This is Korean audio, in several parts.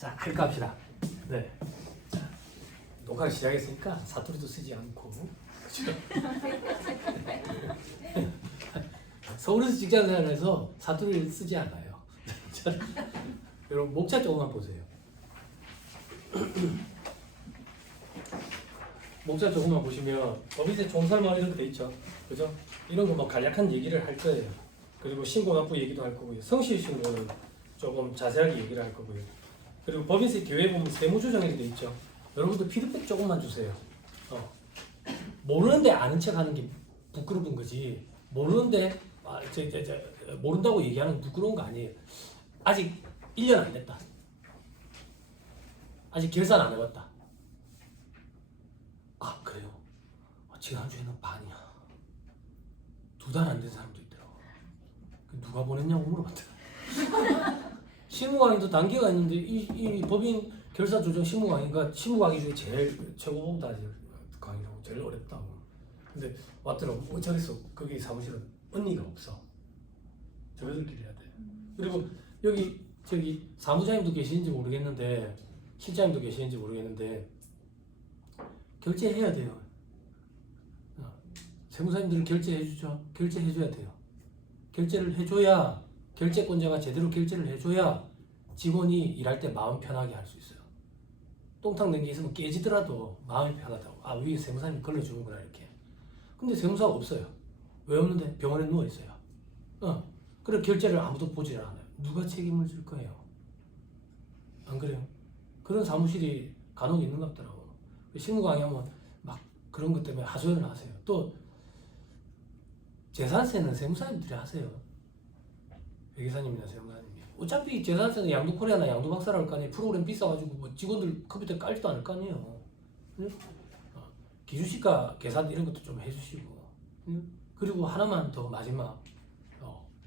자, 할까 합시다. 네. 자, 녹화를 시작했으니까 사투리도 쓰지 않고, 그죠? 서울에서 직장 생활해서 사투리를 쓰지 않아요. 자, 여러분 목차 조금만 보세요. 목차 조금만 보시면 법인세 총설명 이런 거 돼 있죠, 그죠? 이런 거 뭐 간략한 얘기를 할 거예요. 그리고 신고납부 얘기도 할 거고요. 성실 신고는 조금 자세하게 얘기를 할 거고요. 그리고 법인세 계획 보면 세무조정이 돼 있죠. 여러분들 피드백 조금만 주세요. 모르는데 아는 척하는 게 부끄러운 거지. 모르는데 모른다고 얘기하는 게 부끄러운 거 아니에요. 아직 1년 안 됐다. 아직 결산 안 해봤다. 아, 그래요? 지난주에는 반이야. 2달 안 된 사람도 있더라고. 누가 보냈냐고 물어봤더라. 실무강의도 단계가 있는데 이 법인 결산 조정 실무강의가 실무강의 중에 제일 최고봉다 강의라고 제일 어렵다고. 근데 왔더라고. 어쩌겠어. 거기 사무실은 언니가 없어. 저희들끼리 해야 돼. 그리고 여기 저기 사무장님도 계시는지 모르겠는데 실장님도 계시는지 모르겠는데 결제해야 돼요. 세무사님들은 결제해주죠. 결제해줘야 돼요. 결제를 해줘야 결제권자가 제대로 결제를 해줘야 직원이 일할 때 마음 편하게 할 수 있어요. 똥탕 낸 게 있으면 깨지더라도 마음이 편하다고. 아, 위에 세무사님이 걸러주는구나 이렇게. 근데 세무사가 없어요. 왜 없는데? 병원에 누워 있어요. 그래 결제를 아무도 보질 않아요. 누가 책임을 질 거예요? 안 그래요? 그런 사무실이 간혹 있는 것 같더라고. 실무 강의하면 막 그런 것 때문에 하소연을 하세요. 또 재산세는 세무사님들이 하세요. 회계사님이나 세무사님이. 어차피 재산세는 양도코리아나 양도박사를 할 거 아니에요. 프로그램 비싸가지고 뭐 직원들 컴퓨터 깔지도 않을 거 아니에요. 기준시가 계산 이런 것도 좀 해주시고. 그리고 하나만 더 마지막.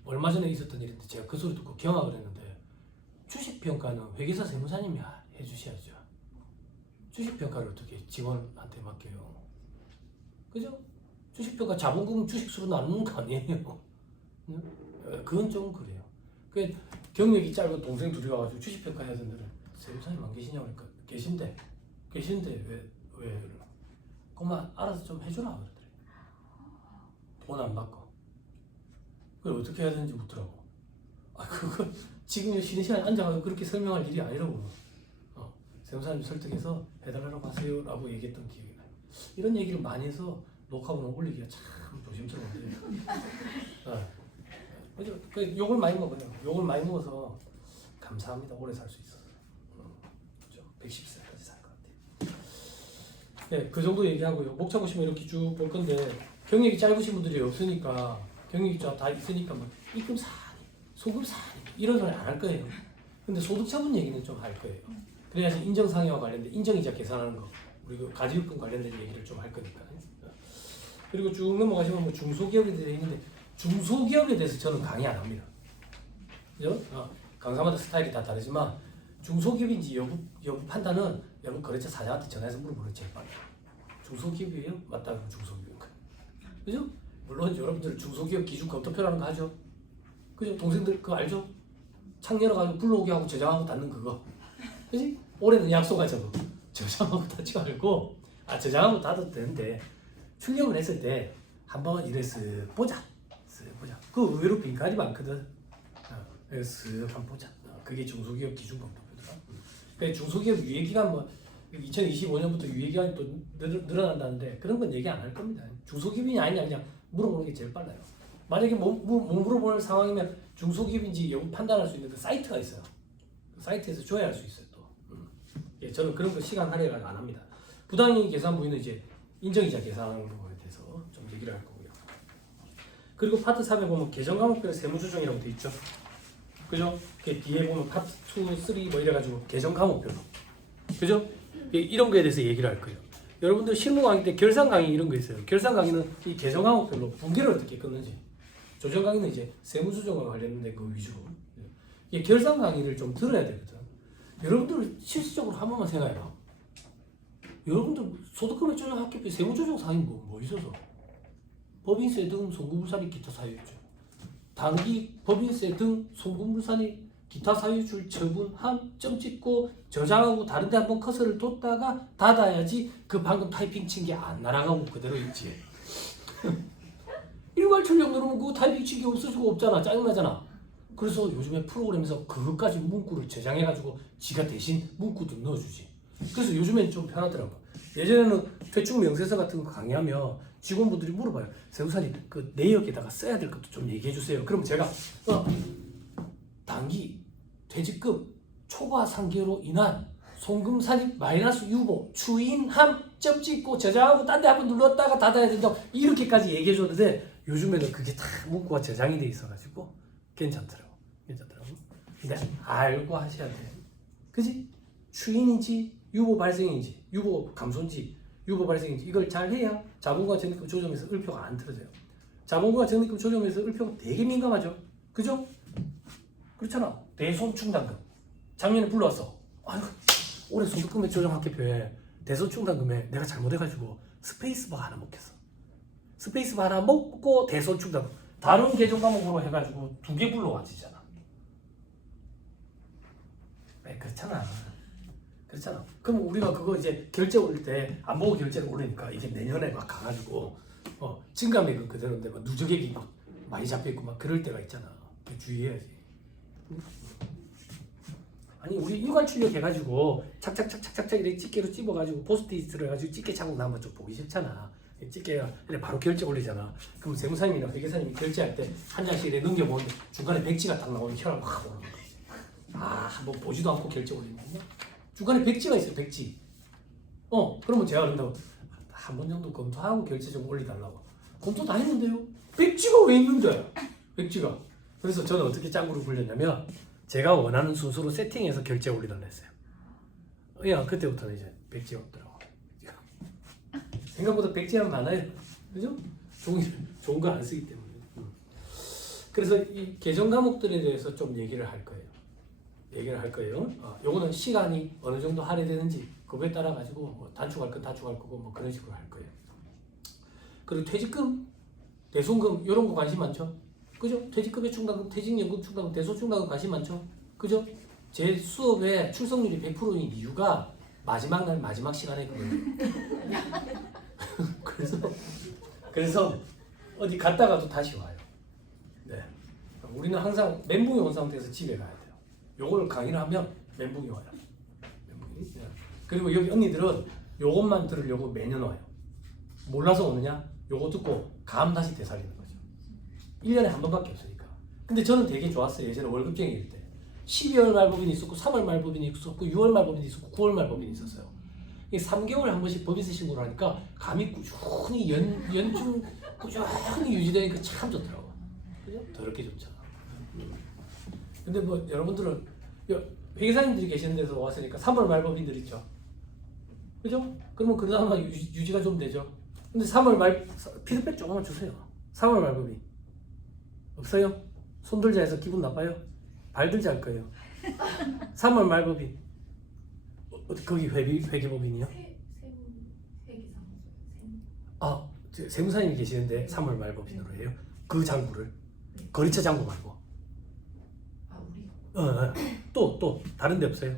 얼마 전에 있었던 일인데 제가 그 소리 듣고 경악을 했는데 주식평가는 회계사 세무사님이 해주셔야죠. 주식평가를 어떻게 직원한테 맡겨요? 그죠? 주식평가 자본금 주식수로 나누는 거 아니에요? 그건 좀 그래요. 그 경력이 짧은 동생 둘이 와가지고 주식평가 해야 된다는 세무사님 안 계시냐고 그러니까 계신데 왜 그만 알아서 좀 해주라 그러더래. 돈 안 받고. 그걸 어떻게 해야 되는지 묻더라고. 그거 지금 쉬는 시간에 앉아가지고 그렇게 설명할 일이 아니라고. 세무사님 설득해서 해달라고 하세요라고 얘기했던 기억이 나요. 이런 얘기를 많이 해서 녹화본을 올리기가 참 조심스러운데. 그죠? 욕을 많이 먹어요. 욕을 많이 먹어서 감사합니다. 오래 살 수 있어서. 그죠? 110살까지 살 것 같아요. 네, 그 정도 얘기하고요. 목차 보시면 이렇게 쭉 볼 건데 경력이 짧으신 분들이 없으니까 경력이 다 있으니까 뭐 입금 사안이, 소급 사안이 이런 소리 안 할 거예요. 근데 소득 처분 얘기는 좀 할 거예요. 그래야지 인정상여와 관련된 인정이자 계산하는 거, 그리고 가지유권 관련된 얘기를 좀 할 거니까. 그리고 쭉 넘어가시면 뭐 중소기업에 대해 있는데 중소기업에 대해서 저는 강의 안 합니다. 그죠? 강사마다 스타일이 다 다르지만 중소기업인지 여부 판단은 여러분 거래처 사장한테 전화해서 물어보는 게 제일 빨라요. 중소기업이에요? 맞다 그러면 중소기업인가? 그죠? 물론 여러분들 중소기업 기준 검토표라는 거 하죠. 그죠? 동생들 그거 알죠? 창 열어가지고 불러오게 하고 저장하고 닫는 그거. 그지? 올해는 약속하자고. 저장하고 닫지 말고 저장하고 닫아도 되는데 출력을 했을 때 한번 이래서 보자. 그 의외로 빈칸이 많거든. 그래서 한번 보자. 그게 중소기업 기준 검토표더라. 그러니까 중소기업 유예기간 뭐 2025년부터 유예기간이 또 늘어난다는데 그런 건 얘기 안 할 겁니다. 중소기업이냐 아니냐 그냥 물어보는 게 제일 빨라요. 만약에 못 물어보는 상황이면 중소기업인지 여부 판단할 수 있는 그 사이트가 있어요. 사이트에서 조회할 수 있어요 또. 예, 저는 그런 거 시간 할애를 안 합니다. 부당이익 계산 부위는 이제 인정이자 계산하는 부분에 대해서 좀 얘기를 할 거고요. 그리고 파트 3에 보면 계정과목별 세무조정이라고 돼 있죠. 그죠? 그 뒤에 보면 파트 2, 3 뭐 이래가지고 계정과목별로. 그죠? 이런 거에 대해서 얘기를 할 거예요. 여러분들 실무 강의 때 결산 강의 이런 거 있어요. 결산 강의는 이 계정과목별로 분기를 어떻게 끊는지. 조정 강의는 이제 세무조정과 관련된 거 위주로. 이 결산 강의를 좀 들어야 되거든. 여러분들 실질적으로 한 번만 생각해봐. 여러분들 소득금액 조정 합계표 세무조정 사항이 뭐 있어서? 법인세 등 송금물산이 기타 사유 있죠. 단기 법인세 등 송금물산이 기타 사유줄 처분함 점 찍고 저장하고 다른 데 한번 커서를 뒀다가 닫아야지 그 방금 타이핑 친 게 안 날아가고 그대로 있지. 일괄 출력 누르면 그 타이핑 친 게 없어지고 없잖아. 짜증나잖아. 그래서 요즘에 프로그램에서 그것까지 문구를 저장해가지고 지가 대신 문구도 넣어주지. 그래서 요즘엔 좀 편하더라고. 예전에는 퇴출 명세서 같은 거 강의하면 직원분들이 물어봐요. 세무사님 그 내역에다가 써야 될 것도 좀 얘기해 주세요. 그러면 제가 단기 퇴직금 초과 상계로 인한 송금 산입 마이너스 유보 추인함 점 찍고 저장하고 딴 데 한번 눌렀다가 닫아야 된다고 이렇게까지 얘기해 줬는데 요즘에는 그게 다 문구가 저장이 돼 있어가지고 괜찮더라고. 근데 알고 하셔야 돼. 그지? 추인인지 유보 발생인지 유보 감소인지 유보 발생인지 이걸 잘 해야 자본과 적립금 조정에서 을표가 안 틀어져요. 자본과 적립금 조정에서 을표가 되게 민감하죠. 그죠? 그렇잖아. 대손충당금 작년에 불러왔어. 아유 올해 소득금액 조정학계표에 대손충당금에 내가 잘못해가지고 스페이스바 하나 먹혔어. 스페이스바 하나 먹고 대손충당금 다른 계정 과목으로 해가지고 2개 불러와지잖아. 그렇잖아. 그럼 우리가 그거 이제 결제 올릴 때 안 보고 결제를 올리니까 이게 내년에 막 가가지고 증감액은 그대로인데 막 누적액이 막 많이 잡혀있고 막 그럴 때가 있잖아. 주의해야지. 아니 우리 일괄 출력해가지고 착착착착착 이렇게 집게로 찝어가지고 포스트잇을 해가지고 집게 차고 나면 좀 보기 싫잖아. 집게가 바로 결제 올리잖아. 그럼 세무사님이나 회계사님이 결제할 때 한 장씩 이렇게 넘겨보면 중간에 백지가 딱 나오면 혈압 확 오르는 거지. 뭐 보지도 않고 결제 올리는 거야. 중간에 백지가 있어, 백지. 그러면 제가 그런다고 한 번 정도 검토하고 결제 좀 올려달라고. 검토 다 했는데요. 백지가 왜 있는데? 백지가. 그래서 저는 어떻게 짱구를 굴렸냐면 제가 원하는 순서로 세팅해서 결제 올리달라 했어요. 야, 그때부터는 이제 백지가 없더라고. 생각보다 백지가 많아요. 그죠? 좋은 걸 안 쓰기 때문에. 그래서 이 개정 과목들에 대해서 좀 얘기를 할 거예요. 요거는 시간이 어느 정도 할애되는지 그거에 따라 가지고 뭐 단축할 건 단축할 거고 뭐 그런 식으로 할 거예요. 그리고 퇴직금, 대손금 이런 거 관심 많죠? 그죠? 퇴직금의 충당금, 퇴직연금 충당금, 대손충당금 관심 많죠? 그죠? 제 수업에 출석률이 100%인 이유가 마지막 날 마지막 시간에 그거예요. 그래서 어디 갔다가도 다시 와요. 네. 우리는 항상 멘붕이 온 상태에서 집에 가야 돼요. 요걸 강의를 하면 멘붕이 와요. 멘붕이. 네. 그리고 여기 언니들은 요것만 들으려고 매년 와요. 몰라서 오느냐? 요거 듣고 감 다시 되살리는 거죠. 1년에 한 번밖에 없으니까. 근데 저는 되게 좋았어요. 예전에 월급쟁이일 때. 12월 말법인이 있었고 3월 말법인이 있었고 6월 말법인이 있었고 9월 말법인이 있었어요. 3개월에 한 번씩 법인세 신고를 하니까 감이 꾸준히 연중 꾸준히 유지되니까 참 좋더라고. 그죠? 더럽게 좋잖아. 근데 뭐 여러분들은 회계사님들이 계시는 데서 왔으니까 3월 말법인들 있죠. 그죠? 그러면 그나마 유지가 좀 되죠. 근데 3월 말 피드백 조금만 주세요. 3월 말법인 없어요? 손 들자 해서 기분 나빠요? 발 들자 할 거예요. 3월 말법인 거기 회계법인이요? 세무사님이 계시는데 3월 말법인으로 해요? 그 장부를 거래처 장부 말고. 또 다른 데 없어요?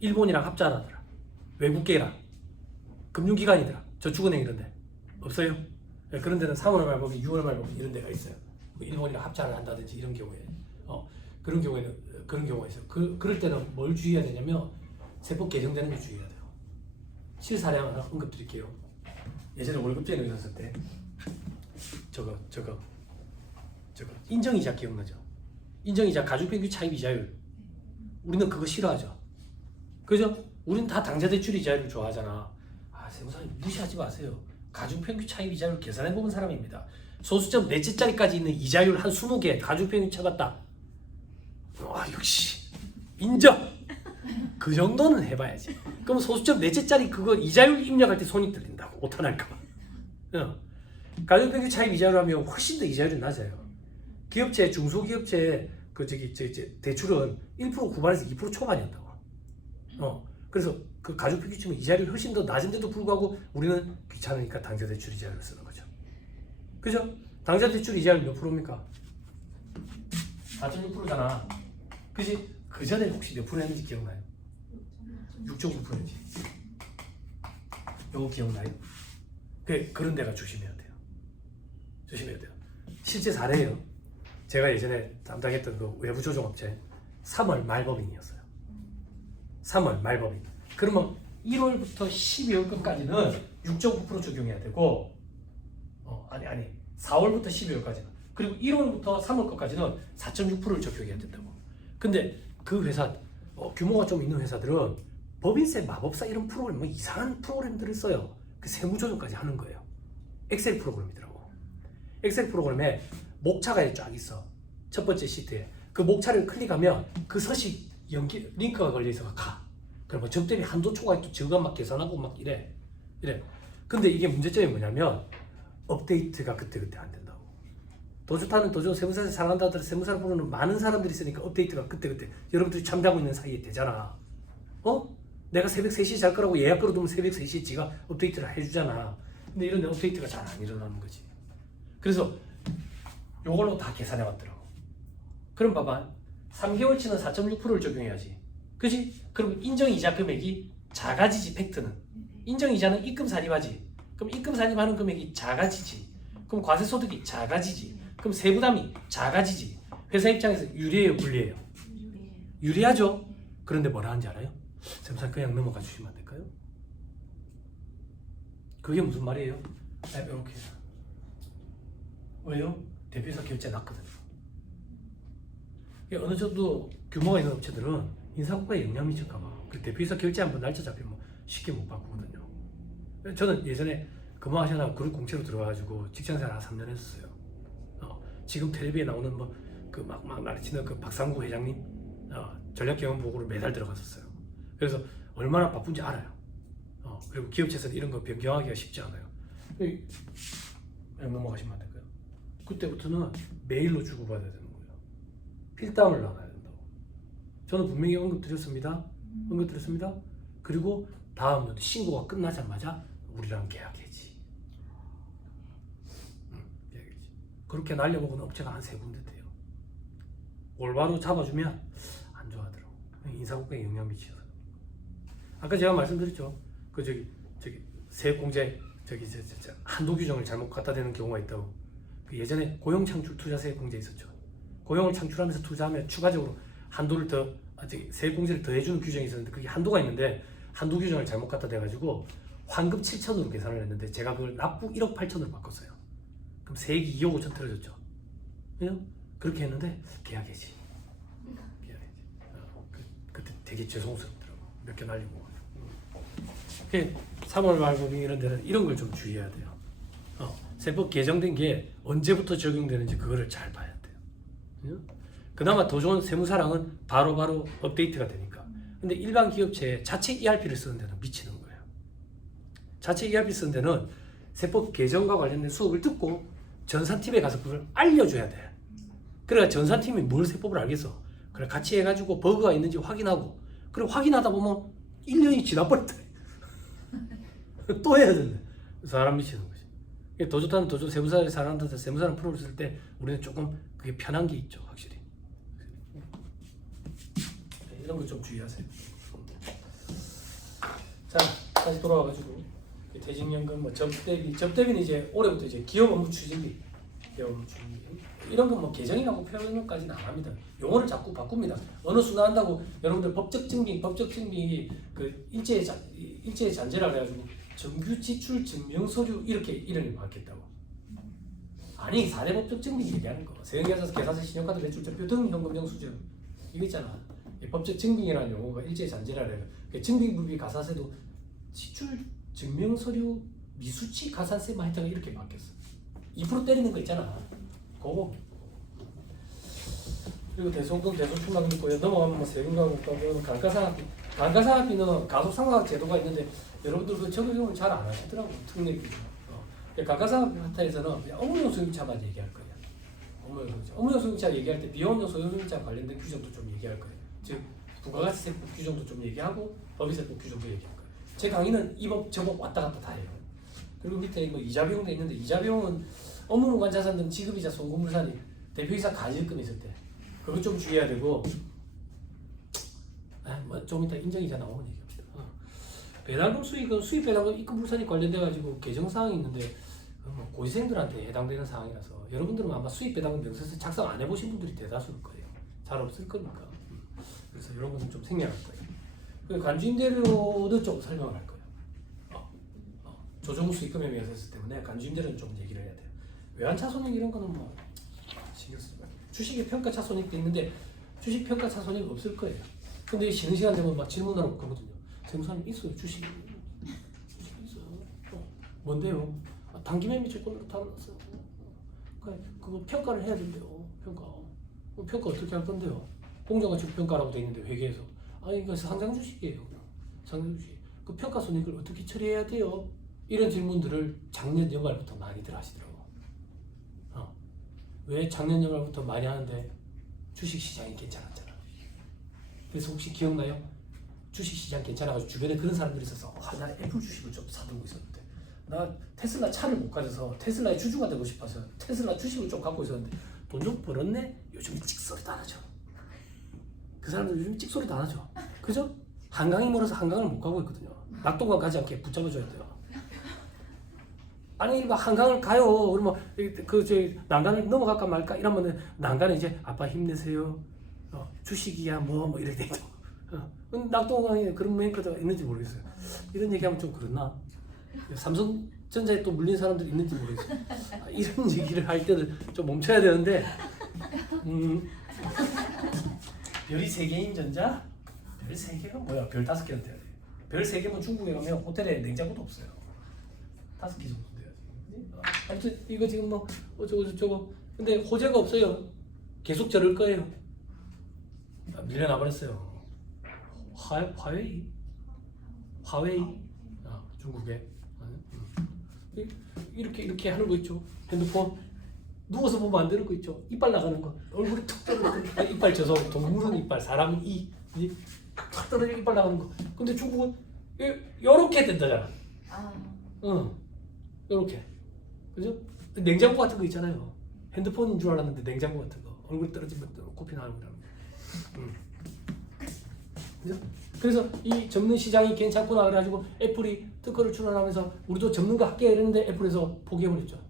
일본이랑 합작하더라. 외국계랑 금융기관이더라. 저축은행 이런 데 없어요? 네, 그런 데는 3월 말법인, 6월 말법인 이런 데가 있어요. 일본이랑 합작을 한다든지 이런 경우에 그런 경우가 있어요. 그럴 때는 뭘 주의해야 되냐면 세법 개정되는 거 주의해야 돼요. 실사례 하나 언급 드릴게요. 예전에 월급쟁이 있었을 때 저거 인정이자 기억나죠? 인정이자 가중평균 차입 이자율. 우리는 그거 싫어하죠. 그죠? 우리는 다 당좌대출 이자율을 좋아하잖아. 세무사님 무시하지 마세요. 가중평균 차입 이자율 계산해보는 사람입니다. 소수점 넷째 자리까지 있는 이자율 한 20개 가중평균 쳐봤다. 역시 인정. 그 정도는 해봐야지. 그럼 소수점 넷째 자리 그거 이자율 입력할 때 손이 떨린다고 오탄할까봐. 가중평균 차입 이자율 하면 훨씬 더 이자율이 낮아요. 기업체, 중소기업체 대출은 1% 후반에서 2% 초반이었다고. 그래서 그 가중평균 치면 이자율이 훨씬 더 낮은데도 불구하고 우리는 귀찮으니까 당좌대출 이자율을 쓰는 거죠. 그죠? 당좌대출 이자율 몇 프로입니까? 4.6%잖아. 그지? 그 전에 혹시 몇 프로 했는지 기억나요? 6.9%지. 요거 기억나요? 그런 데가 조심해야 돼요. 조심해야 돼요. 실제 사례예요. 제가 예전에 담당했던 그 외부 조종업체 3월 말법인이었어요. 3월 말법인. 그러면 1월부터 12월까지는 6.9% 적용해야 되고, 아니 4월부터 12월까지는, 그리고 1월부터 3월까지는 4.6%를 적용해야 된다고. 근데 그 회사 규모가 좀 있는 회사들은 법인세, 마법사 이런 프로그램, 뭐 이상한 프로그램들을 써요. 그 세무조정까지 하는 거예요. 엑셀 프로그램이더라고. 엑셀 프로그램에 목차가 쫙 있어. 첫 번째 시트에 그 목차를 클릭하면 그 서식 연기 링크가 걸려 있어가 가. 그러면 적대비 한도 초과에 또 저가 막 계산하고 막 이래. 근데 이게 문제점이 뭐냐면 업데이트가 그때그때 안 된다고. 더 좋다는 도전 세무사에서 사랑한다더라 세무사를 부르는 많은 사람들이 있으니까 업데이트가 그때그때 여러분들이 잠자고 있는 사이에 되잖아. 내가 새벽 3시에 잘 거라고 예약 걸어두면 새벽 3시에 지가 업데이트를 해주잖아. 근데 이런 데 업데이트가 잘 안 일어나는 거지. 그래서 요걸로 다 계산해 왔더라고. 그럼 봐봐. 3개월치는 4.6%를 적용해야지. 그지? 그럼 인정이자 금액이 작아지지, 팩트는. 인정이자는 입금 산입하지. 그럼 입금 산입하는 금액이 작아지지. 그럼 과세소득이 작아지지. 그럼 세부담이 작아지지. 회사 입장에서 유리해요, 불리해요? 유리하죠? 그런데 뭐라 하는지 알아요? 세무사 그냥 넘어가 주시면 안 될까요? 그게 무슨 말이에요? 이렇게. 왜요? 대표이사 결제 낮거든요. 어느 정도 규모가 있는 업체들은 인사고과에 영향 미칠까봐 그 대표이사 결제 한번 날짜 잡히면 쉽게 못 바꾸거든요. 저는 예전에 근무하시다가 그룹 공채로 들어가가지고 직장생활 한 3년 했었어요. 지금 텔레비에 나오는 그 막 나르치는 그 박상구 회장님 전략경영보고를 매달 들어갔었어요. 그래서 얼마나 바쁜지 알아요. 그리고 기업체에서는 이런 거 변경하기가 쉽지 않아요. 넘어가시면 안 될까요? 그때부터는 메일로 주고받아야 되는 거예요. 필담을 나눠야 된다고. 저는 분명히 언급드렸습니다. 그리고 다음 신고가 끝나자마자 우리랑 계약해지. 계약해지. 그렇게 날려먹은 업체가 한 3군데 돼요. 올바로 잡아주면 안 좋아하더라고. 인사고과에 영향 미치어서. 아까 제가 말씀드렸죠. 세액공제 한도 규정을 잘못 갖다 대는 경우가 있다고. 예전에 고용 창출 투자 세액 공제 있었죠. 고용을 창출하면서 투자하면 추가적으로 한도를 더 세액 공제를 더 해주는 규정이 있었는데 그게 한도가 있는데 한도 규정을 잘못 갖다 대가지고 환급 7천으로 계산을 했는데 제가 그걸 납부 1억 8천으로 바꿨어요. 그럼 세액이 2억 5천 틀어졌죠. 그렇게 했는데 계약해지. 그때 되게 죄송스럽더라고. 몇 개 날리고. 3월 말법인 이런 데는 이런 걸 좀 주의해야 돼요. 세법 개정된 게 언제부터 적용되는지 그거를 잘 봐야 돼요. 그나마 더 좋은 세무사랑은 바로바로 업데이트가 되니까. 근데 일반 기업체에 자체 ERP를 쓰는 데는 미치는 거예요. 자체 ERP 쓰는 데는 세법 개정과 관련된 수업을 듣고 전산팀에 가서 그걸 알려줘야 돼. 그래야 전산팀이 뭘 세법을 알겠어. 그래 같이 해가지고 버그가 있는지 확인하고 그리고 확인하다 보면 1년이 지나버렸다. 또 해야 된다. 사람 미치는 거지. 더 좋다는 더 좋은 세무사를 사람한테 세무사를 프로를 쓸 때 우리는 조금 그게 편한 게 있죠, 확실히. 이런 거 좀 주의하세요. 자, 다시 돌아와가지고 퇴직연금, 접대비는 이제 올해부터 이제 기업 업무 추진비, 이런 건 개정이라고 표현까지는 안 합니다. 용어를 자꾸 바꿉니다. 어느 순간 한다고 여러분들 법적 증빙 그 일제의 잔재라 그래가지고 정규 지출 증명 서류 이렇게 이름이 바뀌었다고. 아니 4대 법적 증빙 얘기하는 거. 세금계산서, 계산서, 신용카드, 매출처표 등 현금 영수증 이거 있잖아. 법적 증빙이라는 용어가 일제의 잔재라 그래요. 증빙부비 가산세도 지출 증명 서류 미수치 가산세만 했다가 이렇게 바뀌었어. 2% 때리는 거 있잖아. 그거. 그리고 대손금, 대손출납 있고요. 넘어가면 세금과 물가고 감가상각비는 가속상각 제도가 있는데 여러분들 그 적용을 잘 안 하시더라고. 특례비. 감가상각비에서는 업무용 소유차만 얘기할 거예요. 업무용 소유차 얘기할 때 비용용 소유차 관련된 규정도 좀 얘기할 거예요. 즉 부가가치세법 규정도 좀 얘기하고 법인세법 규정도 얘기할 거예요. 제 강의는 이 법, 저 법 왔다 갔다 다 해요. 그리고 밑에 이자 비용도 있는데 이자 비용은 업무무관 자산 등 지급이자 송금물산이 대표이사 가지입금 있을 때 그거 좀 주의해야 되고 좀 이따 인정이자 나오면 얘기합니다. 배당금 수익은 수익 배당금 입금 불산이 관련돼 가지고 개정 사항이 있는데 뭐 고시생들한테 해당되는 사항이라서 여러분들은 아마 수익 배당금 명세서 작성 안 해보신 분들이 대다수일 거예요. 잘 없을 거니까. 그래서 이런 것은 좀 생략할 거예요. 그리고 간주임대료도 좀 설명을 할 거예요. 조정 수익금의 명세서 때문에 간주임대료는 좀 얘기를 해야 돼요. 외환차손익 이런 거는 뭐 신경 쓰지 말고 주식의 평가차손익도 있는데 주식 평가차손익 없을 거예요. 근데 쉬는 시간 되면 막 질문하러 가거든요. 세무사님 있어요 주식 있어요. 뭔데요? 단기매매 채권으로 다 났어요. 그거 평가를 해야 된대요. 평가 어떻게 할 건데요? 공정가치로 평가라고 돼 있는데 회계에서 이거 상장 주식이에요. 상장 주식. 그 평가 손익을 어떻게 처리해야 돼요? 이런 질문들을 작년 연말부터 많이들 하시더라고. 왜 작년 연말부터 많이 하는데 주식 시장이 괜찮았잖아. 그래서 혹시 기억나요? 주식 시장 괜찮아가지고 주변에 그런 사람들이 있어서 나 애플 주식을 좀 사두고 있었는데 나 테슬라 차를 못 가져서 테슬라의 주주가 되고 싶어서 테슬라 주식을 좀 갖고 있었는데 돈 좀 벌었네? 요즘 찍소리도 안 하죠. 그 사람들 요즘 찍소리도 안 하죠. 그죠? 한강이 멀어서 한강을 못 가고 있거든요. 낙동강 가지 않게 붙잡아줘야 돼요. 아니 막 한강을 가요. 그러면 저 난간을 넘어갈까 말까 이러면 난간에 이제 아빠 힘내세요. 주식이야 뭐 이렇게 돼 있죠. 낙동강에 그런 멘트가 있는지 모르겠어요. 이런 얘기하면 좀 그렇나? 삼성전자에 또 물린 사람들이 있는지 모르겠어요. 이런 얘기를 할 때는 좀 멈춰야 되는데 별이 3개인 전자? 별 3개가 뭐야? 별 5개는 돼야 돼. 별 3개면 중국에 가면 호텔에 냉장고도 없어요. 5개 정도 돼야지. 아무튼 이거 지금 뭐 저거 근데 호재가 없어요. 계속 저럴 거예요. 밀려나 버렸어요. 화웨이 중국에 이렇게 하는 거 있죠. 핸드폰 누워서 보면 안 되는 거 있죠. 이빨 나가는 거 얼굴이 툭 떨어져. 이빨 져서 동물은 이빨 사람은 탁 떨어져 이빨 나가는 거. 근데 중국은 요렇게 된다잖아. 요렇게 그죠? 냉장고 같은 거 있잖아요. 핸드폰인 줄 알았는데 냉장고 같은 거 얼굴 떨어지면 코피 나는 거라는 거. 그죠? 그래서 이 접는 시장이 괜찮구나 그래가지고 애플이 특허를 출원하면서 우리도 접는 거 할게 이랬는데 애플에서 포기해버렸죠.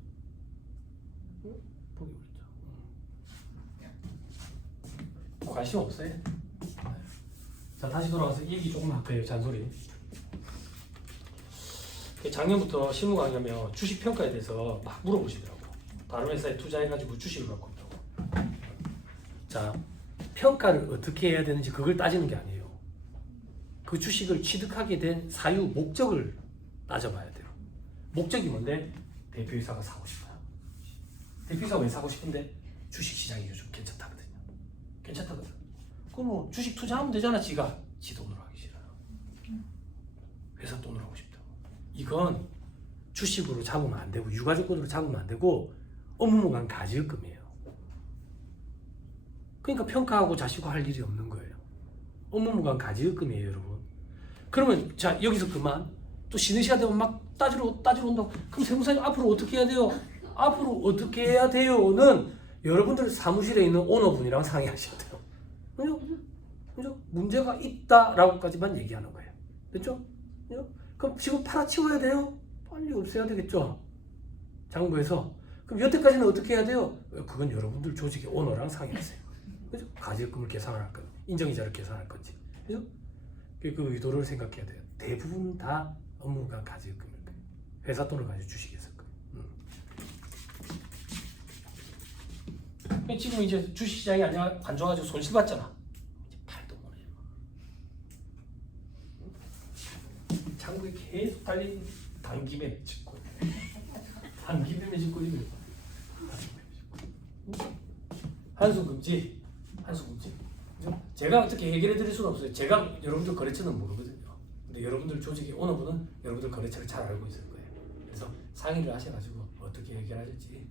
관심 없어요. 자 다시 돌아가서 얘기 조금 할게요. 잔소리. 작년부터 실무 강의하면 주식 평가에 대해서 막 물어보시더라고요. 다른 회사에 투자해가지고 주식을 갖고 있다고. 자 평가를 어떻게 해야 되는지 그걸 따지는 게 아니에요. 그 주식을 취득하게 된 사유 목적을 따져봐야 돼요. 목적이 뭔데? 대표이사가 사고 싶어요. 대표이사가 왜 사고 싶은데? 주식시장이 요즘 괜찮다거든요. 괜찮다거든. 그럼 뭐 주식 투자하면 되잖아. 지 돈으로 하기 싫어요. 회사 돈으로 하고 싶다고. 이건 주식으로 잡으면 안 되고 유가증권으로 잡으면 안 되고 업무무관 가지급금이에요. 그러니까 평가하고 자시고 할 일이 없는 거예요. 업무무관 가지급금이에요, 여러분. 그러면 자 여기서 그만 또 쉬는 시간 되면 막 따지러 온다고. 그럼 세무사님 앞으로 어떻게 해야 돼요? 앞으로 어떻게 해야 돼요?는 여러분들 사무실에 있는 오너분이랑 상의하셔야 돼요. 그죠? 문제가 있다라고까지만 얘기하는 거예요. 됐죠? 그럼 지금 팔아치워야 돼요? 빨리 없애야 되겠죠? 장부에서. 그럼 여태까지는 어떻게 해야 돼요? 그건 여러분들 조직의 오너랑 상의하세요. 그죠? 가지금을 계산할 건, 인정이자를 계산할 건지. 그죠? 그 의도를 생각해야 돼요. 대부분 다 업무가 가지금일 거예요. 회사 돈을 가지고 주식했을 거예요. 지금 이제 주식시장이 아니라 관종가지고 손실봤잖아. 이제 팔도 못해요. 장부에 계속 달린 단기매매 직권. 단기매매 직권이 한수 금지. 제가 어떻게 해결해 드릴 수는 없어요. 제가 여러분들 거래처는 모르거든요. 근데 여러분들 조직의 오너분은 여러분들 거래처를 잘 알고 있을 거예요. 그래서 상의를 하셔가지고 어떻게 해결하실지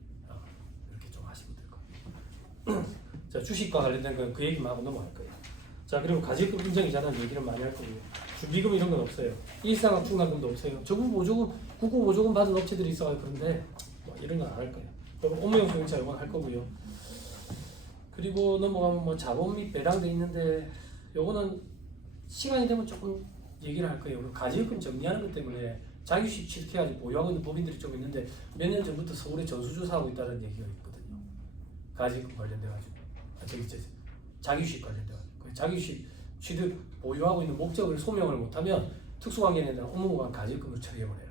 이렇게 좀 하시면 될 거예요. 자 주식과 관련된 건 그 얘기만 하고 넘어갈 거예요. 자 그리고 가지급 인정이자는 얘기를 많이 할 거고요. 준비금 이런 건 없어요. 일상학 충당금도 없어요. 국고 보조금 받은 업체들이 있어요. 그런데 뭐 이런 건 안 할 거예요. 그리고 업무용 소유자 이건 할 거고요. 그리고 넘어가면 뭐 자본 및 배당돼 있는데 요거는 시간이 되면 조금 얘기를 할 거예요. 가지금 정리하는 것 때문에 자기주식 취득해야지 보유하고 있는 법인들이 좀 있는데 몇 년 전부터 서울에 전수조사하고 있다는 얘기가 있거든요. 가지금 관련돼가지고 자기주식 관련돼가지고 자기주식 취득 보유하고 있는 목적을 소명을 못하면 특수관계에 대한 업무관 가지금을 처리해버려요.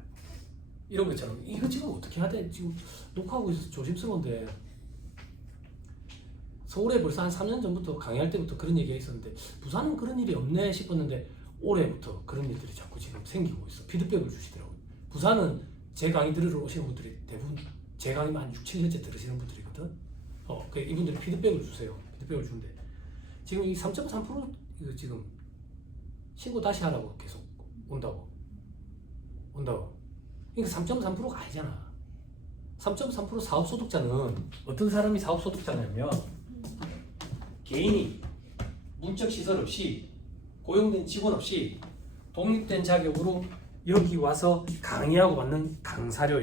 이런 것처럼 이거 지금 어떻게 해야 돼? 지금 녹화하고 있어서 조심스러운데 서울에 벌써 한 3년 전부터 강의할 때부터 그런 얘기가 있었는데 부산은 그런 일이 없네 싶었는데 올해부터 그런 일들이 자꾸 지금 생기고 있어. 피드백을 주시더라고요. 부산은 제 강의 들으러 오시는 분들이 대부분 제 강의만 한 6, 7년째 들으시는 분들이거든. 이분들이 피드백을 주세요. 피드백을 주는데 지금 이 3.3% 이거 지금 신고 다시 하라고 계속 온다고. 그러니까 3.3%가 아니잖아. 3.3% 사업소득자는 어떤 사람이 사업소득자냐면 개인이 문적 시설 없이 고용된 직원 없이 독립된 자격으로 여기 와서 강의하고 받는 강사료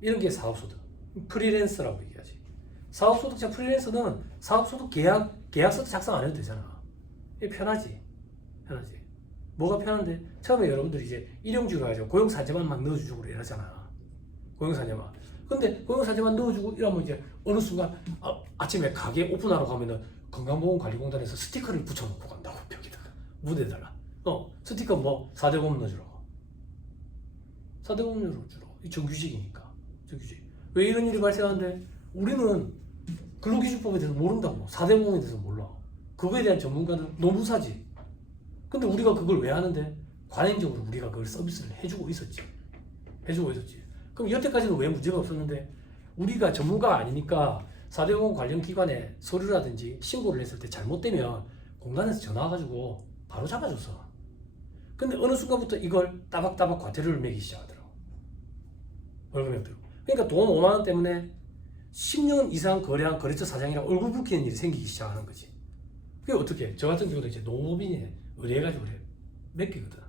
이런 게 사업소득. 프리랜서라고 얘기하지. 사업소득자 프리랜서는 사업소득 계약서도 작성 안 해도 되잖아. 편하지. 뭐가 편한데? 처음에 여러분들이 이제 일용직으로 가지고 고용사제만 막 넣어주고 이러잖아. 고용사제만. 근데 고용사제만 넣어주고 이러면 이제 어느 순간 아침에 가게 오픈하러 가면은 건강보험관리공단에서 스티커를 붙여놓고 간다고 벽에다가 무대에다가 스티커 뭐 4대 보험 넣어주라고. 4대 보험 넣어주라고. 이 정규직이니까. 정규직. 왜 이런 일이 발생하는데 우리는 근로기준법에 대해서 모른다고. 4대 보험에 대해서 몰라. 그거에 대한 전문가는 노무사지. 근데 우리가 그걸 왜 하는데? 관행적으로 우리가 그걸 서비스를 해주고 있었지. 그럼 여태까지는 왜 문제가 없었는데 우리가 전문가가 아니니까 4대 보험 관련 기관에 서류라든지 신고를 했을 때 잘못되면 공단에서 전화 와가지고 바로 잡아줬어. 근데 어느 순간부터 이걸 따박따박 과태료를 매기기 시작하더라고. 월급이 없더라고. 그러니까 돈 5만 원 때문에 10년 이상 거래한 거래처 사장이랑 얼굴 붉히는 일이 생기기 시작하는 거지. 그게 어떻게? 저 같은 경우도 이제 노무법인에 의뢰해가지고 그래. 맡기거든.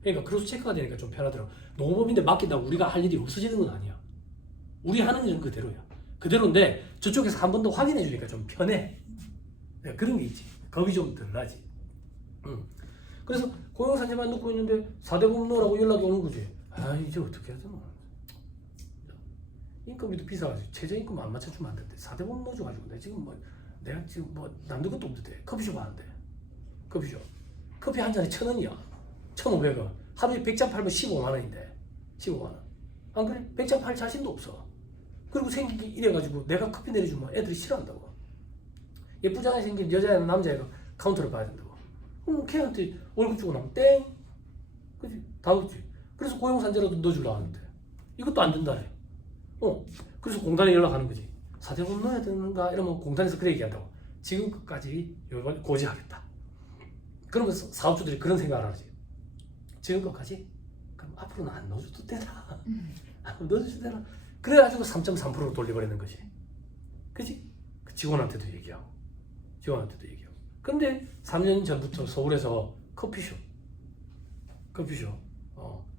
그러니까 크로스 체크가 되니까 좀 편하더라고. 노무법인데 맡긴다고 우리가 할 일이 없어지는 건 아니야. 우리 하는 일은 그대로야. 그대로인데 저쪽에서 한 번 더 확인해 주니까 좀 편해. 그런 게 있지. 겁이 좀 덜 나지. 그래서 고용사제만 넣고 있는데 4대 보험 넣으라고 연락이 오는 거지. 이제 어떻게 해야 되나. 인건비도 비싸가지고 최저임금 안 맞춰주면 안 되는데 4대 보험 넣어줘가지고 내가 지금 남들 것도 없는데 커피숍 하는데 커피 한 잔에 1,000원이야. 1,500원. 하루에 100잔 팔면 15만 원인데 15만 원. 안 그래? 100잔 팔 자신도 없어. 그리고 생기기 이래가지고 내가 커피 내려주면 애들이 싫어한다고. 예쁘장하게 생긴 여자애나 남자애가 카운터를 봐야 된다고. 그럼 걔한테 월급 주고 나면 땡. 그치? 다 없지. 그래서 고용산재라도 넣어주려 하는데 이것도 안 된다네. 그래서 공단에 연락하는 거지. 4대 보험 넣어야 되는가? 이러면 공단에서 그래 얘기한다고. 지금까지 고지하겠다. 그러면서 사업주들이 그런 생각을 하지. 지금까지? 그럼 앞으로는 안 넣어줘도 되나? 넣어줘도 되나? 그래가지고 3.3%로 돌려버리는 거지. 그치? 그 직원한테도 얘기하고. 근데 3년 전부터 서울에서 커피숍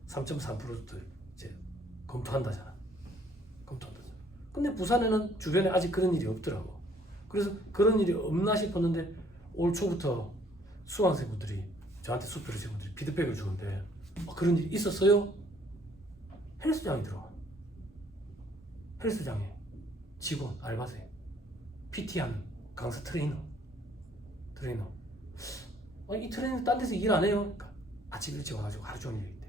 3.3%도 이제 검토한다잖아. 근데 부산에는 주변에 아직 그런 일이 없더라고. 그래서 그런 일이 없나 싶었는데 올 초부터 수강생분들이 저한테 수표생분들이 피드백을 주는데 그런 일이 있었어요? 헬스장이 들어와. 헬스장에 직원, 알바생, PT하는 강사 트레이너. 이 트레이너 딴 데서 일 안 해요? 그러니까 아침 일찍 와가지고 하루 종일 있대.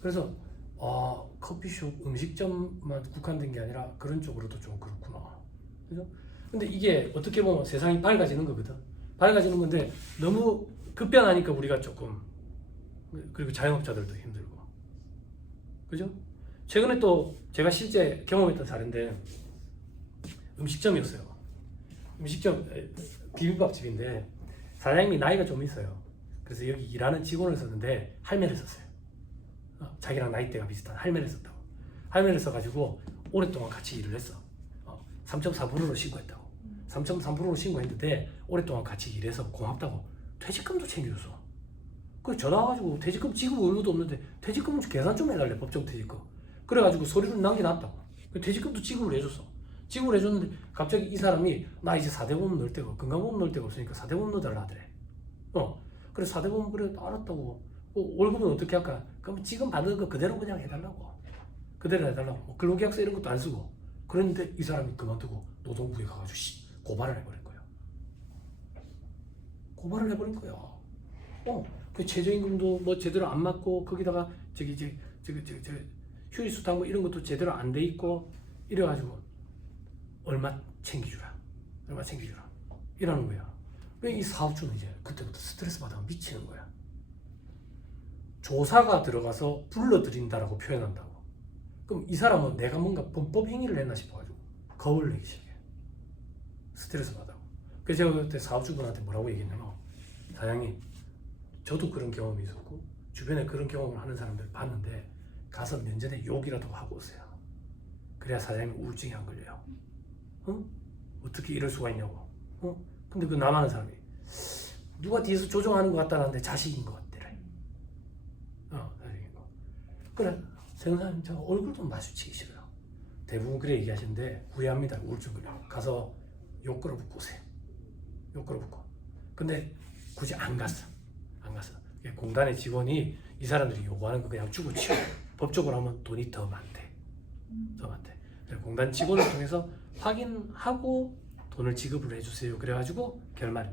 그래서 커피숍, 음식점만 국한된 게 아니라 그런 쪽으로도 좀 그렇구나. 그죠? 근데 이게 어떻게 보면 세상이 밝아지는 거거든. 밝아지는 건데 너무 급변하니까 우리가 조금, 그리고 자영업자들도 힘들고. 그죠? 최근에 또 제가 실제 경험했던 사례인데 음식점이었어요. 음식점 비빔밥집인데 사장님이 나이가 좀 있어요. 그래서 여기 일하는 직원을 썼는데 할매를 썼어요. 자기랑 나이대가 비슷한 할매를 썼다고. 할매를 써가지고 오랫동안 같이 일을 했어. 3.4%로 신고했다고. 3.3%로 신고했는데 오랫동안 같이 일해서 고맙다고 퇴직금도 챙겨줬어. 그 전화 와가지고 퇴직금 지급 의무도 없는데 퇴직금은 계산 좀 해달래. 법정 퇴직금. 그래가지고 서류를 남겨놨다고. 퇴직금도 지급을 해줬어. 지급을 해줬는데 갑자기 이 사람이 나 이제 4대 보험 넣을 데가 건강보험 넣을 데가 없으니까 4대 보험 넣어달라 하더래. 그래서 사대보험 그래 알았다고. 월급은 어떻게 할까? 그럼 지금 받는 거 그대로 그냥 해달라고. 그대로 해달라고. 뭐 근로계약서 이런 것도 안 쓰고. 그런데 이 사람이 그만두고 노동부에 가가지고 고발을 해버린 거야. 고발을 해버린 거야. 그 최저임금도 뭐 제대로 안 맞고 거기다가 저기 휴일수당 뭐 이런 것도 제대로 안 돼 있고 이래가지고 얼마 챙겨주라 이러는 거야. 왜 이 사업주는 이제 그때부터 스트레스 받아 미치는 거야. 조사가 들어가서 불러들인다라고 표현한다고. 그럼 이 사람은 내가 뭔가 범법 행위를 했나 싶어가지고 겁을 내기 시작해. 스트레스 받아. 그래서 제가 그때 사업주분한테 뭐라고 얘기했냐면, 사장님, 저도 그런 경험이 있었고 주변에 그런 경험을 하는 사람들 봤는데 가서 면전에 욕이라도 하고 오세요. 그래야 사장님 우울증이 안 걸려요. 어떻게 이럴 수가 있냐고. 근데 그 남하는 사람이 누가 뒤에서 조종하는 것 같다는데 자식인 것 같더래. 자식인 거. 그래, 생사님 저 얼굴 좀 마주치기 싫어요. 대부분 그래 얘기하시는데 후회합니다. 우울증 걸려. 가서 욕 끌어붙고 오세요. 욕 끌어붙고. 근데 굳이 안 갔어. 공단의 직원이 이 사람들이 요구하는 거 그냥 주고 치워. 법적으로 하면 돈이 더 많대. 공단 직원을 통해서 확인하고 돈을 지급을 해주세요. 그래가지고 결말이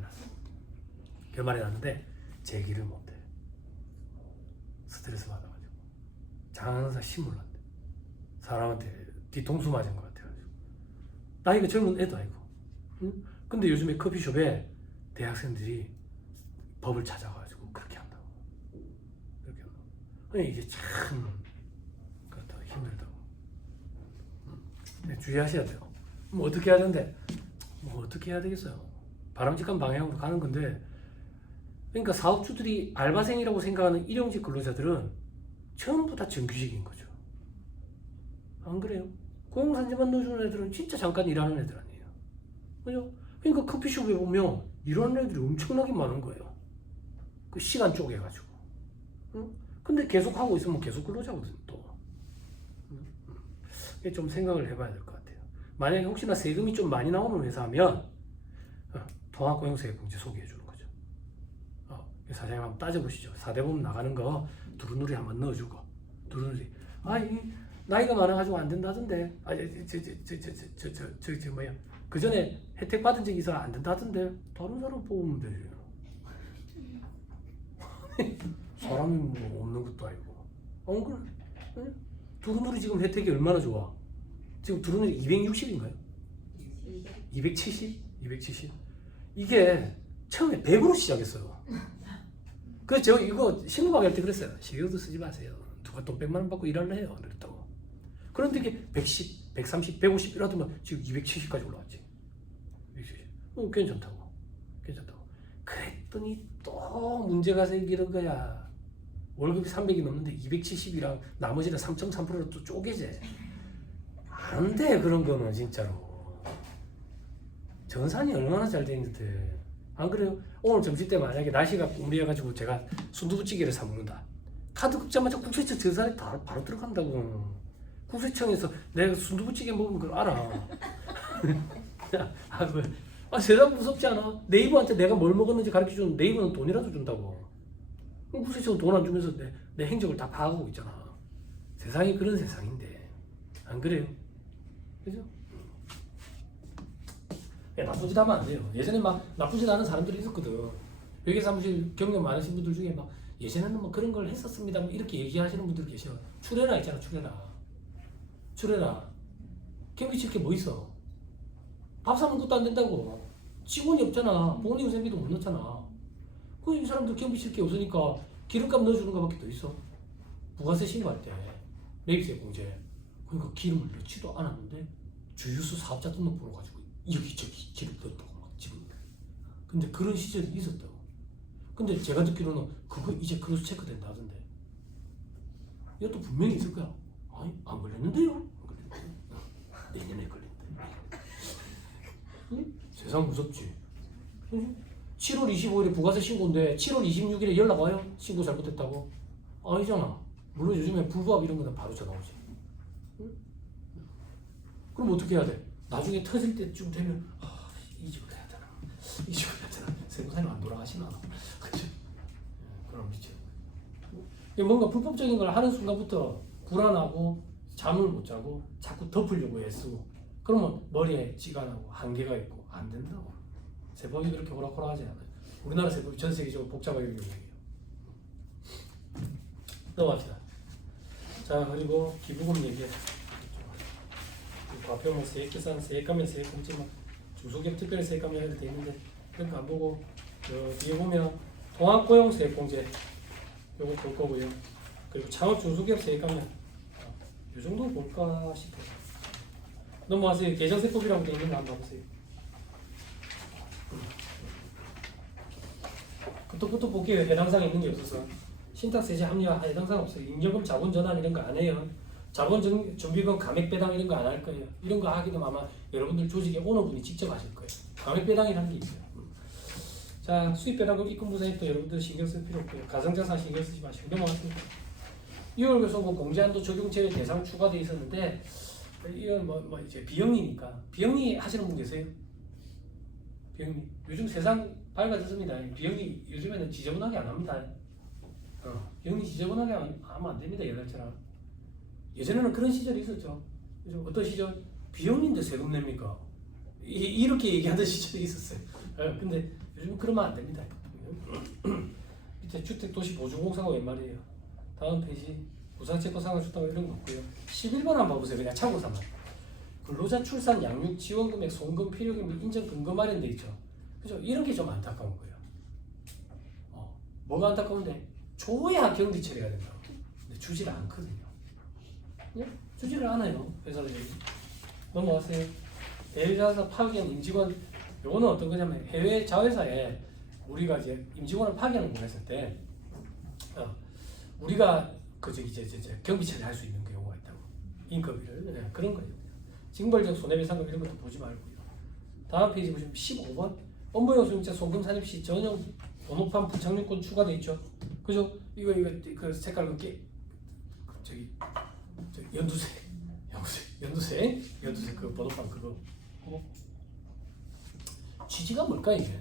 났는데 제기를 못해. 스트레스 받아가지고 장사 심을란대. 사람한테 뒤통수 맞은 것 같아가지고. 나이가 젊은 애도 아니고. 근데 요즘에 커피숍에 대학생들이 법을 찾아가지고 그렇게 한다고. 이게 참 그렇다 힘들다고. 주의하셔야 돼요. 뭐 어떻게 해야 되는데 뭐 어떻게 해야 되겠어요. 바람직한 방향으로 가는 건데, 그러니까 사업주들이 알바생이라고 생각하는 일용직 근로자들은 전부 다 정규직인 거죠. 안 그래요? 고용산재만 넣어주는 애들은 진짜 잠깐 일하는 애들 아니에요. 그죠? 그러니까 커피숍에 보면 일하는 애들이 엄청나게 많은 거예요. 그 시간 쪼개가지고. 근데 계속 하고 있으면 계속 근로자거든 또. 좀 생각을 해봐야 될 것 같아요. 만약에 혹시나 세금이 좀 많이 나오는 회사면 통합고용세액공제 소개해 주는 거죠. 사장님 한번 따져보시죠. 4대보험 나가는 거 두루누리 한번 넣어주고, 두루누리. 이 나이가 많아가지고 안 된다던데. 뭐야. 그 전에 혜택 받은 적이 있어 안 된다던데. 다른 사람 뽑으면 되지. 사람이 뭐 없는 것도 아니고. 그래? 두루누리 지금 혜택이 얼마나 좋아? 지금 두루누리 260인가요? 270? 이게 처음에 100으로 시작했어요. 그래서 제가 이거 신고하기 할 때 그랬어요. 신경도 쓰지 마세요. 누가 돈 100만 원 받고 일하려 해요. 그랬다고. 그런데 이게 110, 130, 150 이러더만 지금 270까지 올라왔지. 270. 괜찮다고. 그랬더니 또 문제가 생기는 거야. 월급이 300이 넘는데 270이랑 나머지는 3.3%로 또 쪼개져. 안 돼, 그런 거는 진짜로. 전산이 얼마나 잘 돼 있는데. 안 그래요? 오늘 점심 때 만약에 날씨가 꾸물해가지고 제가 순두부찌개를 사 먹는다. 카드 긁자마자 국세청 전산에 바로 들어간다고. 국세청에서 내가 순두부찌개 먹은 걸 알아. 세상 무섭지 않아? 네이버한테 내가 뭘 먹었는지 가르쳐주는 네이버는 돈이라도 준다고. 국세청은 돈 안 주면서 내 행적을 다 파악하고 있잖아. 세상이 그런 세상인데. 안 그래요? 그죠? 나쁜 짓 하면 안 돼요. 예전에 막 나쁜 짓 하는 사람들이 있었거든. 회계 사무실 경력 많으신 분들 중에 막 예전에는 뭐 그런 걸 했었습니다. 뭐 이렇게 얘기하시는 분들 계셔. 출해라 있잖아, 출해라. 경비칠 게 뭐 있어? 밥 사는 것도 안 된다고. 직원이 없잖아. 복리후생비도 못 넣잖아. 이 사람들 경비칠 게 없으니까 기름값 넣어주는 것밖에 더 있어. 부가세 신고할 때 매입세 공제. 그러니까 기름을 넣지도 않았는데 주유소 사업자 등록번호 가지고 여기저기 기름 넣었다고 막 지금. 근데 그런 시절이 있었다고. 근데 제가 듣기로는 그거 이제 크로스 체크 된다 하던데. 이것도 분명히 있을 거야. 아니 안 걸렸는데요? 내년에 걸린대. 응? 세상 무섭지. 응? 7월 25일에 부가세 신고인데 7월 26일에 연락 와요? 신고 잘못했다고? 아니잖아. 물론 요즘에 불부합 이런 거는 바로 전화 오지. 응? 그럼 어떻게 해야 돼? 나중에 터질 때쯤 되면 이 집을 해야 되나? 세무사님 안 돌아가시나? 그죠? 그럼 미치는 거예요. 뭔가 불법적인 걸 하는 순간부터 불안하고 잠을 못 자고 자꾸 덮으려고 애쓰고 그러면 머리에 찌가 나고 한계가 있고 안 된다고. 세법이 그렇게 호락호락하지 않아요. 우리나라 세법이 전 세계적으로 복잡하게 운영해요. 넘어갑시다. 자, 그리고 기부금 얘기해. 과표면 세액계산, 세액감면, 세액공제만 중소기업 특별히 세액감면 해도 돼 있는데 그런 거 안 보고 뒤에 보면 통합고용 세액공제 요거 볼 거고요. 그리고 창업 중소기업 세액감면 요 정도 볼까 싶어요. 넘어가세요. 계정세법이라고 돼 있는 거 한번 봐보세요. 그것도 볼게요. 해당 사항 있는 게 없어서 신탁세제 합리화 해당 사항 없어요. 임여금 자본 전환 이런 거 안 해요. 자본 준비금 감액 배당 이런 거 안 할 거예요. 이런 거 하기도 아마 여러분들 조직에 오너분이 직접 하실 거예요. 감액 배당이라는 게 있어요. 자, 수입 배당금 입금 부사입도 여러분들 신경 쓸 필요 없고요. 가상자산 신경 쓰지 마시고 넘어갔습니다. 6월 교섭부 공제한도 적용 제외 대상 추가돼 있었는데 이건 뭐 이제 비영리니까 비영리 하시는 분 계세요? 비영리 요즘 세상 밝아졌습니다. 비영리 요즘에는 지저분하게 안 합니다. 비영리 지저분하게 하면 안 됩니다. 옛날처럼. 예전에는 그런 시절이 있었죠. 어떤 시절? 비영리인데 세금 냅니까? 이렇게 얘기하던 시절이 있었어요. 근데 요즘은 그러면 안 됩니다. 밑에 주택도시보증공사가 웬 말이에요? 다음 페이지 부산채권 상환주당 이런 거 없고요. 11번 한번 봐보세요. 그냥 참고삼아. 근로자 출산 양육 지원금액 송금 필요금 및 인정 근거 마련돼 있죠. 그죠? 이런 게 좀 안타까운 거예요. 뭐가 안타까운데? 줘야 경비 처리가 된다고. 근데 주지를 않거든요. 네? 주지를 않아요. 회사들이. 넘어가세요. 대외자사 파견 임직원 요거는 어떤 거냐면 해외 자회사에 우리가 이제 임직원을 파견을 보냈을 때 우리가 이제 경비 처리할 수 있는 경우가 있다고. 인건비를 그런 거예요. 징벌적 손해배상금 이런 것도 보지 말고요. 다음 페이지 보시면 15번 업무용 수용자 송금 산입 시 전용 번호판 부착용권 추가돼 있죠. 그죠? 이거 그 색깔 연두색 그 번호판 그거. 취지가 뭘까 이게?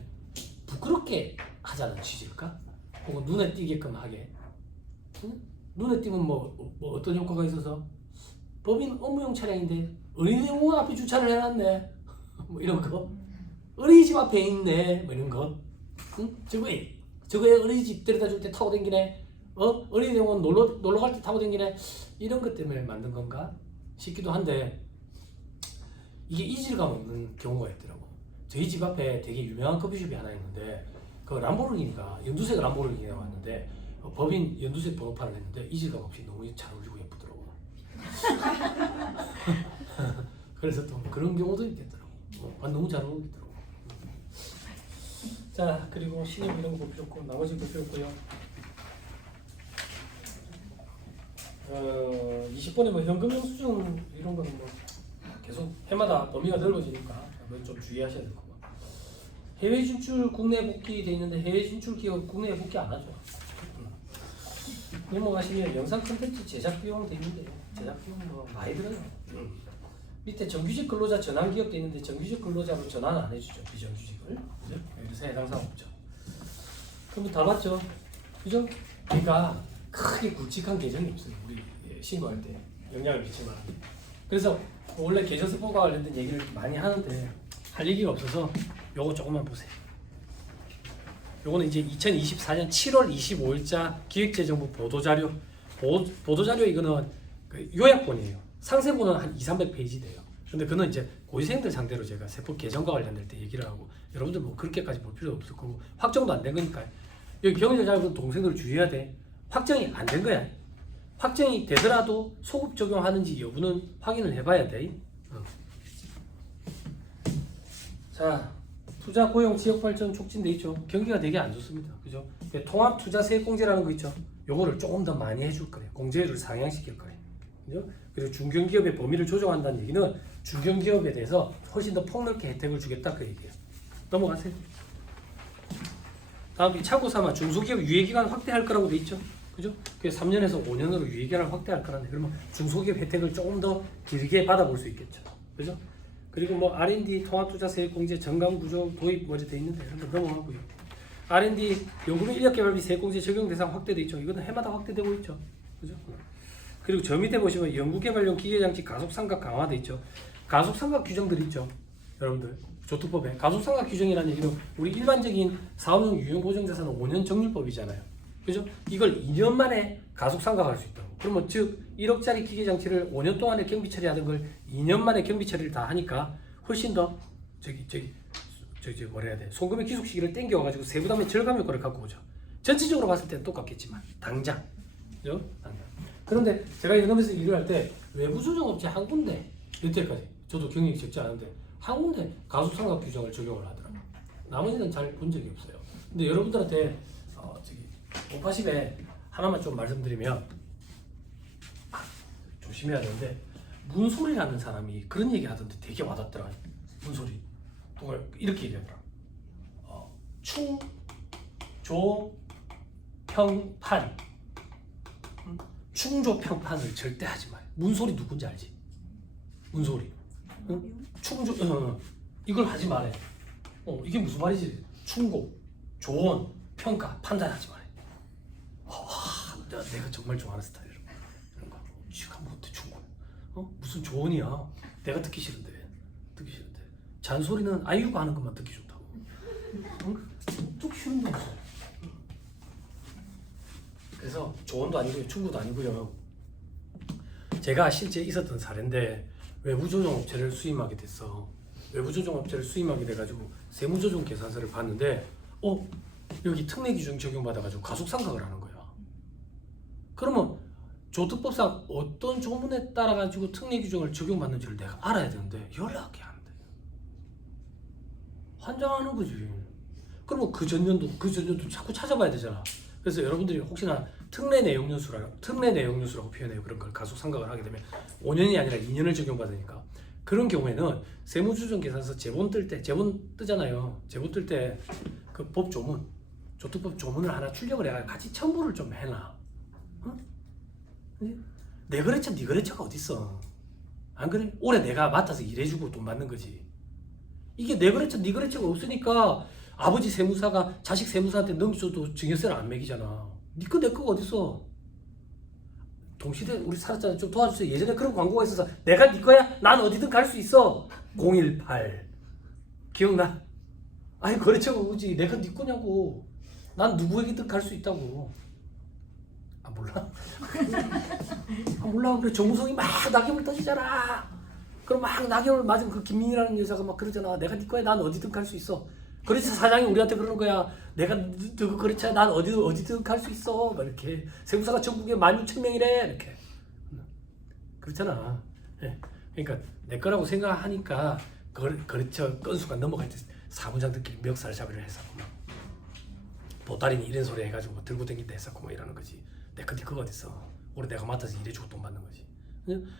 부끄럽게 하자는 취지일까? 혹은 눈에 띄게끔 하게? 응? 눈에 띄면 뭐 어떤 효과가 있어서? 법인 업무용 차량인데 어린이대공원 앞에 주차를 해놨네. 뭐 이런 거. 어린이집 앞에 있네. 뭐 이런 거. 응? 저거에 어린이집 데려다 줄 때 타고 댕기네. 어린이대공원 놀러 갈 때 타고 댕기네. 이런 것 때문에 만든 건가 싶기도 한데 이게 이질감 없는 경우가 있더라고. 저희 집 앞에 되게 유명한 커피숍이 하나 있는데 그 람보르기니가 연두색 람보르기니가 왔는데 법인 연두색 번호판을 했는데 이질감 없이 너무 잘 어울리고 예쁘더라고. 그래서 또 그런 경우도 있겠더라고. 너무 잘 어울리더라고. 자, 그리고 신입 이런 거 볼 필요 없고 나머지 볼 필요 없고요. 20번에 뭐 현금 영수증 이런 거는 뭐 계속 해마다 범위가 넓어지니까 좀 주의하셔야 될 거고. 해외 진출 국내 복귀 돼 있는데 해외 진출 기업 국내에 복귀 안 하죠. 넘어가시면 영상 콘텐츠 제작 비용 돼 있는데요. 제작 비용 뭐 많이 들어요. 밑에 정규직 근로자 전환 기업 돼 있는데 정규직 근로자로 전환 안 해주죠. 비정규직을. 그죠? 여기서 해당 사항 없죠. 그럼 다 맞죠? 그죠? 그러니까 크게 굵직한 개정이 없어요. 우리 신고할 때 영향을 미칠 만한. 그래서 원래 계정세법과 관련된 얘기를 많이 하는데 할 얘기가 없어서 요거 조금만 보세요. 요거는 이제 2024년 7월 25일자 기획재정부 보도자료. 보도자료 이거는 그 요약본이에요. 상세본은 한 200~300페이지 돼요. 근데 그는 이제 고시생들 상대로 제가 세법 개정과 관련될 때 얘기를 하고 여러분들 뭐 그렇게까지 볼 필요 없을 거고 확정도 안 된 거니까 여기 경영자분 동생들 주의해야 돼. 확정이 안 된 거야. 확정이 되더라도 소급 적용하는지 여부는 확인을 해봐야 돼. 자, 투자 고용 지역 발전 촉진돼 있죠. 경기가 되게 안 좋습니다. 그죠? 통합 투자 세액 공제라는 거 있죠. 요거를 조금 더 많이 해줄 거예요. 공제율을 상향시킬 거예요. 그죠? 그리고 중견기업의 범위를 조정한다는 얘기는 중견기업에 대해서 훨씬 더 폭넓게 혜택을 주겠다 그 얘기예요. 넘어가세요. 다음 차고 삼아 중소기업 유예기간 확대할 거라고 돼 있죠. 그죠? 그게 3년에서 5년으로 유예기간을 확대할 거라는데 그러면 중소기업 혜택을 조금 더 길게 받아볼 수 있겠죠. 그죠? 그리고 뭐 R&D 통합투자 세액공제 정강구조 도입 뭐지 돼 있는데 이런 거 넘어가고요. R&D 연구비 인력 개발비 세액공제 적용 대상 확대돼 있죠. 이거는 해마다 확대되고 있죠. 그죠? 그리고 저 밑에 보시면 연구개발용 기계장치 가속상각 강화돼 있죠. 가속상각 규정들이 있죠. 여러분들 조특법에 가속상각 규정이라는 얘기는 우리 일반적인 사업용 유형보정자산은 5년 적률법이잖아요. 그죠? 이걸 2년 만에 가속상각할 수 있다고. 그러면 즉 1억짜리 기계장치를 5년 동안에 경비 처리하던 걸 2년 만에 경비 처리를 다 하니까 훨씬 더 뭐라 해야 돼? 송금의 기속 시기를 땡겨와가지고 세부담의 절감 효과를 갖고 오죠. 전체적으로 봤을 때는 똑같겠지만 당장, 그죠? 당장. 그런데 제가 연금에서 일을 할 때 외부 조정업체 한 군데 이때까지 저도 경력이 적지 않은데 한 군데 가속상각 규정을 적용을 하더라고요. 나머지는 잘 본 적이 없어요. 근데 여러분들한테 580에 하나만 좀 말씀드리면 조심해야 되는데 문소리라는 사람이 그런 얘기 하던데 되게 와닿더라. 문소리. 이렇게 얘기하더라. 충조평판. 충조평판을 절대 하지 마요. 문소리 누군지 알지? 문소리. 응? 이걸 하지 말아요. 이게 무슨 말이지? 충고, 조언, 평가, 판단하지 말아요. 내가 정말 좋아하는 스타일이라. 이런 거. 지가 못해 충고. 무슨 조언이야? 내가 듣기 싫은데. 잔소리는 아이유가 하는 것만 듣기 좋다고. 듣기 싫은데 무슨. 그래서 조언도 아니고요, 충고도 아니고요. 제가 실제 있었던 사례인데 외부 조정업체를 수임하게 됐어. 외부 조정업체를 수임하게 돼가지고 세무조정 계산서를 봤는데 여기 특례 규정 적용받아가지고 가속상각을 하는 거야. 그러면 조특법상 어떤 조문에 따라가지고 특례 규정을 적용받는지를 내가 알아야 되는데 연락이 안 돼. 환장하는 거지. 그러면 그 전년도 자꾸 찾아봐야 되잖아. 그래서 여러분들이 혹시나 특례 내용 요소라고 표현해요. 그런 걸 가속상각을 하게 되면 5년이 아니라 2년을 적용받으니까. 그런 경우에는 세무조정 계산서 제본 뜨잖아요. 제본 뜰 때 그 법 조문, 조특법 조문을 하나 출력을 해야 같이 첨부를 좀 해놔. 내 거래처 네 거래처가 어딨어? 안 그래? 올해 내가 맡아서 일해주고 돈 받는 거지. 이게 내 거래처 네 거래처가 없으니까 아버지 세무사가 자식 세무사한테 넘겨줘도 증여세를 안 매기잖아. 네 거 내 거가 어딨어? 동시대 우리 살았잖아. 좀 도와주세요. 예전에 그런 광고가 있어서 내가 네 거야? 난 어디든 갈 수 있어. 018 기억나? 아니 거래처가 오지. 내가 네 거냐고. 난 누구에게든 갈 수 있다고. 몰라? 몰라. 그래 정우성이 막 낙엽을 떠지잖아. 그럼 막 낙엽을 맞은 그 김민희라는 여자가 막 그러잖아. 내가 네 거야. 난 어디든 갈 수 있어. 거래처 사장이 우리한테 그러는 거야. 내가 너 거래처야. 난 어디든 갈 수 있어. 막 이렇게. 세무사가 전국에 16,000명이래. 이렇게. 그렇잖아. 네. 그러니까 내 거라고 생각하니까 거래처 건수가 넘어갈 때 사무장들끼리 멱살 잡이를 했었고 막 보따리니 이런 소리 해가지고 들고 다닌다 했었고 뭐 이러는 거지. 내 거 네 거가 어딨어. 올해 내가 맡아서 일해주고 돈 받는 거지.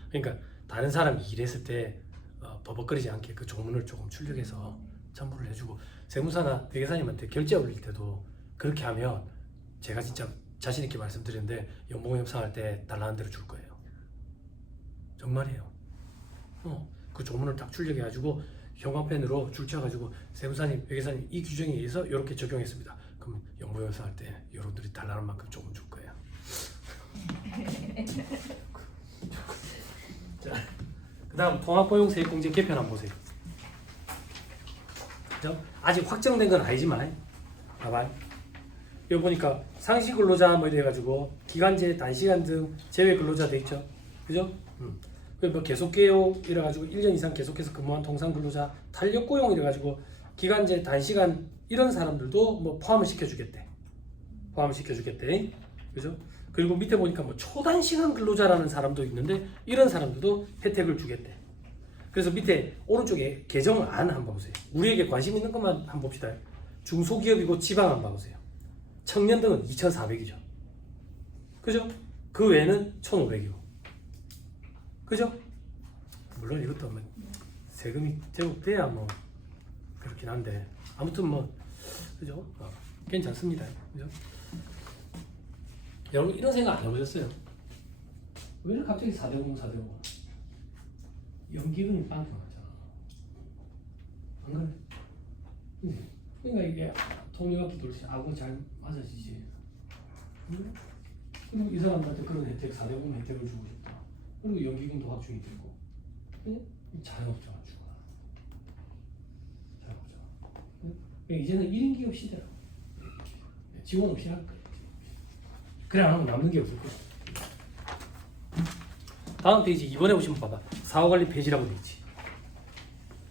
그러니까 다른 사람이 일했을 때 버벅거리지 않게 그 조문을 조금 출력해서 첨부를 해주고 세무사나 회계사님한테 결제 올릴 때도 그렇게 하면 제가 진짜 자신 있게 말씀드리는데 연봉 협상할 때 달라는 대로 줄 거예요. 정말이에요. 그 조문을 딱 출력해가지고 형광펜으로 줄쳐가지고 세무사님, 회계사님 이 규정에 의해서 이렇게 적용했습니다. 그럼 연봉 협상할 때 여러분들이 달라는 만큼 조금 줄 거예요. 자, 그다음 통합고용세액공제 개편 한번 보세요. 그죠? 아직 확정된 건 아니지만 봐봐요. 여기 보니까 상시 근로자 뭐 이래가지고 기간제, 단시간 등 제외 근로자 돼 있죠. 그죠? 뭐 계속계용 이래가지고 1년 이상 계속해서 근무한 통상 근로자, 탄력고용 이래가지고 기간제, 단시간 이런 사람들도 뭐 포함을 시켜주겠대. 그죠? 그리고 밑에 보니까 뭐 초단시간 근로자라는 사람도 있는데 이런 사람들도 혜택을 주겠대. 그래서 밑에 오른쪽에 개정안 한번 보세요. 우리에게 관심 있는 것만 한번 봅시다. 중소기업이고 지방 한번 보세요. 청년 등은 2,400이죠. 그죠? 그 외에는 1,500이고. 그죠? 물론 이것도 뭐 세금이 제법 돼야 뭐 그렇긴 한데 아무튼 뭐 그죠? 괜찮습니다. 그죠? 여러분 이런 생각 안 해보셨어요? 왜 갑자기 4대5 연기금이 빵꾸 났잖아. 안 그래? 그러니까 이게 톱니바퀴 돌듯이 아고 잘 맞아지지. 응? 그리고 이 사람들한테 그런 혜택, 4대보험 혜택을 주고 싶다. 그리고 연기금도 확충이 되고. 응? 자영업자가 죽어. 자영업자. 응? 이제는 1인 기업 시대라고. 지원 없이 할 거야. 그래 안 하면 남는 게 없을 거야. 다음 페이지 이번에 보시면 봐봐. 사후관리 폐지라고 돼 있지.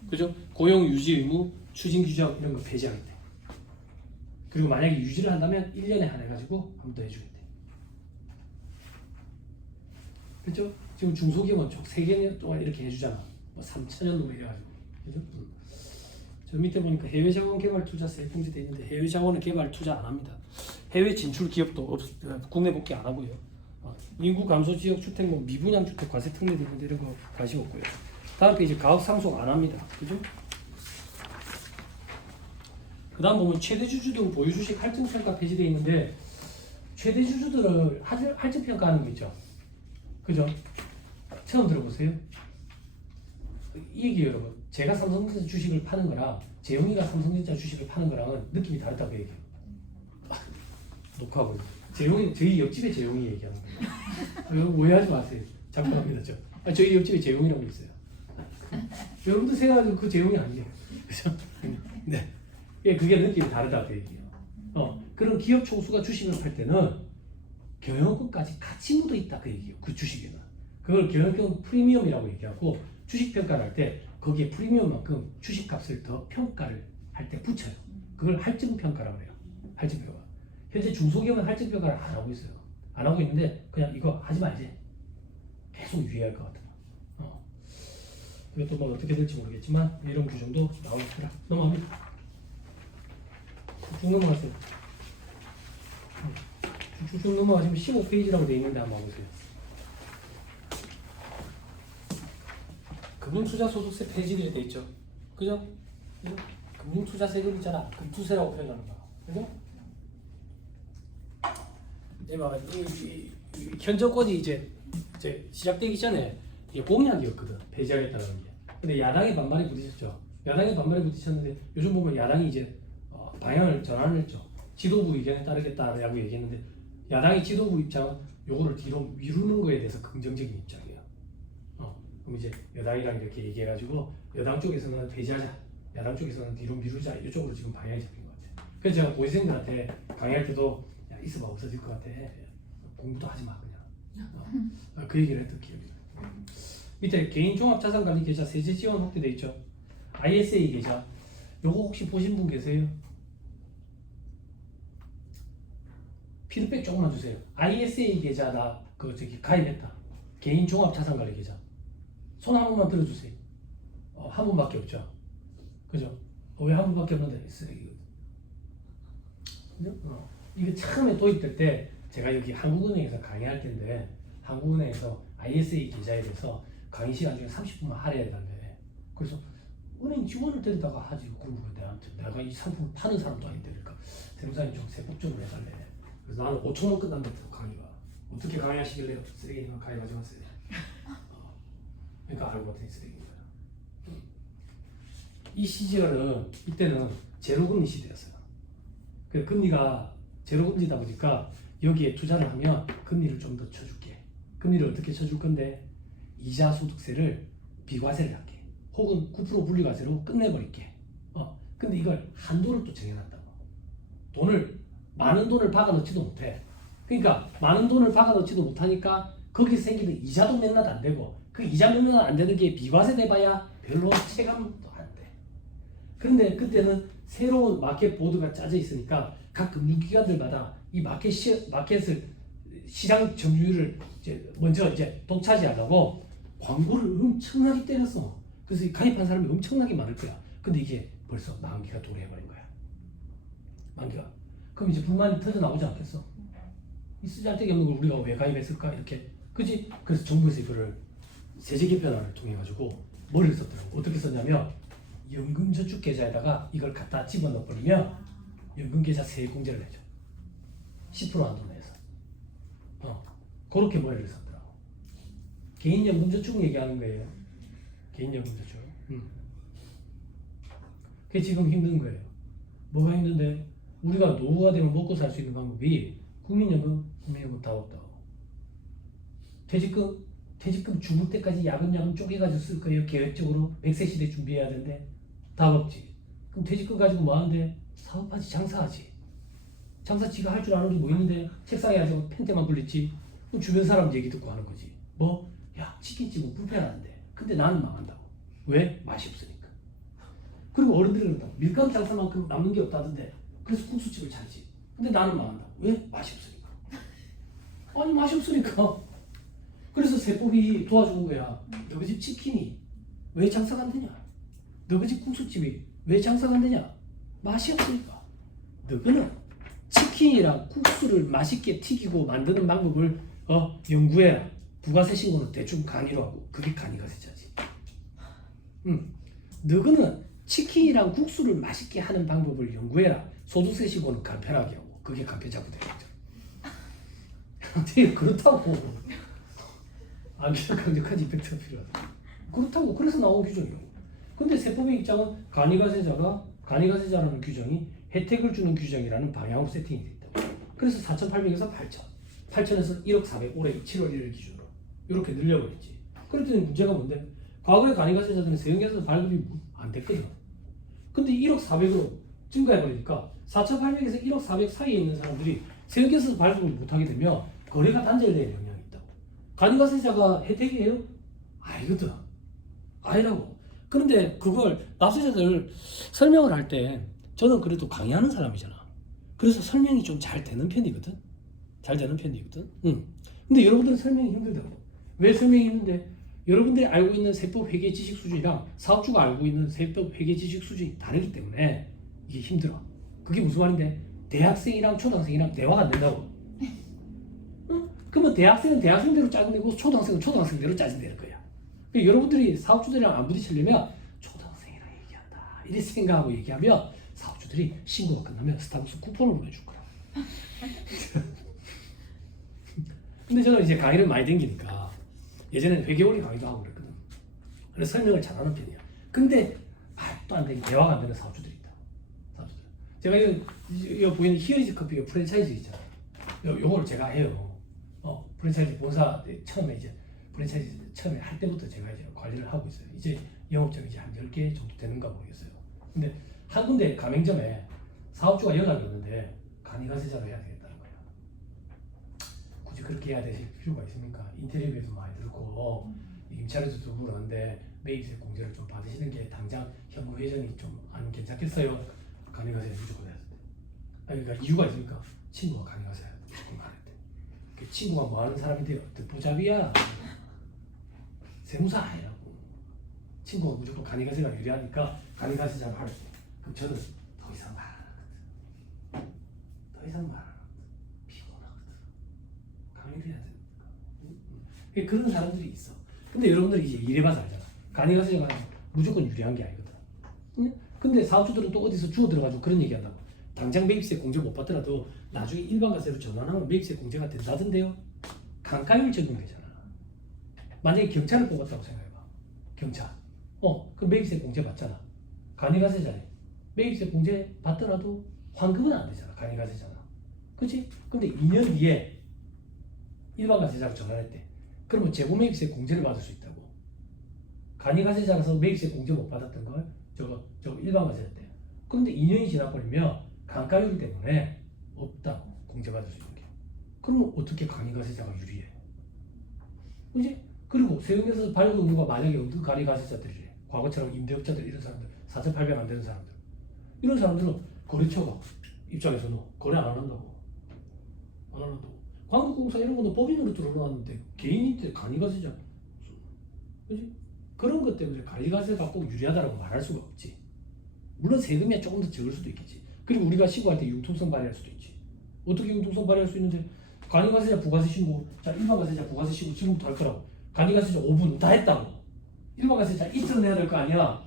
그죠? 고용 유지 의무, 추진 규정 이런 거 폐지하겠대. 그리고 만약에 유지를 한다면 1년에 한 해가지고 한 번 더 해주겠대. 그렇죠? 지금 중소기업은 총 3개년 동안 이렇게 해주잖아. 뭐 3천년 동안 이래가지고. 그죠? 저 밑에 보니까 해외 자원 개발 투자세 공제돼 있는데 해외 자원은 개발 투자 안 합니다. 해외 진출 기업도 국내 복귀 안 하고요. 인구 감소 지역 주택 뭐 미분양 주택 과세 특례 되는데 이런 거 관심 없고요. 다음 페이지 가격 상속 안 합니다. 그죠? 그 다음 보면 최대 주주 등 보유 주식 할증 평가 폐지되어 있는데 최대 주주들을 할증 평가하는 거 있죠. 그죠? 처음 들어보세요? 이 얘기 여러분. 제가 삼성전자 주식을 파는 거랑 재용이가 삼성전자 주식을 파는 거랑은 느낌이 다르다고 얘기해요. 녹화하고 있어요. 재용이 저희 옆집에 재용이 얘기하는 거예요. 여러분 오해하지 마세요. 잠깐만 죠 저희 옆집에 재용이라고 있어요. 여러분들 생각하는 그 재용이 아니에요. 그죠? 네. 예, 그게 느낌이 다르다고 얘기해요. 그런 기업 총수가 주식을 팔 때는 경영권까지 같이 묻어 있다 그 얘기예요. 그 주식에는. 그걸 경영권 프리미엄이라고 얘기하고 주식 평가를 할 때 거기에 프리미엄만큼 주식값을 더 평가를 할 때 붙여요. 그걸 할증 평가라고 해요. 할증 평가. 현재 중소기업은 할증 평가를 안 하고 있어요. 안 하고 있는데 그냥 이거 하지 말지. 계속 유의할 것 같아요. 이것도 뭐 어떻게 될지 모르겠지만 이런 규정도 나오니까 넘어갑니다. 쭉 넘어가세요. 쭉 넘어가시면 15페이지라고 되어 있는데 한번 보세요. 금융투자소득세 폐지를 돼 있죠. 그죠? 금융투자세금 있잖아. 금투세라고 표현하는 거. 그죠? 현 정권이 이제 시작되기 전에 이게 공약이었거든. 폐지하겠다는 게. 근데 야당의 반발이 부딪혔죠. 야당의 반발이 부딪혔는데 요즘 보면 야당이 이제 방향을 전환을 했죠. 지도부 의견에 따르겠다라고 얘기했는데 야당의 지도부 입장은 요거를 뒤로 미루는 거에 대해서 긍정적인 입장이에요. 그럼 이제 여당이랑 이렇게 얘기해가지고 여당 쪽에서는 폐지하자, 야당 쪽에서는 뒤로 미루자 이쪽으로 지금 방향이 잡힌 것 같아요. 그래서 제가 고시생들한테 강의할 때도 야, 있어봐 없어질 것 같아. 공부도 하지 마 그냥. 그 얘기를 했던 기억이 나요. 밑에 개인 종합 자산 관리 계좌 세제 지원 확대돼 있죠. ISA 계좌. 요거 혹시 보신 분 계세요? 피드백 조금만 주세요. ISA 계좌 나 가입했다. 개인 종합 자산 관리 계좌. 손 한 번만 들어주세요. 한 번밖에 없죠. 그죠? 왜 한 번밖에 없는데 쓰레기. 이게 처음에 도입될 때 제가 여기 한국은행에서 강의할 텐데 한국은행에서 ISA 계좌에 대해서 강의 시간 중에 30분만 할애해달래. 그래서 은행 직원을 데리다가 하지. 그럼 내가 이 상품을 파는 사람도 아닌데 그러니까 세무사님 좀 세법적으로 해달래. 그래서 나는 5천원 끝난다 강의가. 어떻게 강의하시길래 쓰레기만 가입하지 마세요. 그러니까 알고 봤더니 쓰레기인 거야. 이 시절은 이때는 제로금리 시대였어요. 그 금리가 제로금리다 보니까 여기에 투자를 하면 금리를 좀 더 쳐줄게. 금리를 어떻게 쳐줄 건데 이자 소득세를 비과세를 할게. 혹은 9% 분리과세로 끝내버릴게. 근데 이걸 한도를 또 정해놨다고. 많은 돈을 박아 넣지도 못해. 그러니까 많은 돈을 박아 넣지도 못하니까 거기서 생기는 이자도 몇 날 안 되고 그 이자 몇 날 안 되는 게 비과세 돼봐야 별로 체감도 안 돼. 그런데 그때는 새로운 마켓 보드가 짜져 있으니까 각 금융기관들마다 이 마켓을 시장 점유율을 먼저 독차지하려고 광고를 엄청나게 때렸어. 그래서 가입한 사람이 엄청나게 많을 거야. 근데 이게 벌써 만기가 도래해버린 거야. 만기가. 그럼 이제 불만이 터져나오지 않겠어? 이 쓰잘데기 없는 걸 우리가 왜 가입했을까? 이렇게. 그지? 그래서 정부에서 이거를 세제 개편안을 통해 가지고 머리를 썼더라고. 어떻게 썼냐면 연금저축계좌에다가 이걸 갖다 집어넣어 버리면 연금계좌 세액 공제를 해줘. 10% 한도 내에서. 그렇게 머리를 썼더라고. 개인연금저축 얘기하는 거예요. 개인연금저축. 그게 지금 힘든 거예요. 뭐가 힘든데? 우리가 노후가 되면 먹고 살 수 있는 방법이 국민연금 다 없다고. 퇴직금 죽을 때까지 야금야금 쪼개가지고 쓸 거예요. 계획적으로 100세 시대 준비해야 되는데 답 없지. 그럼 퇴직금 가지고 뭐 하는데? 사업하지, 장사하지. 장사 지가 할 줄 아는 게 뭐 있는데 책상에 앉아서 펜대만 돌렸지. 그럼 주변 사람 얘기 듣고 하는 거지. 뭐? 야, 치킨집은 불편한데. 근데 나는 망한다고. 왜? 맛이 없으니까. 그리고 어른들이 그런다고. 밀가루 장사만큼 남는 게 없다던데. 그래서 국수집을 차리지. 근데 나는 망한다고. 왜? 맛이 없으니까. 아니, 맛이 없으니까. 그래서 세법이 도와주는 거야. 너희 집 치킨이 왜 장사가 안 되냐? 너희 집 국수집이 왜 장사가 안 되냐? 맛이 없으니까. 너희는 치킨이랑 국수를 맛있게 튀기고 만드는 방법을 연구해라. 부가세 신고는 대충 강의로 하고 그게 간이가세자지. 너희는 치킨이랑 국수를 맛있게 하는 방법을 연구해라. 소득세 신고는 간편하게 하고 그게 간편자부 되겠죠. 되게 그렇다고. 강력한 이펙트가 필요하다. 그렇다고. 그래서 나온 규정이에요. 근데 세법의 입장은 간이가세자라는 규정이 혜택을 주는 규정이라는 방향으로 세팅이 돼 있다. 그래서 4,800에서 8,000, 8,000에서 1억 400 올해 7월 1일 기준으로 이렇게 늘려버렸지. 그랬더니 문제가 뭔데? 과거에 간이가세자들은 세금계에서 발급이 안 됐거든. 근데 1억 400으로 증가해버리니까 4,800에서 1억 400 사이에 있는 사람들이 세금계에서 발급을 못하게 되면 거래가 단절되는 영향이 있다고. 간이가세자가 혜택이에요? 아니거든. 아니라고. 그런데 그걸 납세자들 설명을 할 때 저는 그래도 강의하는 사람이잖아. 그래서 설명이 좀 잘 되는 편이거든. 근데 여러분들은 설명이 힘들다고. 왜 설명이 힘든데? 여러분들이 알고 있는 세법 회계 지식 수준이랑 사업주가 알고 있는 세법 회계 지식 수준이 다르기 때문에 이게 힘들어. 그게 무슨 말인데? 대학생이랑 초등학생이랑 대화가 안 된다고. 그러면 대학생은 대학생대로 짜증내고 초등학생은 초등학생대로 짜증낼 거야. 그러니까 여러분들이 사업주들이랑 안 부딪히려면 초등학생이랑 얘기한다 이렇게 생각하고 얘기하면 사업주들이 신고가 끝나면 스타벅스 쿠폰을 보내줄 거야. 근데 저는 이제 강의를 많이 댕기니까 예전에는 회계원리 강의도 하고 그랬거든. 그래서 설명을 잘하는 편이야. 근데 말도 안 되게 대화가 안 되는 사업주들이 있다. 사업주들. 제가 이거 보이는 히어리즈 커피 프랜차이즈 있잖아요. 요거를 제가 해요. 프랜차이즈 본사 처음에 이제 프랜차이즈 처음에 할 때부터 제가 이제 관리를 하고 있어요. 이제 영업점이 이제 한 10개 정도 되는가 모르겠어요. 근데 한 군데 가맹점에 사업주가 연락이 오는데 간이가세자로 해야 되겠다는 거예요. 굳이 그렇게 해야 될 필요가 있습니까? 인테리어비도 많이 들고 임차료도 들고 그러는데 매입세 공제를 좀 받으시는 게 당장 현금 회전이 좀 안 괜찮겠어요? 간이가세 무조건 해야 돼. 그러니까 이유가 있습니까? 친구가 간이가세 무조건 가야 돼. 그 친구가 뭐 하는 사람인데요? 듣보잡이야. 세무사 아니라고. 친구가 무조건 간이가세가 유리하니까 간이가세자를 하래. 그럼 저는 더 이상 말 안 하거든. 더 이상 말 안 하거든. 피곤하거든. 강의를 해야 되니까. 그런 사람들이 있어. 근데 여러분들이 이제 일해봐서 알잖아. 간이가세자가 무조건 유리한 게 아니거든. 응? 근데 사업주들은 또 어디서 주워 들어가지고 그런 얘기 한다고. 당장 매입세 공제 못 받더라도 나중에 일반가세로 전환하면 매입세 공제가 된다던데요. 강가율 적용되잖아. 만약에 경찰을 뽑았다고 생각해봐. 경찰. 그 매입세 공제 받잖아. 간이가세자네. 매입세 공제 받더라도 환급은 안 되잖아. 간이가세잖아. 그치? 근데 2년 뒤에 일반가세자로 전환했대. 그러면 재고매입세 공제를 받을 수 있다고. 간이가세자라서 매입세 공제 못 받았던 걸 저거 일반가세자 때. 그런데 2년이 지나버리면 강가율 때문에 없다고. 공제받을 수 있는 게. 그러면 어떻게 간이가세자가 유리해? 그치? 그리고 세금에서 발급 의무가 만약에 없는 간이가세자들이래. 과거처럼 임대업자들 이런 사람들 4,800 안 되는 사람들 이런 사람들은 거래처가 입장에서는 거래 안 한다고. 안 한다고. 광고공사 이런 거는 법인으로 들어놨는데 개인인데 간이가세자 그치? 그런 것 때문에 간이가세가 꼭 유리하다고 말할 수가 없지. 물론 세금이 조금 더 적을 수도 있겠지. 그리고 우리가 신고할 때 융통성 발휘할 수도 있지. 어떻게 융통성 발휘할 수 있는데 간이가세자 부가세 신고 자 일반가세자 부가세 신고 지금부터 할 거라고. 간이가세자 5분 다 했다고. 일반가세자 이틀은 해야 될 거 아니야.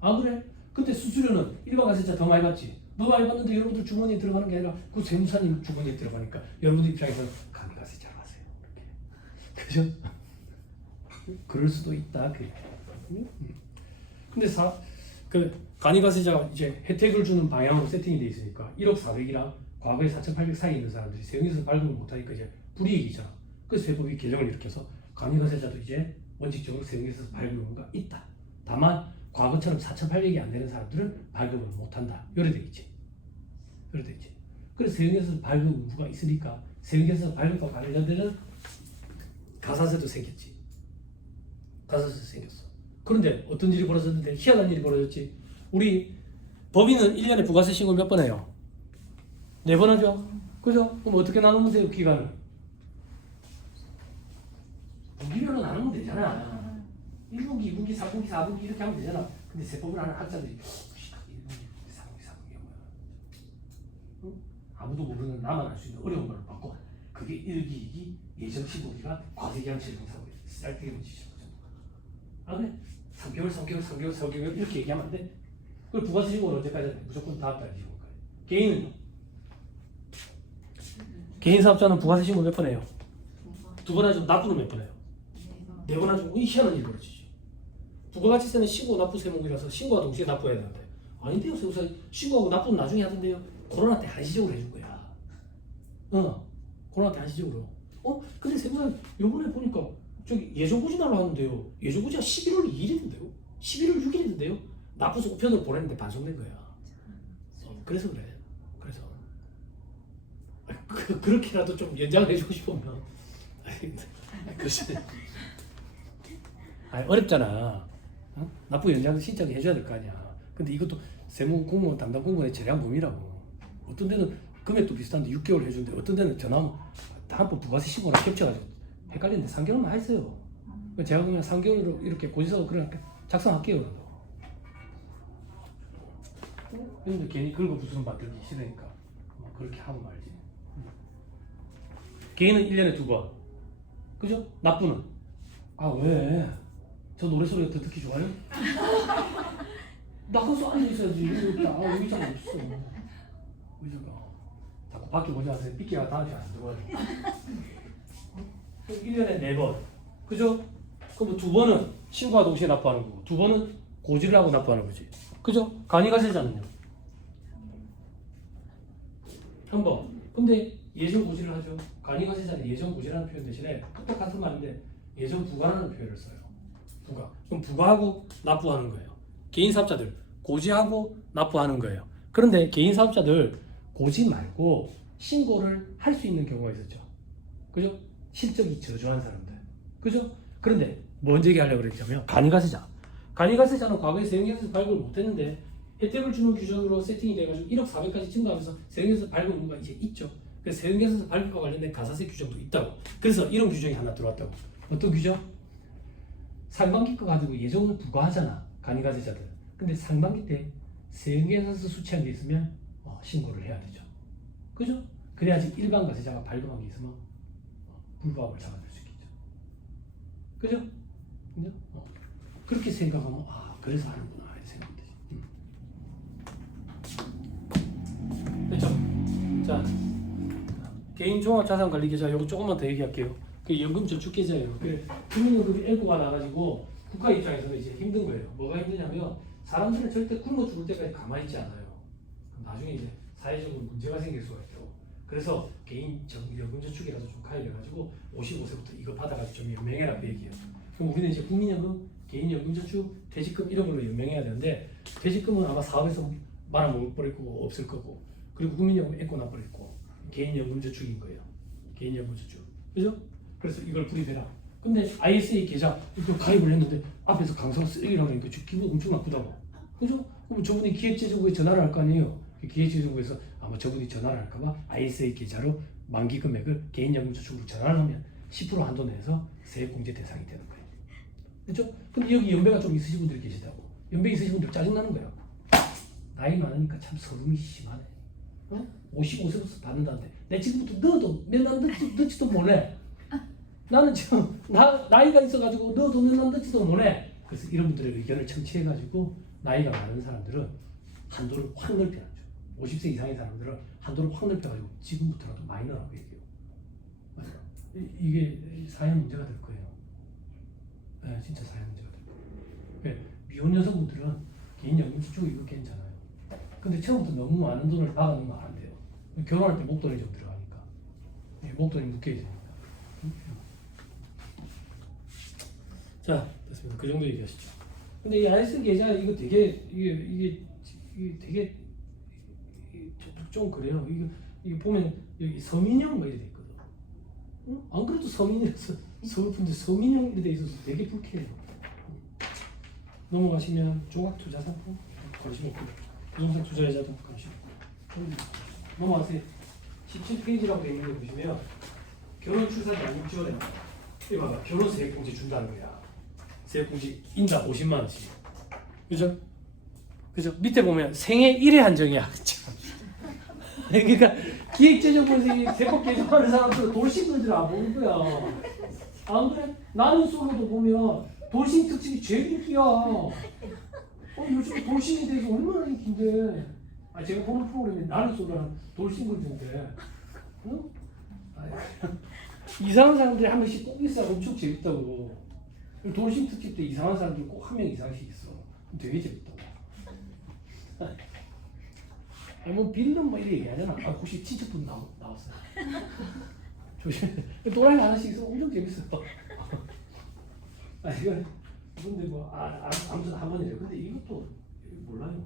안 그래? 근데 수수료는 일반가세자 더 많이 받지. 더 많이 받는데 여러분들 주머니에 들어가는 게 아니라 그 세무사님 주머니에 들어가니까 여러분들 입장에서는 간이가세자로 하세요. 그죠? 그럴 수도 있다. 근데 간이가세자 이제 혜택을 주는 방향으로 세팅이 돼 있으니까 1억 400이랑 과거에 4,800 사이에 있는 사람들이 세금에서 발급을 못하니까 이제 불이익이잖아. 그래서 세법이 개정을 이렇게 해서 간이가세자도 이제 원칙적으로 세금에서 발급 의무가 있다. 다만 과거처럼 4,800이 안 되는 사람들은 발급을 못한다. 이래 돼 있지. 이래 돼 있지. 그래서 세금에서 발급 의무가 있으니까 세금에서 발급과 관련되는 가산세도 생겼지. 가산세도 생겼어. 그런데 어떤 일이 벌어졌는데 희한한 일이 벌어졌지. 우리 법인은 1년에 부가세 신고 몇 번 해요? 4번 하죠? 그죠? 그럼 어떻게 나누면 돼요, 기간을? 분기별로 나누면 되잖아. 1분기, 2분기, 3분기, 4분기 이렇게 하면 되잖아. 근데 세법을 하는 학자들이 1분기, 2분기, 3분기, 4분기 뭐야? 아무도 모르는 나만 알 수 있는 어려운 걸 받고 그게 1기, 2기, 예정 15기가 과세기한 실행사고 쌀뜨기 문제죠. 아 그래? 3개월, 3개월, 3개월, 4개월 이렇게 얘기하면 안 돼? 그걸 부가세 신고는 언제까지 하냐? 무조건 다음 달에 신고까지. 개인은요? 개인 사업자는 부가세 신고 몇 번 해요? 2번 하죠. 납부는 몇 번 해요? 4번 하죠. 이 희한한 일이 벌어지지. 부가가치세는 신고 납부 세목이라서 신고와 동시에 납부해야 되는데 아닌데요. 세무사 신고하고 납부는 나중에 하던데요. 코로나 때 한시적으로 해준 거야. 코로나 때 한시적으로. 근데 세무사 요번에 보니까 저기 예정고지날로 하는데요. 예정고지가 11월 2일인데요. 11월 6일인데요. 납부서 우편으로 보냈는데 반송된 거야. 그래서 그래. 그래서 그렇게라도 좀 연장을 해주고 싶으면 글쎄 어렵잖아. 납부 연장도 신청을 해줘야 될 거 아니야. 근데 이것도 세무 공무원 담당 공무원의 재량 범위라고. 어떤 데는 금액도 비슷한데 6개월 해주는데 어떤 데는 전화 오면 다음번 부가세 신고랑 겹쳐가지고 헷갈리는데 3개월만 하세요. 제가 그냥 3개월로 이렇게 고지서도 그냥 작성할게요. 근데 괜히 긁어 부수는 받들기 싫으니까 그렇게 하고 말지. 개인은 1년에 2번. 그죠? 납부는? 아 왜? 저 노래 소리가 더 듣기 좋아요? 나가서 앉아있어야지. 의자가 없어. 의자가 자꾸 밖에 보지 마세요. 삐끼가 다음에 안 들어와요. 1년에 4번. 그죠? 그럼 2번은 신고와 동시에 납부하는 거고 2번은 고지를 하고 납부하는 거지. 그죠? 간이가세자는요? 3번. 근데 예정 고지를 하죠. 간이가세자는 예정 고지라는 표현 대신에 똑같은 말인데 예정 부과라는 표현을 써요. 부과. 그럼 부과하고 납부하는 거예요. 개인 사업자들 고지하고 납부하는 거예요. 그런데 개인 사업자들 고지 말고 신고를 할 수 있는 경우가 있었죠. 그죠? 실적이 저조한 사람들. 그죠? 그런데 뭐 언제 얘기하려고 그랬냐면 간이가세자. 간이가세자는 과거에 세금에서 발급을 못했는데 혜택을 주는 규정으로 세팅이 돼가지고 1억 400까지 증가하면서 세금에서 발급 의무가 이제 있죠. 그래서 세금에서 발급과 관련된 가사세 규정도 있다고. 그래서 이런 규정이 하나 들어왔다고. 어떤 규정? 상반기 거 가지고 예정을 부과하잖아. 간이가세자들. 근데 상반기 때 세금에서 수취한 게 있으면 신고를 해야 되죠. 그죠? 그래야지 일반 가세자가 발급한 게 있으면 불법을 잡아낼 수 있겠죠. 그죠? 그죠? 그렇게 생각하면 그래서 하는구나 이렇게 생각하면 되지. 됐죠? 자, 개인 종합자산관리계좌 요거 조금만 더 얘기할게요. 그 연금저축계좌예요. 국민연금이 애고가 나가지고 국가 입장에서는 이제 힘든 거예요. 뭐가 힘드냐면 사람들은 절대 굶어 죽을 때까지 가만히 있지 않아요. 나중에 이제 사회적으로 문제가 생길 수가 있죠. 그래서 개인 연금저축이라도 좀 가입해가지고 55세부터 이거 받아가지고 좀 연명해라 그 얘기예요. 그럼 우리는 이제 국민연금, 개인연금저축, 퇴직금 이런 걸로 연명해야 되는데 퇴직금은 아마 사업에서 말아먹을 거고 없을 거고 그리고 국민연금 애고 나버릴 거고 개인연금저축인 거예요. 개인연금저축. 그죠? 그래서 이걸 구입해라. 근데 ISA 계좌 이거 가입을 했는데 앞에서 강사가 쓰레기라고 하니까 기분 엄청 나쁘다고. 그죠? 그럼 저분이 기획재정부에 전화를 할 거 아니에요. 기획재정부에서 아마 저분이 전화를 할까봐 ISA 계좌로 만기 금액을 개인연금저축으로 전화를 하면 10% 한도 내에서 세액공제 대상이 되는 거예요. 그렇죠? 근데 여기 연배가 좀 있으신 분들이 계시다고. 연배 있으신 분들 짜증나는 거예요. 나이 많으니까 참 서름이 심하네. 55세부터 받는다는데 내 지금부터 넣어도 몇 날 넣지도 못해. 나는 지금 나이가 있어가지고 넣어도 몇 날 넣지도 못해. 그래서 이런 분들의 의견을 청취해가지고 나이가 많은 사람들은 한도를 확 넓혀놨죠. 50세 이상의 사람들은 한도를 확 넓혀가지고 지금부터라도 많이 넣으라고 얘기해요. 이게 사회 문제가 될 거예요. 네, 진짜 사회 문제가 될 거예요. 미혼 여성분들은 개인연금 쪽 이거 괜찮아요. 근데 처음부터 너무 많은 돈을 박아놓으면 안 돼요. 결혼할 때 목돈이 좀 들어가니까. 목돈이 묶여 있으니까. 자, 됐습니다. 그 정도 얘기하시죠. 근데 이 IS 계좌 이거 되게 이게 되게 좀 그래요. 이게 보면 여기 서민형 뭐 이렇게 돼 있거든. 응? 안 그래도 서민이라서 서울분들 서민형 이렇게 돼 있어서 되게 불쾌해요. 넘어가시면 조각투자상품 관심 없고 부동산 투자이자도 관심 없고 넘어가세요. 17페이지라고 되어 있는 거 보시면 결혼 출산 양육 지원에 이거 봐봐. 결혼 세액공제 준다는 거야. 세액공제 인당 50만 원씩. 그죠? 그죠? 밑에 보면 생애 1회 한정이야. 그러니까 기획재정부에서 세법 개정하는 사람들 돌싱들을 안 보는 거야. 안 그래? 나는 솔로도 보면 돌싱 특집이 제일 인기야. 요즘 돌싱에 대해서 얼마나 인기인데. 제가 보는 프로그램이 나는 솔로랑 돌싱들인데. 응? 이상한 사람들이 한 명씩 꼭 있어야 엄청 재밌다고. 돌싱 특집 때 이상한 사람들 꼭 한 명 이상씩 있어. 되게 재밌다고. 뭐 빌런 뭐 이렇게 얘기하잖아. 혹시 친척분 나왔어요? 조심. 또라이 하나씩 있으면 엄청 재밌어. 이거 근데 뭐 아무튼 한 번이래요. 근데 이것도 몰라요.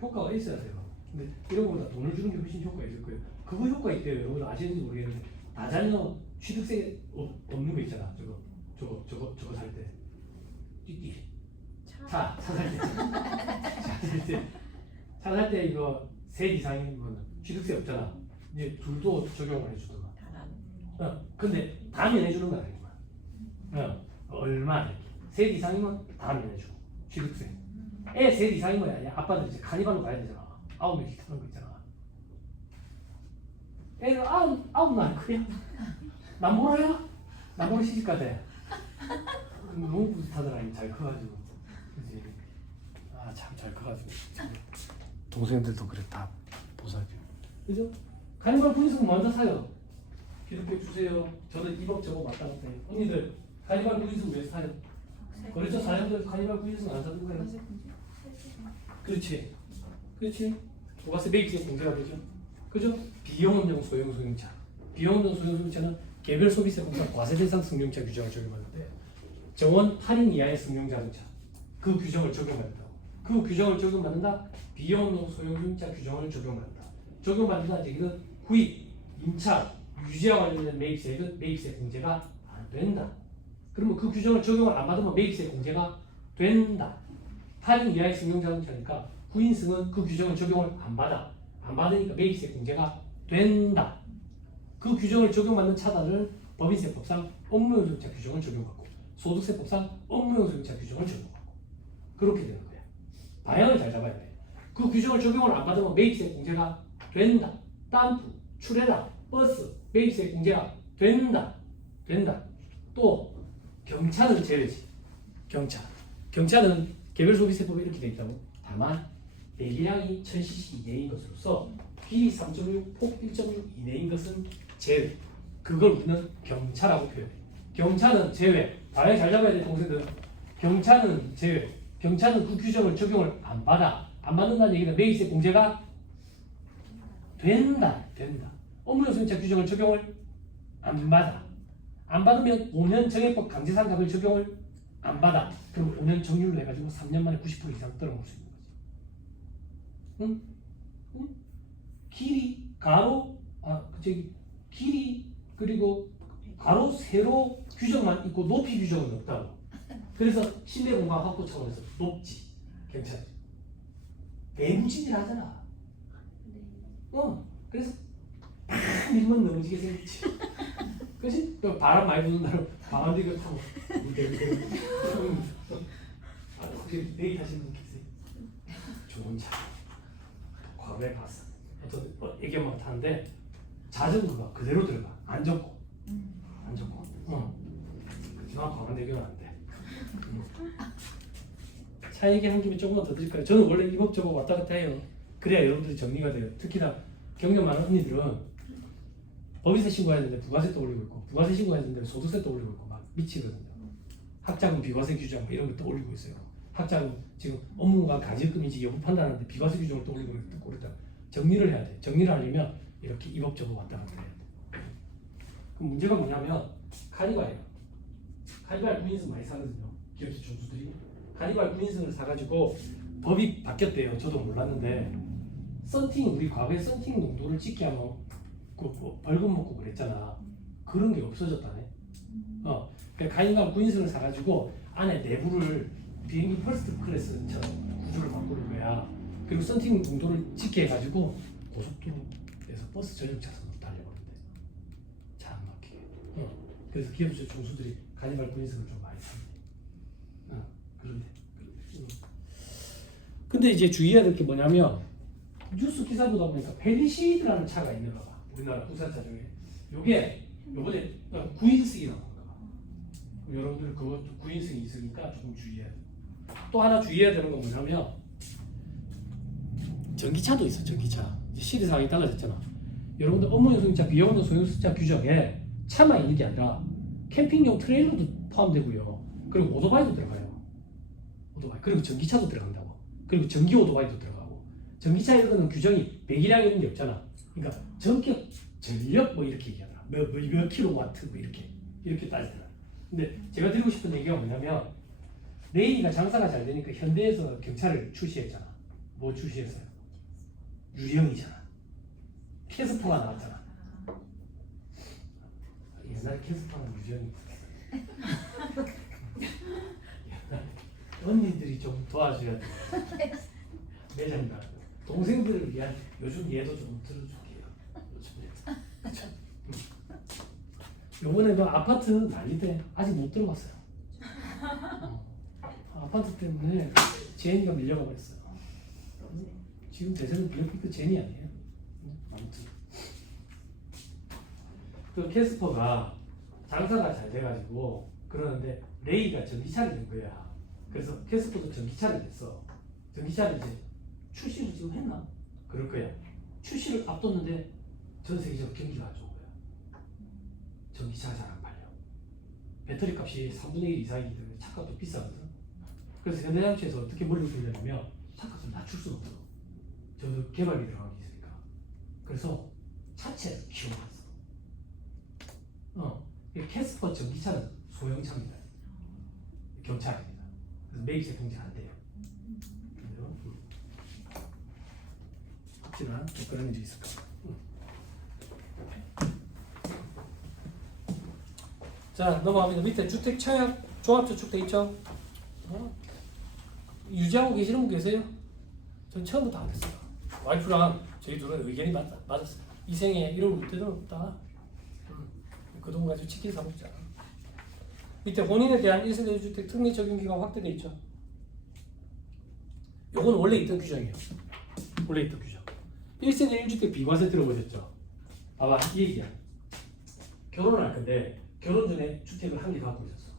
효과가 있어야 돼요. 근데 이런 거보다 돈을 주는 게 훨씬 효과가 있을 거예요. 그거 효과 있대요. 여러분 아시는지 모르겠는데 다자녀 취득세 없는 거 있잖아. 저거 살 때. 띠띠. 차 살 때 이거 셋 이상이면 취득세 없잖아. 이제 둘도 적용을 해주더라. 근데 다 면해주는 거 아니구만. 얼마? 셋 이상이면 다 면해주고 취득세. 애 셋 이상인 거야. 아니야. 아빠들 이제 카니발로 가야 되잖아. 9명씩 타는 거 있잖아. 애는 아홉 날 그냥 남보라야? 남보라 시집가대. 너무 뿌듯하더라. 잘 커가지고. 그치? 참 잘 커가지고. 동생들도 그래 다 보살펴. 그죠? 카니발 구인승 먼저 사요. 기독교 주세요. 저는 이법 저법 왔다 갔다 해요. 언니들 카니발 구인승 왜 사요? 그렇죠. 사람들 카니발 구인승 안 사는 거예요. 그렇지. 부가세 매입세 공제가 되죠. 그죠? 비용업용 소형 소형차. 비용업용 소형 소형차는 개별 소비세 공사 과세 대상 승용차 규정을 적용하는데 정원 할인 이하의 승용 자동차 그 규정을 적용한다. 그 규정을 적용받는다. 비용업용 소형 소형차 규정을 적용한다. 적용받는다. 이건 구입, 임차, 유지와 관련된 매입세액은 매입세 공제가 안 된다. 그러면 그 규정을 적용을 안 받으면 매입세 공제가 된다. 할인 이하의 승용 자동차니까 구인승은 그 규정을 적용을 안 받아. 안 받으니까 매입세 공제가 된다. 그 규정을 적용받는 차단을 법인세법상 업무용소유자 규정을 적용하고 소득세법상 업무용소유자 규정을 적용하고 그렇게 되는 거야. 방향을 잘 잡아야 돼. 그 규정을 적용을 안 받으면 매입세 공제가 된다. 땀프, 출애라, 버스, 매입세 공제가 된다. 또 경차는 제외지. 경차는 개별소비세법에 이렇게 돼 있다고. 다만 배기량이 1000cc 이내인 것으로서 길이 3.6, 폭 1.6 이내인 것은 제외. 그걸 우리는 경차라고 표현해. 경차는 제외. 방향 잘 잡아야 돼 동생들. 경차는 제외. 경차는 그 규정을 적용을 안 받아. 안 받는다는 얘기는 매입세 공제가 된다. 업무용소유자 규정을 적용을 안 받아. 안 받으면 5년 정액법 강제상각을 적용을 안 받아. 그럼 5년 정률로 해가지고 3년 만에 90% 이상 떨어먹을 수 있는 거지. 응? 길이 가로 길이 그리고 가로 세로 규정만 있고 높이 규정은 없다고. 그래서 실내 공간 확보 차원에서 높지. 괜찮지. 내무진이라 하잖아. 그래서 팍 밀면 넘어지게 생겼지. 그치? 바람 많이 부는 날은 방안 뒤를 타고 혹시 데이트 하시는 분 계세요? 좋은 차 과거에 봤어. 어떤 애기 엄마가 타는데 자전거가 그대로 들어가. 안 젖고 그렇지만 광안대교는 안 돼. 차 얘기한 김에 조금만 더 드릴까요? 저는 원래 이법저법 왔다 갔다 해요. 그래야 여러분들이 정리가 돼요. 특히나 경력 많은 언니들은 법인세 신고해야 되는데 부가세도 올리고 있고 부가세 신고해야 되는데 소득세도 올리고 있고 막 미치거든요. 학자금 비과세 규정 이런 것도 올리고 있어요. 학자는 지금 업무가 가질금인지 여부 판단하는데 비과세 규정을 떠올리고 듣고 그랬다. 정리를 해야 돼. 정리를 하려면 이렇게 이법적으로 왔다 갔다 해야 돼. 그럼 문제가 뭐냐면 카니발이야. 카니발 구인승 많이 사거든요. 기업체 중수들이 카니발 구인승을 사가지고 법이 바뀌었대요. 저도 몰랐는데 썬팅 우리 과거에 썬팅 농도를 찍게 하면 그 벌금 먹고 그랬잖아. 그런 게 없어졌다네. 그러니까 카니발 구인승을 사가지고 안에 내부를 비행기 퍼스트 클래스처럼 구조를 바꾸는 거야. 그리고 썬팅 농도를 찍게 해가지고 고속도로에서 버스 전용 차선으로 달려버린대. 차 안 막히게. 그래서 기업체 중수들이 카니발 구인승을 좀 많이 삽니다. 그런데. 근데 이제 주의해야 될 게 뭐냐면 뉴스 기사 보다 보니까 펠리시드라는 차가 있는가 봐. 우리나라 국산차 중에. 요게 요번에 9인승이 나온 건가 봐. 여러분들 그것도 9인승이 있으니까 조금 주의해야 돼. 또 하나 주의해야 되는 건 뭐냐면 전기차도 있어. 전기차. 이제 시대상이 달라졌잖아. 여러분들 업무용 소형차, 비용용 소형차 규정에 차만 있는 게 아니라 캠핑용 트레일러도 포함되고요. 그리고 오토바이도 들어가요. 오토바이. 그리고 전기차도 들어간다고. 그리고 전기 오토바이도 들어가고. 전기차 이런 거는 규정이 배기량 이런 게 없잖아. 그러니까 전격, 전력 뭐 이렇게 얘기하더라. 몇 킬로와트 뭐 이렇게 따지더라. 근데 제가 드리고 싶은 얘기가 뭐냐면 레이가 장사가 잘 되니까 현대에서 경차를 출시했잖아. 뭐 출시했어요? 유령이잖아. 캐스퍼가 나왔잖아. 옛날 캐스퍼는 유령이 언니들이 좀 도와줘야 돼. 매장가 동생들을 위한 요즘 예도 좀 들어줄게요. 요즘 요번에 그 아파트 난리대 아직 못 들어갔어요. 아파트 때문에 제니가 밀려가 버렸어요. 지금 대세는 블랙핑크 제니 아니에요? 아무튼 그 캐스퍼가 장사가 잘 돼가지고 그러는데 레이가 전기차를 낸 거야. 그래서 캐스퍼도 전기차를 냈어. 전기차를 이제 출시를 지금 했나? 그럴 거야. 출시를 앞뒀는데 전 세계적으로 경기가 안 좋은 거야. 전기차가 잘 안 팔려. 배터리 값이 3분의 1 이상이기 때문에 차값도 비싸거든. 그래서 현대장치에서 어떻게 머리를 돌리냐면 차값을 낮출 수가 없어. 저도 개발비 들어가는 게 있으니까. 그래서 차체를 키워놨어. 캐스퍼 전기차는 소형차입니다. 경차입니다. 그래서 매입세 통제 안 돼요. 확실한 그런 일이 있을까? 자, 넘어갑니다. 밑에 주택 청약 종합저축 돼 있죠? 유지하고 계시는 분 계세요? 전 처음부터 안 했어요. 와이프랑 저희 둘은 의견이 맞았어요. 이 생에 1월 때도 없다. 그 돈 가지고 치킨 사 먹자. 밑에 본인에 대한 1세대 주택 특례 적용기가 확대돼 있죠. 요건 원래 있던 규정이에요. 원래 있던 규정. 1세대 1주택 비과세 들어보셨죠? 봐봐, 이 얘기야. 결혼을 할 건데 결혼 전에 주택을 한 개 갖고 있었어.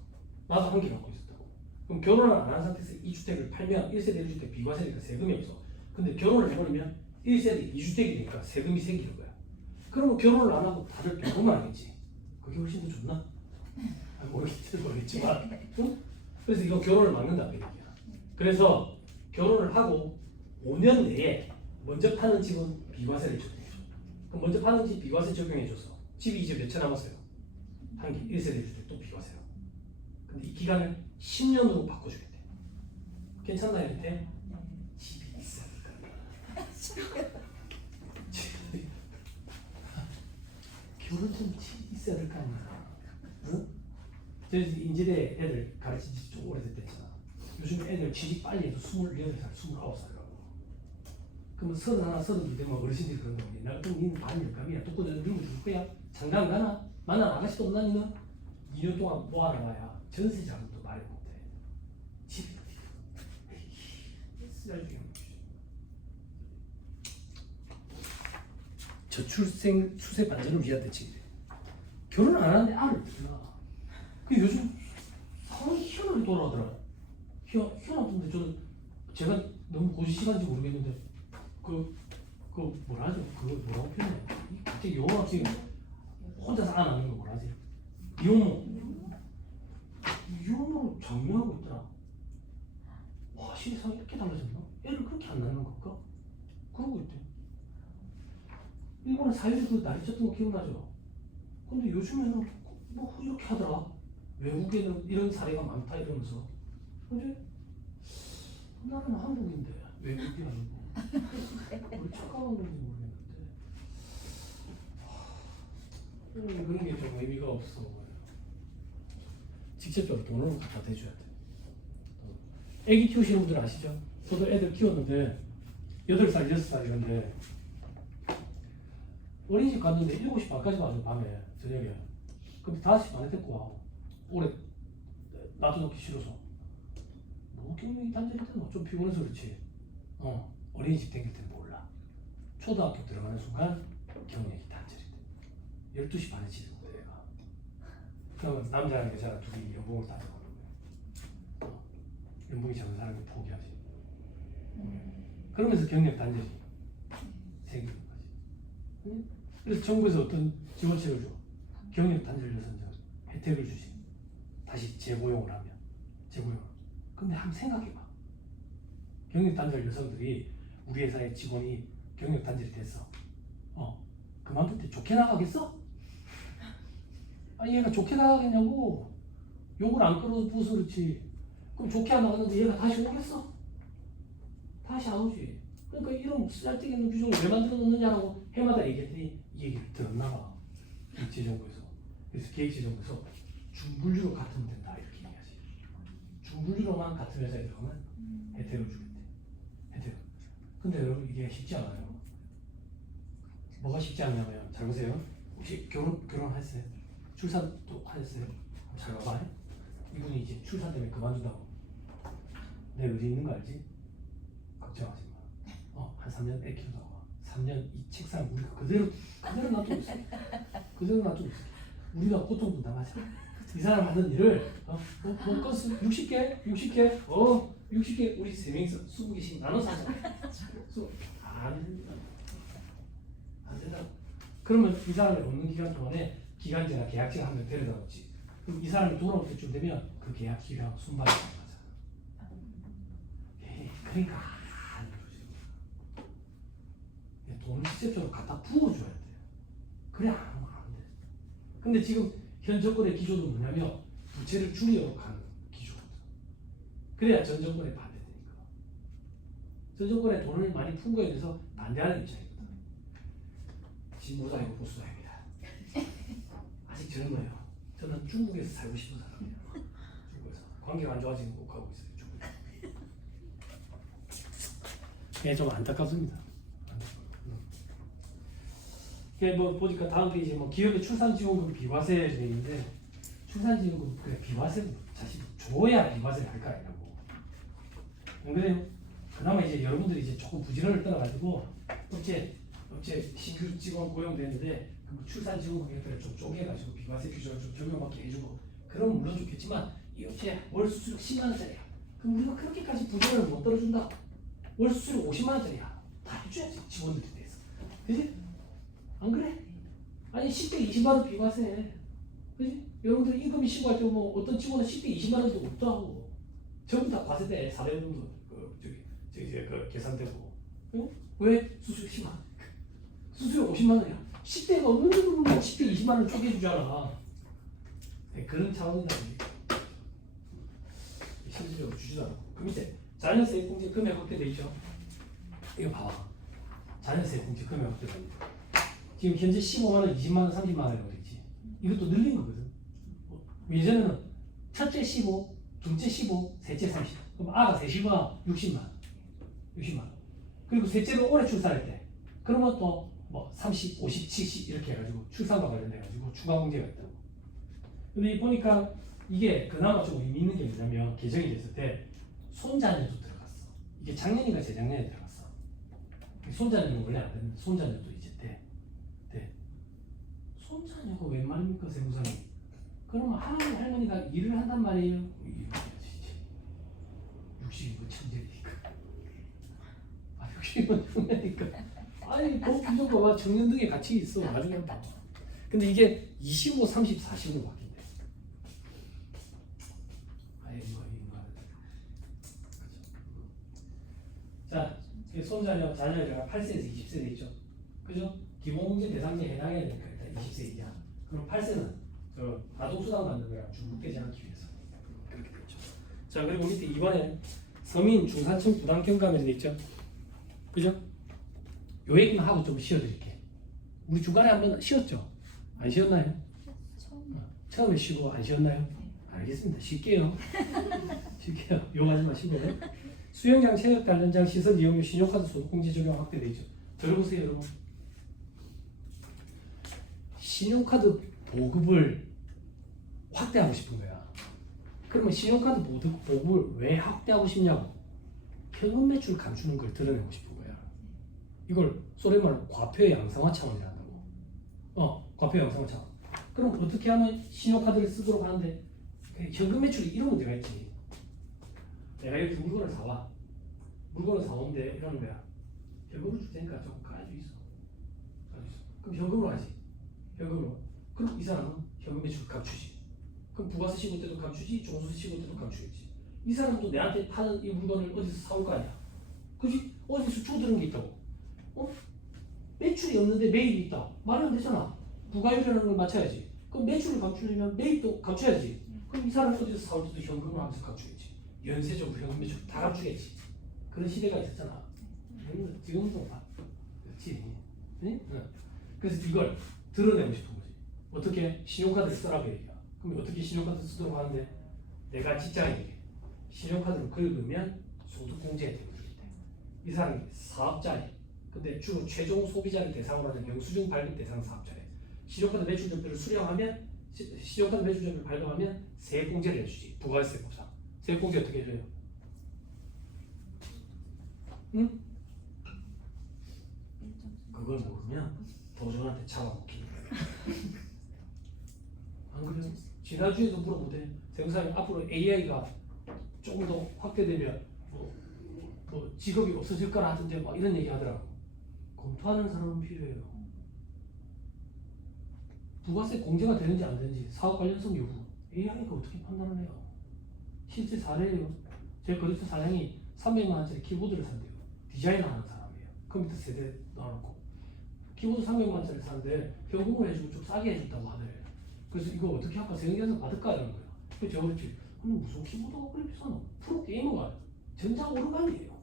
나도 한 개 갖고 있었다고. 그럼 결혼을 안 한 상태에서 이 주택을 팔면 1세대 1주택 비과세니까 세금이 없어. 근데 결혼을 해버리면 1세대 2주택이니까 세금이 생기는 거야. 그러면 결혼을 안 하고 다들 결혼만 하겠지. 그게 훨씬 더 좋나? 모르겠지만 응? 그래서 이거 결혼을 막는다 그 얘기야. 그래서 결혼을 하고 5년 내에 먼저 파는 집은 비과세를 적용해줘. 그럼 먼저 파는 집 비과세 적용해줘서 집이 이제 몇 채 남았어요? 한 개, 1세대 주택 또 비과세요. 근데 이 기간을 10년으로 바꿔주겠대. 괜찮나요? 밑에? 집이 있으니까. 결혼 전 집이 있어야 될 거 아니야. 응? 저 인제대 애들 가르친 지 좀 오래됐잖아. 요즘 애들 취직 빨리 해도 28살, 29살이라고. 그러면 31, 32 되면 어르신들이 그런 거 옛날 같으면 니는 반 일감이야. 독고는 늙어 줄 거야. 장가 안 가나? 만난 아가씨도 없나 니는? 2년 동안 모아놔봐야 전세 자금도 마련 못해. 집이 어디야? 쓰잘 중요한 거지. 저출생 추세 반전을 위한 대책이래. 결혼 안 하는데 알을 낳아. 그 요즘 상당히 희한하게 돌아가더라. 희한하던데 저는 제가 너무 고지식한지 모르겠는데 그 뭐라 하죠? 그거 뭐라고 표현해? 갑자기 영어가 갑자기 혼자서 안 하는 거 뭐라 하지? 이혼모. 이혼모로 장려하고 있더라. 확실히 상황이 이렇게 달라졌나? 애를 그렇게 안 낳는 건가? 그러고 있대. 일본은 4.11 그 날이 쳤던 거 기억나죠? 근데 요즘에는 뭐 이렇게 하더라. 외국에는 이런 사례가 많다 이러면서. 근데 나는 한국인데 외국이 아니고 뭘 착각한 건지 모르겠는데 그런 게 좀 의미가 없어 보여요. 직접적으로 돈을 갖다 대줘야 돼. 애기 키우시는 분들 아시죠? 저도 애들 키웠는데 8살, 6살 이런데 어린이집 갔는데 7시 반까지 와요. 밤에 저녁에. 근데 5시 반에 데리고 와. 오래 놔둬놓기 싫어서. 뭐 경력이 단절이 되나? 좀 피곤해서 그렇지. 어린이집 다닐 때는 몰라. 초등학교 들어가는 순간 경력이 단절이 돼. 12시 반에 집에 온 거야 얘가. 그러면 남자랑 여자랑 둘이 연봉을 따져보는 거야. 연봉이 적은 사람이 포기하지. 그러면서 경력 단절이 생기는 거지. 그래서 정부에서 어떤 지원책을 줘. 경력 단절 여성들 혜택을 주지. 다시 재고용을 하면. 근데 한번 생각해봐. 경력 단절 여성들이 우리 회사의 직원이 경력 단절이 됐어. 그만둘 때 좋게 나가겠어? 아니 얘가 좋게 나가겠냐고. 욕을 안 끌어부어서 그렇지. 그럼 좋게 안 나갔는데 얘가 다시 오겠어? 다시 안 오지. 그러니까 이런 쌀데기 있는 규정을 왜 만들어 놓느냐라고 해마다 얘기했더니 이 얘기를 들었나 봐. 재정부에서. 그래서 계획재정부에서 중분류로 같으면 된다 이렇게 얘기하지. 중분류로만 같은 회사에 들어가면 혜택을 주겠대. 혜택. 근데 여러분 이게 쉽지 않아요. 뭐가 쉽지 않냐면 잘 보세요. 혹시 결혼했어요? 출산도 하셨어요? 잘 봐봐. 이분이 이제 출산 때문에 그만둔다고. 내 의지 있는 거 알지? 걱정하지 마. 한 3년 애 키우다가 3년 이 책상 우리가 그대로 놔두고 있어. 그대로 놔두고 있어. 우리가 고통 분담하자. 이 사람 하는 일을 뭐 건수 60개? 60개 우리 3명이서 20개씩 나눠서 하자. 안 된다. 안 된다. 그러면 이 사람이 없는 기간 동안에 기간제나 계약제가 한 명 데려다 놓지. 그럼 이 사람이 돌아올 때쯤 되면 그 계약 기간 순발이 가잖아. 그러니까 안 이루어지는 거야. 돈을 직접적으로 갖다 부어줘야 돼. 그래 안 하면 안 돼. 근데 지금 현 정권의 기조는 뭐냐면 부채를 줄이도록 하는 기조거든. 그래야 전 정권에 반대되니까. 전 정권에 돈을 많이 푼 거에 대해서 반대하는 입장이거든. 진보도 아니고 보수도 아닙니다. 아직 젊어요. 저는 중국에서 살고 싶은 사람이에요. 중국에서 관계가 안 좋아지는 꼭 가고 있어요. 중국. 예, 좀 안타깝습니다. 뭐 보니까 다음 페이지에 뭐 기업의 출산지원금 비과세 되어 있는데 출산지원금 그래 비과세 자식 줘야 비과세를 할까 이라고. 안 그래요? 그나마 이제 여러분들이 이제 조금 부지런을 떠나가지고 업체 신규 직원 고용되는데 그 출산지원금 그래 좀 쪼개가지고 비과세 규정을 좀 적용받게 해주고 그러면 물론 좋겠지만 이 업체 월 수수료 10만 원짜리야. 그럼 우리가 그렇게까지 부지런을 못 떨어준다. 월 수수료 50만 원짜리야. 다 해줘야지 직원들에 대해서. 그지? 안 그래? 아니 10대 20만 원 비과세. 그지? 여러분들 임금이 신고할 때 뭐 어떤 직원은 10대 20만 원도 없다고. 전부 다 과세대 4대 정도 저기 그 계산되고. 응? 왜 수수료 10만 원? 수수료 50만 원이야. 10대가 없는 부분은 10대 20만 원 쪼개주잖아. 네, 그런 차원이다. 실질적으로 주지도 않고. 그 밑에 자녀세액공제 금액 확대돼 있죠. 이거 봐봐. 자녀세액공제 금액 확대돼 있다. 지금 현재 15만 원, 20만 원, 30만 원이라고 그랬지. 이것도 늘린 거거든. 예전에는 첫째 15, 둘째 15, 셋째 30. 그럼 아가 셋이가 60만 원. 60만 원. 그리고 셋째로 올해 출산할 때. 그러면 또 뭐 30, 50, 70 이렇게 해가지고 출산과 관련돼가지고 추가 공제가 있다고. 근데 보니까 이게 그나마 좀 의미 있는 게 뭐냐면 개정이 됐을 때 손자녀도 들어갔어. 이게 작년인가 재작년에 들어갔어. 손자녀는 원래 안 되는데 손자녀도 이제 돼. 손자녀가 웬 말입니까 세무사님? 그러면 할아버지 할머니가 일을 한단 말이에요. 60이고 천재니까. 60이고 천재니까. 아니 그 규정 봐봐. 청년 등에 같이 있어. 나중에 봐. 근데 이게 25, 30, 40으로 바뀐대. 아예 이거. 자, 손자녀, 자녀가 8세에서 20세 돼 있죠. 그죠? 기본공제 대상자에 해당해야 되니까 일단 20세 이하. 그럼 8세는 저 아동수당 받는 거랑 중복되지 않기 위해서 그렇게 되죠. 자, 그리고 밑에 2번에 서민 중산층 부담 경감에 돼 있죠. 그죠? 요 얘기만 하고 좀 쉬어드릴게. 우리 중간에 한번 쉬었죠? 안 쉬었나요? 처음에 쉬고 안 쉬었나요? 알겠습니다. 쉴게요. 쉴게요. 욕하지 마시고. 수영장, 체육 단련장 시설 이용료 신용카드 소득공제 적용 확대돼 있죠. 들어보세요, 여러분. 신용카드 보급을 확대하고 싶은 거야. 그러면 신용카드 보급을 왜 확대하고 싶냐고? 현금 매출 감추는 걸 드러내고 싶은 거야. 이걸 소리 말로 과표 양성화 차원이라 한다고. 과표 양성화 차원. 그럼 어떻게 하면 신용카드를 쓰도록 하는데 현금 매출이 이런 문제가 있지. 내가 이렇게 물건을 사와. 물건을 사오는데 이러는 거야. 현금을 줄 테니까 조금 가지고 있어. 그럼 현금으로 하지. 현금으로. 그럼 이 사람은 현금 매출을 감추지. 그럼 부가세 시고 때도 감추지, 종소세 시고 때도 감추겠지. 이 사람도 내한테 파는 이 물건을 어디서 사올 거 아니야. 그지? 어디서 수초 들은 게 있다고. 매출이 없는데 매입이 있다. 말이 안 되잖아. 부가율이라는 걸 맞춰야지. 그럼 매출을 감추려면 매입도 감춰야지. 그럼 이 사람이 어디서 사올 때도 현금을 하면서 감추겠지. 연쇄적으로 현금 매출 다 감추겠지. 그런 시대가 있었잖아. 지금도 봐. 그렇지. 응? 그래서 이걸 드러내고 싶은 거지. 어떻게 신용카드를 쓰라고 얘기야. 그럼 어떻게 신용카드 쓰도록 하는데 내가 직장인에게 신용카드를 긁으면 소득공제가 되고 이 사람이 사업자래. 근데 주로 최종 소비자를 대상으로 하는 영수증 발급 대상 사업자래. 신용카드 매출점표를 수령하면 신용카드 매출점표를 발급하면 세액공제를 해주지. 부가세법상. 세액공제 어떻게 해줘요? 응? 그걸 모르면 도전한테 잡아먹히는 거야. 안 그래요? 지난주에도 물어보대. 세상에 앞으로 AI가 조금 더 확대되면 뭐 직업이 없어질 거라 하던데 막 이런 얘기 하더라고. 검토하는 사람은 필요해요. 부가세 공제가 되는지 안 되는지 사업 관련성 여부 AI가 어떻게 판단을 해요? 실제 사례예요. 제 거래처 사장이 300만 원짜리 키보드를 산대요. 디자인을 하는 사람이에요. 컴퓨터 세대 넣어놓고 키보드 300만 원짜리 사는데 현금을 해주고 좀 싸게 해준다고 하더래. 그래서 이거 어떻게 할까? 세금계산 받을까? 이런 거예요. 그래서 제가 그랬지. 근데 무슨 키보드가 그렇게 비싸노? 프로게이머가 전자 오르간이에요.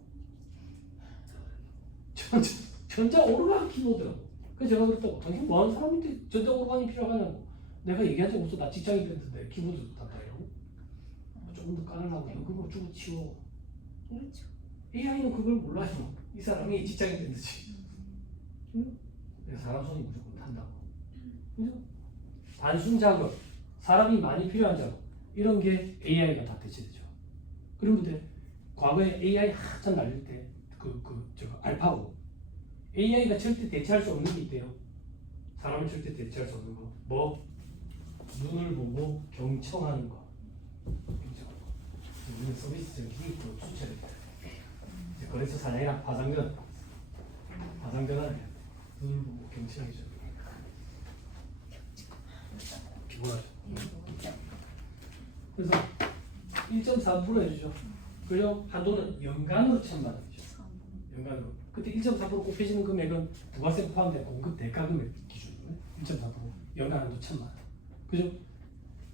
전자 오르간 키보드라고. 그래서 제가 그랬다고. 당신 뭐하는 사람인데 전자 오르간이 필요하냐고. 내가 얘기한 적 없어. 나 직장인 됐는데 키보드 단다이라고. 조금 더 까느라고 현금으로 주고 치워. 그렇죠. AI는 그걸 몰라요. 이 사람이 직장인 됐는지. 응? 사람 손이 무조건 탄다고. 그죠? 단순 작업, 사람이 많이 필요한 작업 이런 게 AI가 다 대체되죠. 그런데 과거에 AI 한참 날릴 때 알파고 AI가 절대 대체할 수 없는 게 있대요. 사람을 절대 대체할 수 없는 거. 뭐? 눈을 보고 경청하는 거. 경청하는 거. 우리는 서비스 정신이 그 수채를 해요. 거래처 사장이랑 화상전 화상전화를 해요. 눈을 보고 경청하기 전 피곤하죠. 그래서 1.3% 해주죠. 그리고 한도는 연간으로 1,000만 원이죠. 연간으로. 그때 1.4% 곱해지는 금액은 부가세 포함된 공급 대가 금액 기준으로 1.4% 연간 한도 1,000만 원. 그죠?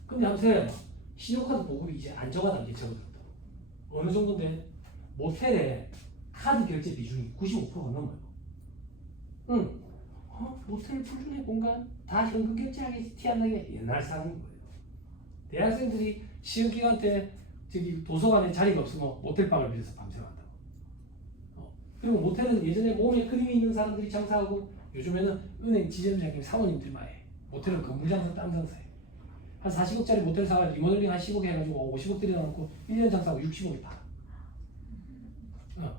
근데 한번 생각해봐. 신용카드 보급이 이제 안정화 단계에 접어들었다고. 어느 정도인데 모텔에 카드 결제 비중이 95%가 넘어요. 응. 모텔 풀준의 공간 다 현금 결제하기 티 안 나게 옛날 사람인 거예요. 대학생들이 시험 기간 때 저기 도서관에 자리가 없으면 모텔방을 빌려서 밤새간다고. 그리고 모텔은 예전에 몸에 그림이 있는 사람들이 장사하고 요즘에는 은행 지점장님 사모님들만 해. 모텔은 건물 장사 땅 장사해. 한 40억짜리 모텔 사가 리모델링 한 10억 해가지고 50억 들여놓고 1년 장사하고 60억이 팔아.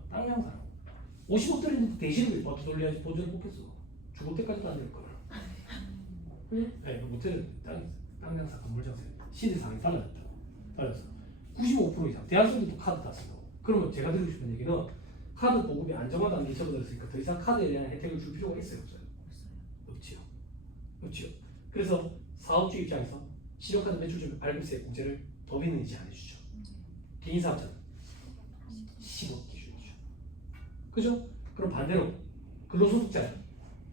땅 장사라고. 50억 들이는데 대신을 버터 돌려야지 보존을 뽑겠어. 죽을 때까지도 안 될 거야. 응? 네, 모텔은 땅 장사, 건물 장사 시대상이 달라졌다고. 달라졌어. 95% 이상. 대학생들도 카드 다 쓴다고. 그러면 제가 드리고 싶은 얘기는 카드 보급이 안정화 단계에 접어들었으니까 더 이상 카드에 대한 혜택을 줄 필요가 있어요, 없어요? 없지요. 없지요. 그래서 사업주 입장에서 신용카드 매출점유 발급세 공제를 법인은 이제 안 해주죠. 개인사업자는 10억 기준이죠. 그죠? 그럼 반대로 근로소득자,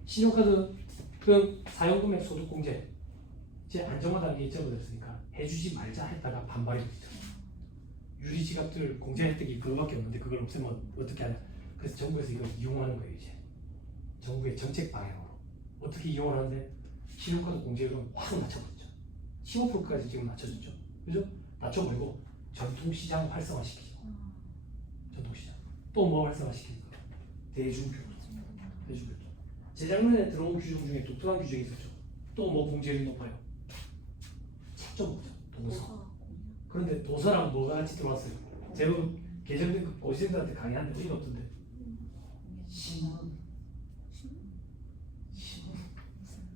신용카드 그 사용금액 소득공제 이제 안정화단계에 접어들었으니까 해주지 말자 했다가 반발이 되죠. 유리지갑들 공제 혜택이 그거밖에 없는데 그걸 없애면 어떻게 하냐. 그래서 정부에서 이걸 이용하는 거예요. 이제 정부의 정책 방향으로 어떻게 이용을 하는데 신용카드 공제율은 확 낮춰버렸죠. 15%까지 지금 낮춰줬죠. 그죠? 낮춰버리고 전통시장 활성화시키죠. 전통시장 또 뭐 활성화시키니까 대중교통. 재작년에 들어온 규정 중에 독특한 규정이 있었죠. 또 뭐 공제율이 높아요. 차 좀 먹자. 도서. 그런데 도서랑 뭐가 같이 들어왔어요? 제법 개정된 그 고시생들한테 강의하는데 의의가 없던데. 신문.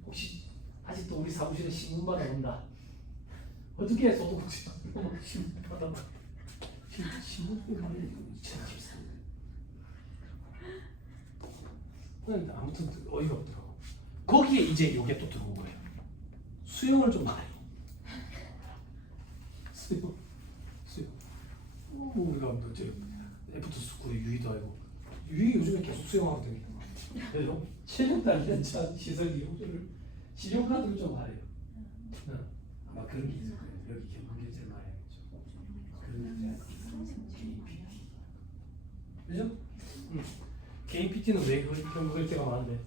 혹시 아직도 우리 사무실에 신문 받아온다. 어떻게 해서 또 신문 받아? 신문 가면 아무튼 어이가 없더라고. 거기에 이제 요게 또 들어온 거예요. 수영을 좀 많이. 수영. 우리가 뭐 저 애프터 스쿨의 유희도 아니고 유희 요즘에 계속 수영하고 다니는 거. 그래서 체력단련 차 시설 이용료를 신용카드를 좀 말해요. 아마 그런 게 있을 거예요. 여기 경제를 말해야겠죠. 그런 개인 PT. 그죠? 개인 PT는 왜 그럴 때가 많은데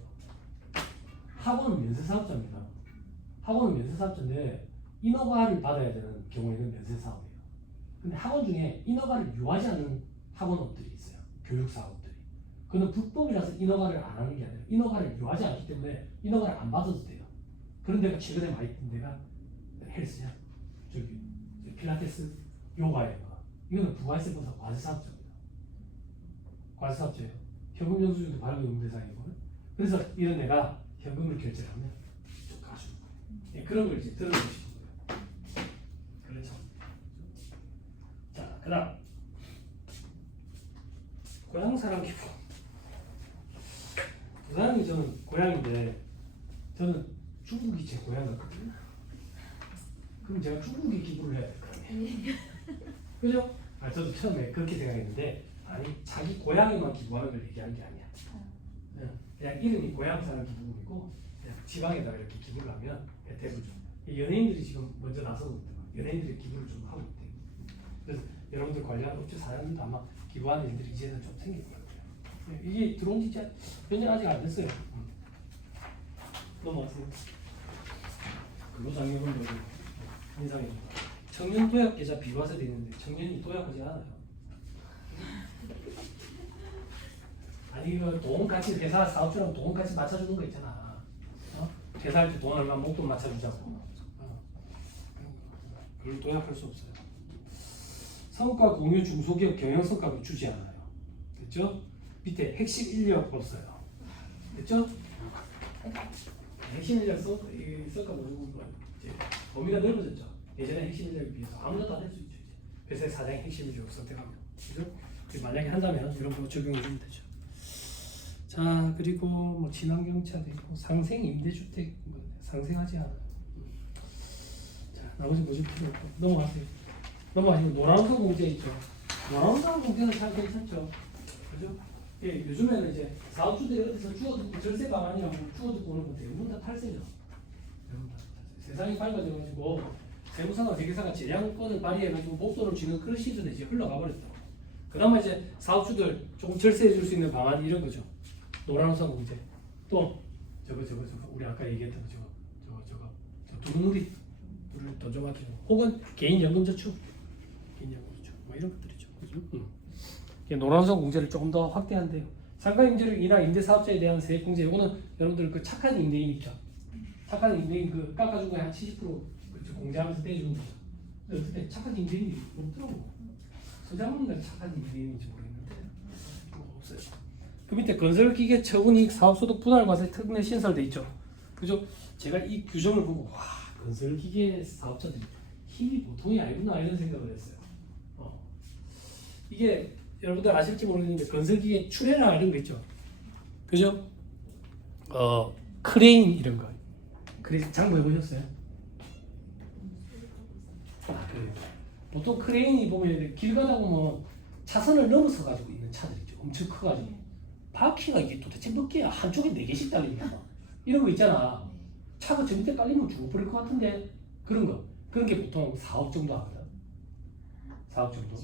학원은 면세사업자입니다. 학원은 면세사업자인데 인허가를 받아야 되는 경우에는 면세사업이에요. 근데 학원 중에 인허가를 유하지 않는 학원업들이 있어요. 교육사업들이. 그는 불법이라서 인허가를 안 하는 게 아니라 인허가를 유하지 않기 때문에 인허가를 안 받아도 돼요. 그런 데가 최근에 많이 뜬 데가 헬스장, 저기 필라테스, 요가예요. 이거는 부가세보다 과세사업자입니다. 과세사업자예요. 현금 영수증도 발급 의무 대상이거든요. 그래서 이런 데가 현금을 결제하면 좀 가주는 거예요. 그런 걸 이제 들어주시는 거예요. 그렇죠. 자, 그다음 고향사랑 기부. 부산이 저는 고향인데 저는 중국이 제 고향 같거든요. 그럼 제가 중국에 기부를 해야 될 거 아니에요. 그죠? 저도 처음에 그렇게 생각했는데 아니 자기 고향에만 기부하는 걸 얘기한 게 아니야. 그냥 이름이 고향사랑 기부금이고 그냥 지방에다가 이렇게 기부를 하면 혜택을 줘. 연예인들이 지금 먼저 나서고 있다. 연예인들이 기부를 좀 하고 있대. 그래서 여러분들 관련 업체 사장님도 아마 기부하는 일들이 이제는 좀 생길 거예요. 이게 들어온 지 진짜 몇 년 아직 안 됐어요. 넘어가세요. 근로장려금 인상해 줍니다. 청년 도약 계좌 비과세돼 있는데 청년이 도약하지 않아요. 아니 그 돈 같이 회사 사업주랑 돈 같이 맞춰주는 거 있잖아. 회사할 때 돈 얼마 목돈 맞춰주자고. 그걸 도약할 수 없어요. 성과 공유 중소기업 경영 성과도 주지 않아요. 됐죠? 밑에 핵심 인력 없어요. 됐죠? 핵심 인력 성과 모르고 이제 범위가 넓어졌죠. 예전에 핵심 인력에 비해서 아무나 다 될 수 있죠. 회사의 사장이 핵심 인력 선택하면. 그죠? 만약에 한다면 이런 거 적용해 주면 되죠. 자, 그리고 뭐 친환경차도 있고 상생 임대주택 상생하지 않아요. 자, 나머지 보실 필요 없고 넘어가세요. 넘어가시고 노란우산 공제 있죠. 노란우산 공제는 참 괜찮죠. 그죠? 예, 요즘에는 이제 사업주들이 어디서 주워듣고 절세 방안이라고 주워듣고 오는 건 대부분 다 탈세죠. 대부분 다 탈세. 세상이 밝아져가지고 세무사나 회계사가 재량권을 발휘해가지고 목돈을 쥐는 그런 시즌에 이제 흘러가 버렸다. 그나마 이제 사업주들 조금 절세해 줄 수 있는 방안이 이런 거죠. 노란우산 공제. 또 저거 우리 아까 얘기했던 저 두루누리 불을 던져 맞히는 혹은 개인 연금저축 뭐 이런 것들이죠. 그죠? 노란우산 공제를 조금 더 확대한대요. 상가임대료이나 임대사업자에 대한 세액 공제. 이거는 여러분들 그 착한 임대인 있죠. 착한 임대인 그 깎아준 거에 한 70% 공제하면서 떼주는 거죠. 근데 어떻게 착한 임대인이 없더라고. 서장훈이가 착한 임대인인지 모르겠는데 없어요. 그 밑에 건설기계 처분이익 사업소득 분할과세 특례 신설돼 있죠. 그죠? 제가 이 규정을 보고 와 건설기계 사업자들이 힘이 보통이 아니구나 이런 생각을 했어요. 이게 여러분들 아실지 모르겠는데 건설기계 출해나 이런 거 있죠. 그죠? 크레인 이런 거. 그래서 장부 해보셨어요? 그래요. 보통 크레인이 보면 길 가다 보면 차선을 넘어서 가지고 있는 차들 있죠. 엄청 커가지고. 바퀴가 이게 도대체 몇 개야? 한쪽에 4개씩 달리냐? 이런 거 있잖아. 차가 저 밑에 깔리면 죽어버릴 것 같은데 그런 거. 그런 게 보통 4억 정도 하거든. 4억 정도.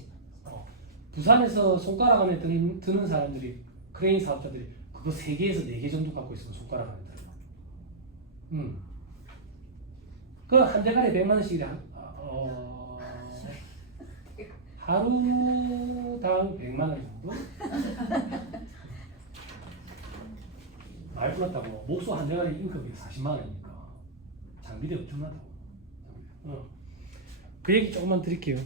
부산에서 손가락 안에 드는 사람들이 크레인 사업자들이 그거 3개에서 4개 정도 갖고 있으면 손가락 안에 들어. 그 한 대가리 100만 원씩이래. 하루당 100만 원 정도? 말 풀었다고 목소 한 대가리 인건비 40만 원이니까 장비대 엄청나다고. 그 얘기 조금만 드릴게요.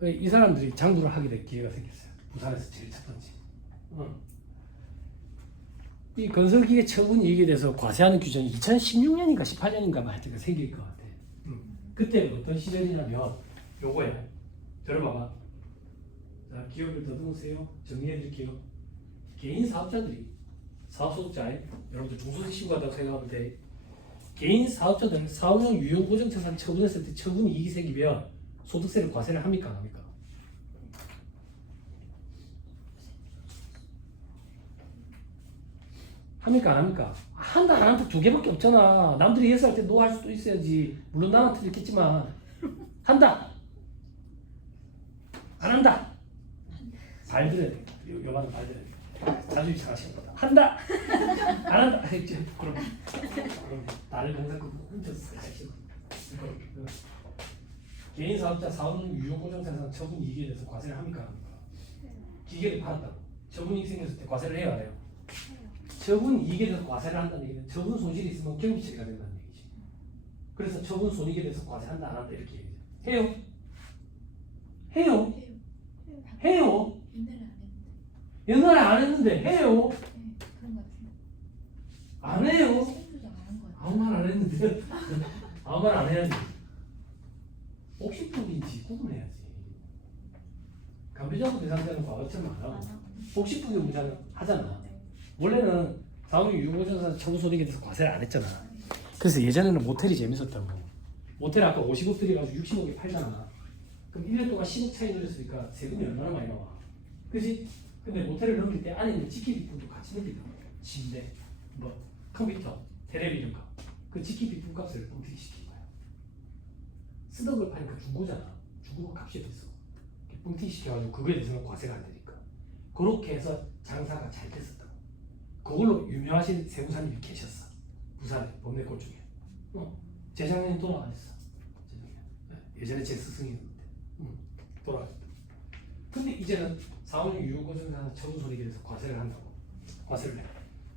이 사람들이 장부를 하게 될 기회가 생겼어요. 부산에서 제일 첫 번째. 이 건설기계 처분 이익에 대해서 과세하는 규정이 2016년인가 18년인가 하여튼 생길 것 같아. 그때 어떤 시절이냐면 요거야. 들어봐봐. 자, 기업을 더듬으세요. 정리해 드릴게요. 개인 사업자들이 사업소득자에 여러분들 중소득 신고한다고 생각하면 돼. 개인 사업자들은 사업용 유용 고정자산 처분했을 때 처분 이익이 생기면 소득세를 과세를 합니까 안 합니까? 합니까 안 합니까? 한다 안 한다 2개밖에 없잖아. 남들이 예스할 때 노 할 수도 있어야지. 물론 나는 틀렸겠지만 한다 안 한다. 발 들어야 돼. 요만한 발 들어야 돼. 자주 이상하신 거다. 한다 안 한다. 그럼 나를 공사 끄고 훔쳐서 하시고. 개인 사업자 사업용 유용 고정자산 처분 이익에 대해서 과세를 합니까 안 합니까? 기계를 팔았다고 처분 이익 생겼을 때 과세를 해야 해요. 처분 이익에 대해서 과세를 한다는 얘기는 처분 손실이 있으면 경비 처리가 된다는 얘기지. 그래서 처분 손익에 대해서 과세한다 안 한다 이렇게 얘기해요. 해요? 해요? 해요? 옛날에 안 했는데 해요? 안 해요? 아무 말 안 했는데 아무 말 안 해야지. 복식품인지 구분해야지. 감비자부 대상자는 과거처럼 안 하고 복식품 경비자는 하잖아. 원래는 사업용 유용고정자산 처분 손익에 대해서 과세를 안 했잖아. 그래서 예전에는 모텔이 재밌었다고. 모텔 아까 50억 들여가지고 60억에 팔잖아. 그럼 1년 동안 10억 차이 늘렸으니까 세금이 얼마나 많이 나와. 그치? 근데 모텔을 넘길 때 안에 있는 지키비품도 같이 넘긴다고. 침대, 뭐 컴퓨터, 텔레비 이런 거. 그 지키비품 값을 뻥튀기 시킨 거야. 쓰던 걸 파니까 중고잖아. 중고 값이 됐어. 뻥튀기 시켜가지고 그거에 대해서는 과세가 안 되니까. 그렇게 해서 장사가 잘 됐었다고. 그걸로 유명하신 세무사님이 계셨어. 부산에 범내골 중에. 재작년에 돌아가셨어. 예전에 제 스승이었는데 돌아가셨다. 근데 이제는 사업용 유용고정자산 처분 손익에 대해서 과세를 한다고. 과세를 해.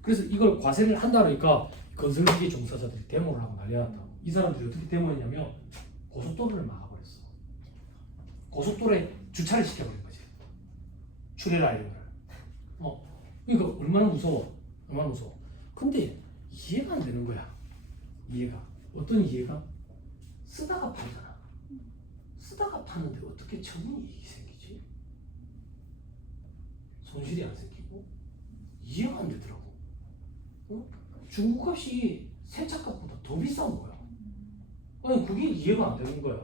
그래서 이걸 과세를 한다 그러니까 건설기계 종사자들이 데모를 하고 난리가 났다고. 이 사람들이 어떻게 데모했냐면 고속도로를 막아버렸어. 고속도로에 주차를 시켜버린 거지. 출애라 이런 걸. 그러니까 얼마나 무서워. 얼마나 무서워. 근데 이해가 안 되는 거야. 이해가. 어떤 이해가? 쓰다가 팔잖아. 쓰다가 파는데 어떻게 처분 이익이 생기지? 손실이 안 생기고 이해가 안 되더라고. 중고값이 새 차값보다 더 비싼 거야. 아니 그게 이해가 안 되는 거야.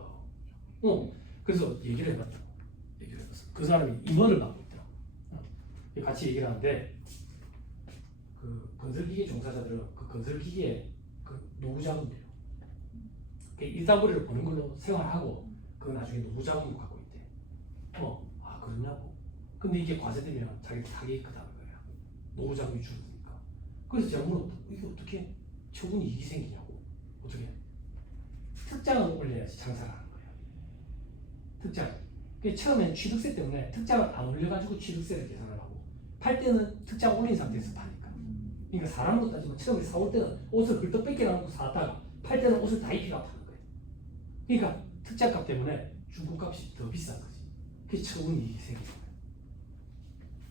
그래서 얘기를 해봤다. 얘기를 해봤어. 그 사람이 임원을 맡고 있더라. 같이 얘기를 하는데 그 건설기계 종사자들은 그 건설기계에 그 노후자금이에요. 일당거리를 버는 걸로 생활하고 그 나중에 노후자금을 갖고 있대. 아 그러냐고. 근데 이게 과세되면 자기 타격이 크다는 거야. 노후자금이 줄어드니까. 그래서 제가 물었다. 이게 어떻게 처분 이익이 생기냐고. 어떻게? 특장을 올려야지 장사를 하는 거예요. 특장. 처음엔 취득세 때문에 특장을 안 올려가지고 취득세를 계산을 하고 팔 때는 특장 올린 상태에서 파니까. 그러니까 사람으로 따지면 처음에 사올 때는 옷을 긁떡 뺏겨나고 사왔다가 팔 때는 옷을 다 입히가 파는 거예요. 그러니까 특장값 때문에 중고값이 더 비싼 거지. 그게 처분 이익이 생기는 거예요.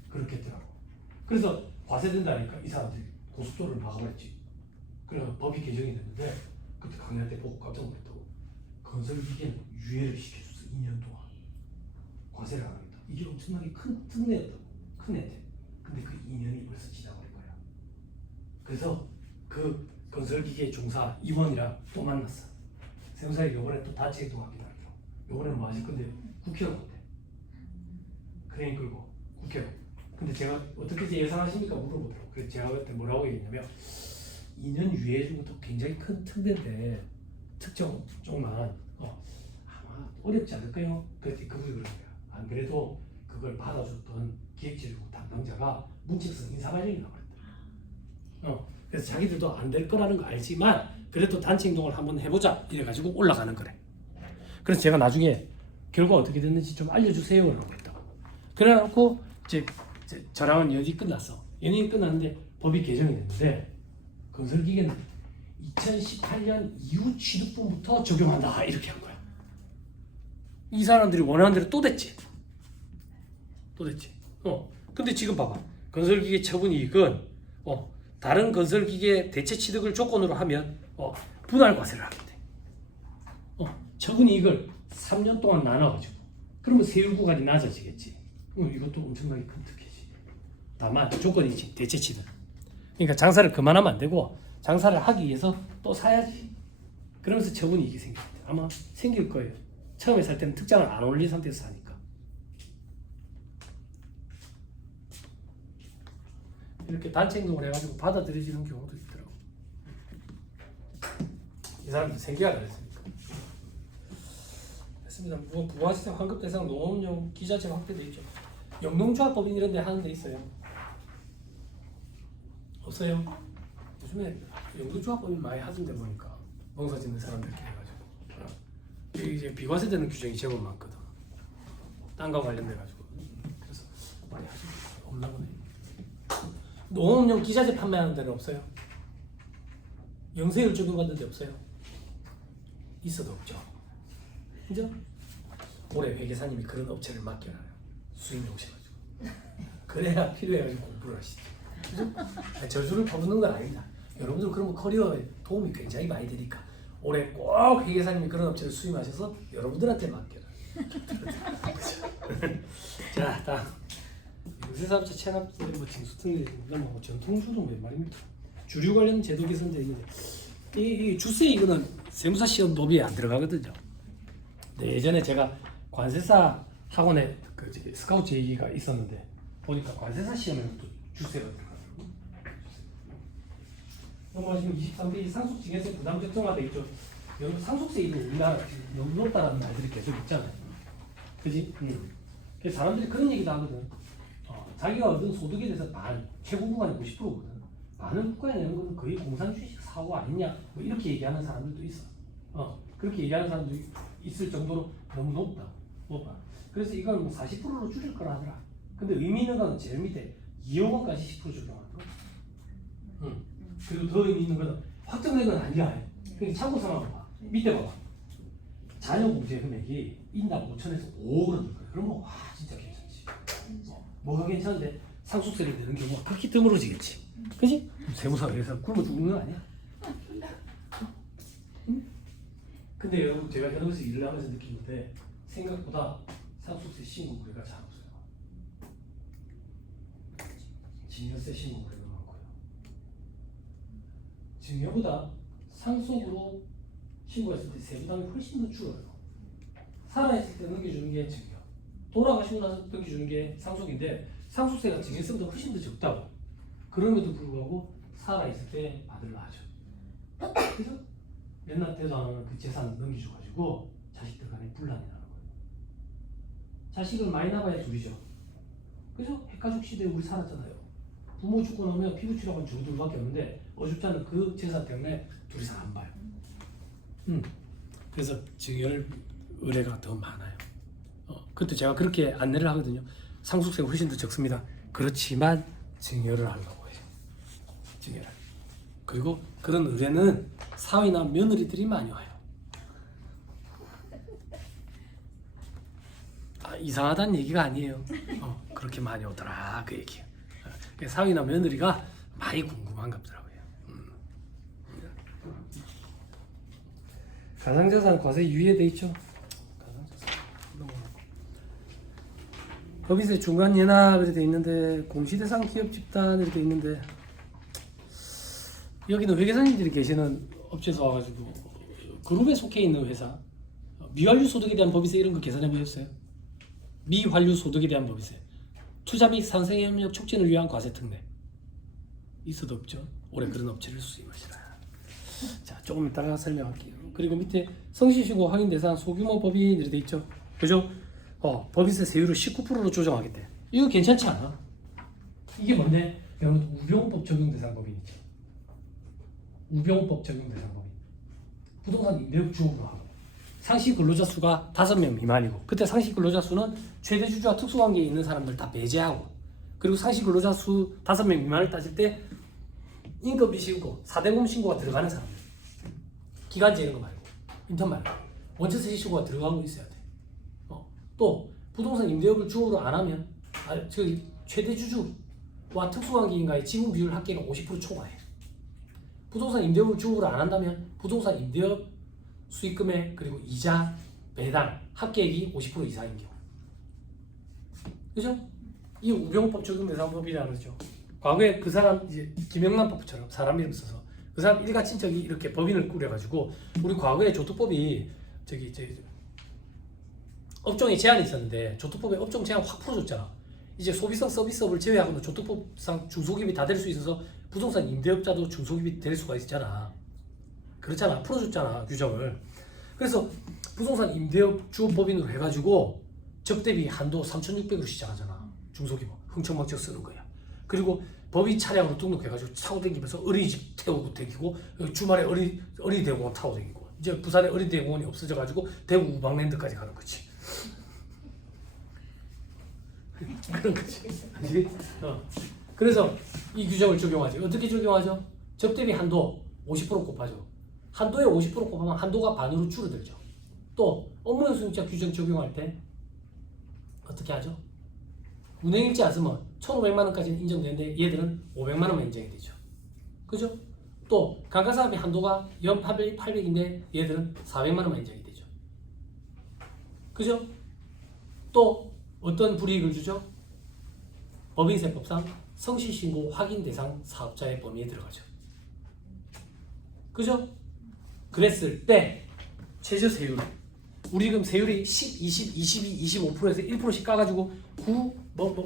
그렇게 했더라고. 그래서 과세된다니까 이 사람들이 고속도로를 막아버렸지. 그래서 법이 개정이 됐는데 그때 강의할 때 보고 깜짝 놀랐다고. 건설기계는 유예를 시켜줬어. 2년 동안. 과세를 안 합니다. 이게 엄청나게 큰 특례였다고. 큰 혜택. 근데 그 2년이 벌써 지나버린 거야. 그래서 그 건설기계 종사 임원이랑 또 만났어. 세무사에 요번에 또 다치 행동하기로 하기로. 요번에는 뭐 하실 건데 국회의원 어때? 크레인 끌고 국회의원. 근데 제가 어떻게 예상하십니까? 물어보더라고요. 그래서 제가 그때 뭐라고 얘기했냐면 2년 유예 중도 굉장히 큰 특례인데 특정 쪽만 아마 어렵지 않을까요? 그랬더니 그분이 그런 거야. 안 그래도 그걸 받아줬던 기획재정부 담당자가 문책성 인사발령이 나버렸다. 그래서 자기들도 안 될 거라는 거 알지만 그래도 단체 행동을 한번 해보자 이래가지고 올라가는 거래. 그래서 제가 나중에 결과 어떻게 됐는지 좀 알려주세요 라고 했다. 그래놓고 이제 저랑은 연이 끝났어. 연이 끝났는데 법이 개정이 됐는데 건설기계는 2018년 이후 취득분부터 적용한다 이렇게 한 거야. 이 사람들이 원하는 대로 또 됐지. 근데 지금 봐봐. 건설기계 처분이익은 다른 건설기계 대체 취득을 조건으로 하면 분할 과세를 하게 돼. 처분이익을 3년 동안 나눠가지고 그러면 세율 구간이 낮아지겠지. 이것도 엄청나게 큰 특혜지. 다만 조건이지 대체 취득. 그러니까 장사를 그만하면 안 되고 장사를 하기 위해서 또 사야지. 그러면서 처분이익이 생길 때 아마 생길 거예요. 처음에 살 때는 특장을 안 올린 상태에서 사니까. 이렇게 단체 행동을 해가지고 받아들여지는 경우도 있더라고. 이 사람들 생계가 그랬으니까. 됐습니다. 부가세 환급 대상 농업용 기자재 확대돼 있죠. 영농조합법인 이런 데 하는 데 있어요? 없어요? 요즘에 영농조합법인 많이 하던데 보니까 농사 짓는 사람들끼리 해가지고 이제 비과세 되는 규정이 제법 많거든. 땅과 관련돼 가지고 그래서 많이 하시는 분 없나 보네. 농업용 기자재 판매하는 데는 없어요? 영세율 적용받는 데 없어요? 있어도 없죠. 그죠? 올해 회계사님이 그런 업체를 맡겨놔요. 수임이 오셔가지고 그래야 필요해가지고 공부를 하시죠. 그죠? 저주를 퍼붓는 건 아닙니다. 여러분들 그러면 커리어에 도움이 굉장히 많이 되니까 올해 꼭 회계사님이 그런 업체를 수임하셔서 여러분들한테 맡겨놔요. 자, 다음 유세사업자 체납 뭐 징수특례 뭐 전통주도 몇 말입니다. 주류 관련 제도 개선돼 있는데 이 주세 이거는 세무사 시험 노비에 안 들어가거든요. 네, 예전에 제가 관세사 학원에 그 스카우트 얘기가 있었는데 보니까 관세사 시험에는 또 주세가 들어가더라고요. 넘어가시면 23페이지 상속증에서 부담 적정화돼 있죠. 여기 상속세율이 우리나라 너무 높다라는 말들이 계속 있잖아요. 그지? 그래서 사람들이 그런 얘기도 하거든. 자기가 얻은 소득에 대해서 최고 구간이 50%거든. 많은 국가에 내는 것은 거의 공산주의식 사고 아니냐 뭐 이렇게 얘기하는 사람들도 있어. 그렇게 얘기하는 사람도 있을 정도로 너무 높다. 그래서 이건 뭐 40%로 줄일 거라 하더라. 근데 의미 있는 건 제일 밑에 2억 원까지 10% 적용하는 거. 그리고 더 의미 있는 건 확정된 건 아니야. 그러니까 참고 삼아 봐. 밑에 봐봐. 자녀 공제 금액이 인당 5천에서 5억으로 늘 거야. 그러면 와 진짜 괜찮지. 뭐가 괜찮은데 상속세를 내는 경우가 극히 드물어지겠지. 그지? 세무사가 그래서 굶어 죽는 거 아니야? 근데 여러분 제가 현업에서 일을 하면서 느끼는데 생각보다 상속세 신고 무례가 잘 없어요. 증여세 신고 무례가 많고요. 증여보다 상속으로 신고했을 때 세부담이 훨씬 더 줄어요. 살아있을 때 넘겨주는 게 증여, 돌아가시고 나서 넘겨주는 게 상속인데 상속세가 증여세보다 훨씬 더 적다고. 그럼에도 불구하고 살아있을 때 받으려 하죠. 그래서 몇날 때도 안 하는 그 재산 넘겨줘가지고 자식들 간에 분란이 나는 거예요. 자식을 많이 낳아야 둘이죠. 그래서 핵가족 시대에 우리 살았잖아요. 부모 죽고 나면 피부치라고 하는 저들밖에 없는데 어줍지 않은 그 재산 때문에 둘이서 안 봐요. 그래서 증여를 의뢰가 더 많아요. 그때 제가 그렇게 안내를 하거든요. 상속세가 훨씬 더 적습니다. 그렇지만 증여를 하려고 해요. 증여를. 그리고 그런 의뢰는 사위나 며느리들이 많이 와요. 이상하다는 얘기가 아니에요. 그렇게 많이 오더라 그 얘기예요. 사위나 며느리가 많이 궁금한가 보더라고요. 가상자산 과세 유예돼 있죠. 가상자산 법인세 중간 연합 이렇게 돼 있는데 공시대상 기업 집단 이렇게 돼 있는데 여기는 회계사님들이 계시는 업체에서 와가지고 그룹에 속해 있는 회사 미완류 소득에 대한 법인세 이런 거 계산해 보셨어요? 미환류 소득에 대한 법인세 투자 및 상생 협력 촉진을 위한 과세 특례 있어도 없죠. 올해 그런 업체를 수임하시라. 자, 조금 이따가 설명할게요. 그리고 밑에 성실시고 확인 대상 소규모 법인 이렇게 돼 있죠. 그죠? 법인세 세율을 19%로 조정하겠대. 이거 괜찮지 않아? 이게 뭔데? 우병우법 적용 대상 법인이지. 우병우법 적용 대상 법인. 부동산 임대업 주업으로 하고 상시 근로자 수가 5명 미만이고, 그때 상시 근로자 수는 최대 주주와 특수관계에 있는 사람들 다 배제하고, 그리고 상시 근로자 수 5명 미만을 따질 때 인건비 신고, 4대보험 신고가 들어가는 사람들, 기간제 이런 거 말고, 인턴 말고 원천세 신고가 들어가고 있어야 돼. 또 부동산 임대업을 주업으로 안 하면 저기 최대 주주와 특수관계인과의 지분 비율 합계가 50% 초과해. 부동산 임대업을 주업으로 안 한다면 부동산 임대업 수익금액 그리고 이자, 배당 합계액이 50% 이상인 경우. 그죠? 이 우병우법 적용 대상 법이라는 거죠. 과거에 그 사람 이제 김영란법처럼 사람 이름 써서 그 사람 일가 친척이 이렇게 법인을 꾸려가지고, 우리 과거에 조특법이 저기 업종에 제한이 있었는데 조특법에 업종 제한 확 풀어줬잖아. 이제 소비성 서비스업을 제외하고는 조특법상 중소기업이 다 될 수 있어서 부동산 임대업자도 중소기업이 될 수가 있잖아. 그렇잖아. 풀어줬잖아, 규정을. 그래서 부동산 임대업 주업법인으로 해가지고 적대비 한도 3,600으로 시작하잖아. 중소기업 흥청망청 쓰는 거야. 그리고 법인 차량으로 등록해가지고 타고 다니면서 어린이집 태우고 다니고, 주말에 어린이대공원 타고 다니고, 이제 부산에 어린이대공원이 없어져가지고 대구 우방랜드까지 가는 거지. 그런 거지. 그래서 이 규정을 적용하죠. 어떻게 적용하죠? 적대비 한도 50% 곱하죠. 한도에 50% 곱하면 한도가 반으로 줄어들죠. 또 업무용수증자 규정 적용할 때 어떻게 하죠? 운행일지 안 쓰면 1,500만 원까지는 인정되는데 얘들은 500만 원만 인정이 되죠. 그죠? 또 감가상각비 한도가 연 800인데 얘들은 400만 원만 인정이 되죠. 그죠? 또 어떤 불이익을 주죠? 법인세법상 성실신고 확인 대상 사업자의 범위에 들어가죠. 그죠? 그랬을 때 최저 세율, 우리 지금 세율이 10, 20, 22, 25%에서 1%씩 까가지고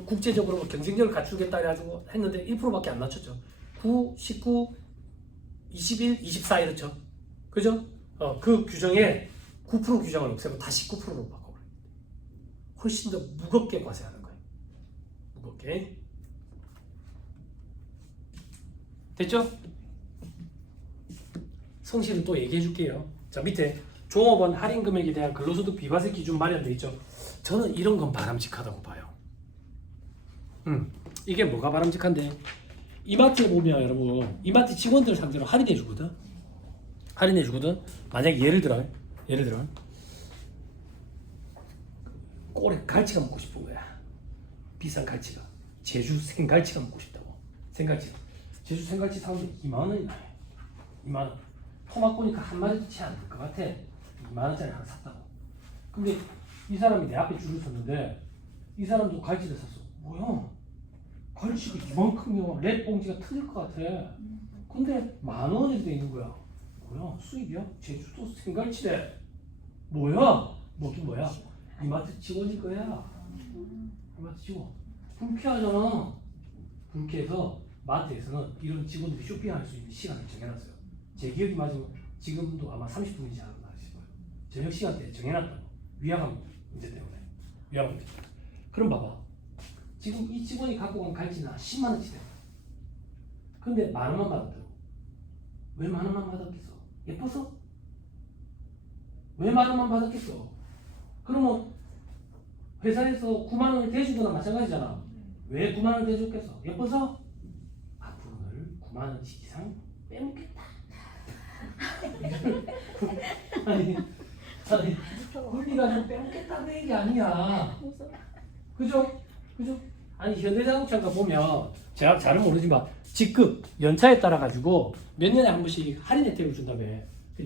국제적으로 경쟁력을 갖추겠다 해가지고 했는데 1%밖에 안 낮췄죠. 9, 19, 21, 24 이렇죠. 그죠? 그 규정에 9% 규정을 없애고 다시 9%로 바꿔버려요. 훨씬 더 무겁게 과세하는 거예요. 무겁게. 됐죠? 성실은 또 얘기해 줄게요. 자, 밑에 종업원 할인 금액에 대한 근로소득 비과세 기준 마련돼 있죠. 저는 이런 건 바람직하다고 봐요. 이게 뭐가 바람직한데, 이마트에 보면 여러분, 이마트 직원들 상대로 할인해 주거든. 만약에 예를 들어 꼴에 갈치가 먹고 싶은 거야. 비싼 갈치가. 제주 생갈치가 먹고 싶다고. 생갈치. 제주 생갈치 사오면 2만 원이 나요. 2만 원. 토막 보니까 한 마리도 채 안 될 것 같아. 2만 원짜리 하나 샀다고. 근데 이 사람이 내 앞에 줄을 섰는데 이 사람도 갈치를 샀어. 뭐야? 갈치가 이만큼이면 랩 봉지가 터질 것 같아. 근데 10,000원에 돼 있는 거야. 뭐야? 수입이야? 제주도 생갈치래. 뭐야? 뭐긴 뭐야? 이마트 직원일 거야. 이마트 직원. 불쾌하잖아. 불쾌해서 마트에서는 이런 직원들이 쇼핑할 수 있는 시간을 정해놨어요. 제 기억이 맞으면 지금도 아마 30분이지 않았나 싶어요. 저녁 시간대에 정해놨다고. 위화감 문제 때문에. 위화감 문제. 그럼 봐봐. 지금 이 직원이 갖고 간 갈치는 10만 원치 돼. 근데 10,000원만 받았다고. 왜 10,000원만 받았겠어? 예뻐서? 왜 10,000원만 받았겠어? 그러면 회사에서 9만 원을 대주거나 마찬가지잖아. 왜 9만 원을 대줬겠어? 예뻐서? 앞으로는 9만 원치 이상 빼먹겠다. 아니 우리가 좀 빼먹겠다는 얘기 아니야. 그죠? 아니 현대자동차가 보면 제가 잘은 모르지만 직급 연차에 따라 가지고 몇 년에 한 번씩 할인 혜택을 준다며.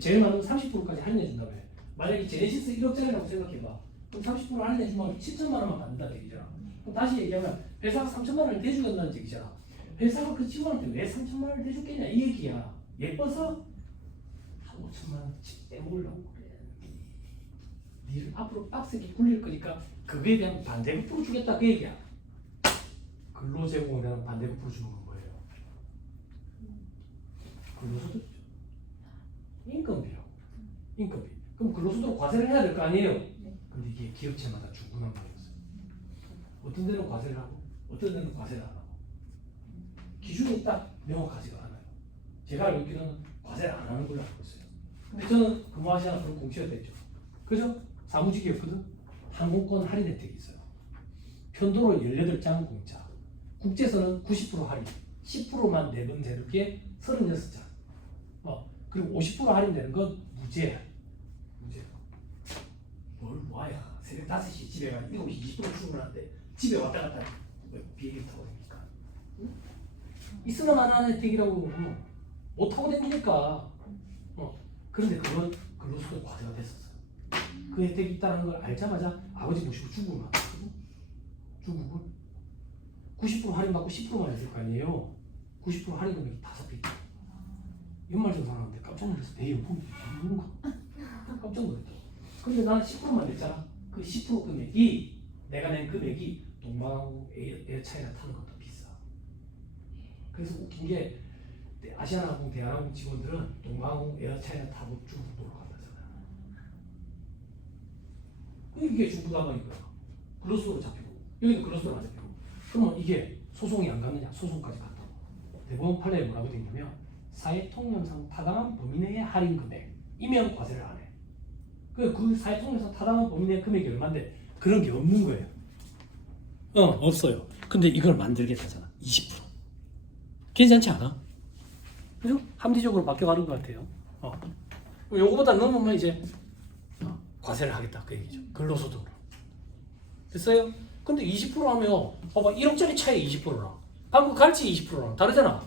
제일 많은 30%까지 할인해 준다며. 만약에 제네시스 1억짜리라고 생각해봐. 그럼 30% 할인해 주면 7천만 원만 받는다는 얘기잖아. 그럼 다시 얘기하면 회사가 3천만 원을 대주겠다는 얘기잖아. 회사가 그 직원한테 왜 3천만 원을 대줬겠냐 이 얘기야. 예뻐서 한 5천만 원씩 떼먹으려고 그래. 니를 앞으로 빡세게 굴릴 거니까 그거에 대한 반대로 풀어주겠다 그 얘기야. 근로 제공이라는 반대로 풀어주는 건 뭐예요? 근로소득이죠. 인건비요. 인건비. 그럼 근로소득 과세를 해야 될 거 아니에요? 근데 이게 기업체마다 중구난방이었어요. 어떤 데는 과세를 하고 어떤 데는 과세를 안 하고 기준이 딱 명확하지가 않아요. 제가 알고 있기로는 과세를 안 하는 걸로 알고 있어요. 근데 저는 근무하시는 그런 공시가 됐죠. 그죠? 사무직이었거든. 항공권 할인 혜택이 있어요. 편도로 18장 공짜. 국제선은 90% 할인. 10%만 내면 되는 게 36장. 그리고 50% 할인되는 건 무제야. 무제. 뭘 뭐야? 새벽 5시 집에 가 7시 20분 출근하는데 집에 왔다 갔다 비행기 타고 다니니까. 응? 있으면 안 하는 혜택이라고 못 타고 다니니까. 그런데 그건 근로소득 과세가 됐었어요. 그 혜택이 있다는 걸 알자마자 아버지 모시고 중국을 갔거든. 중국을 90% 할인받고 10%만 했을 거 아니에요. 90% 할인 금액이 5배 있다. 연말정 사람한테 깜짝 놀랐어. 내 연봉이 이런가? 깜짝 놀랐다. 근데 난 10%만 냈잖아. 그 10% 금액이 내가 낸 금액이 동방항공 에어차이나 타는 것보다 비싸. 그래서 웃긴 게 아시아나항공, 대한항공 직원들은 동방항공 에어차이나 타고 중국 놀러 간다잖아. 이게 중부담방인 거야. 근로소득으로 잡히고 여기는 근로소득으로 안 잡히고. 그러면 이게 소송이 안 갔느냐? 소송까지 갔다고. 대법원 판례에 뭐라고 되어 있냐면 사회통념상 타당한 범위 내의 할인 금액이면 과세를 안 해. 그 사회통념상 타당한 범위 내의 금액이 얼마인데 그런 게 없는 거예요. 없어요. 근데 이걸 만들겠다잖아. 20%. 괜찮지 않아? 그죠? 합리적으로 바뀌어가는 것 같아요. 요거보다 넘으면 이제 과세를 하겠다 그 얘기죠. 근로소득으로. 됐어요? 근데 20% 하면 봐봐 1억짜리 차이 20%랑 방금 갈치 20%랑 다르잖아.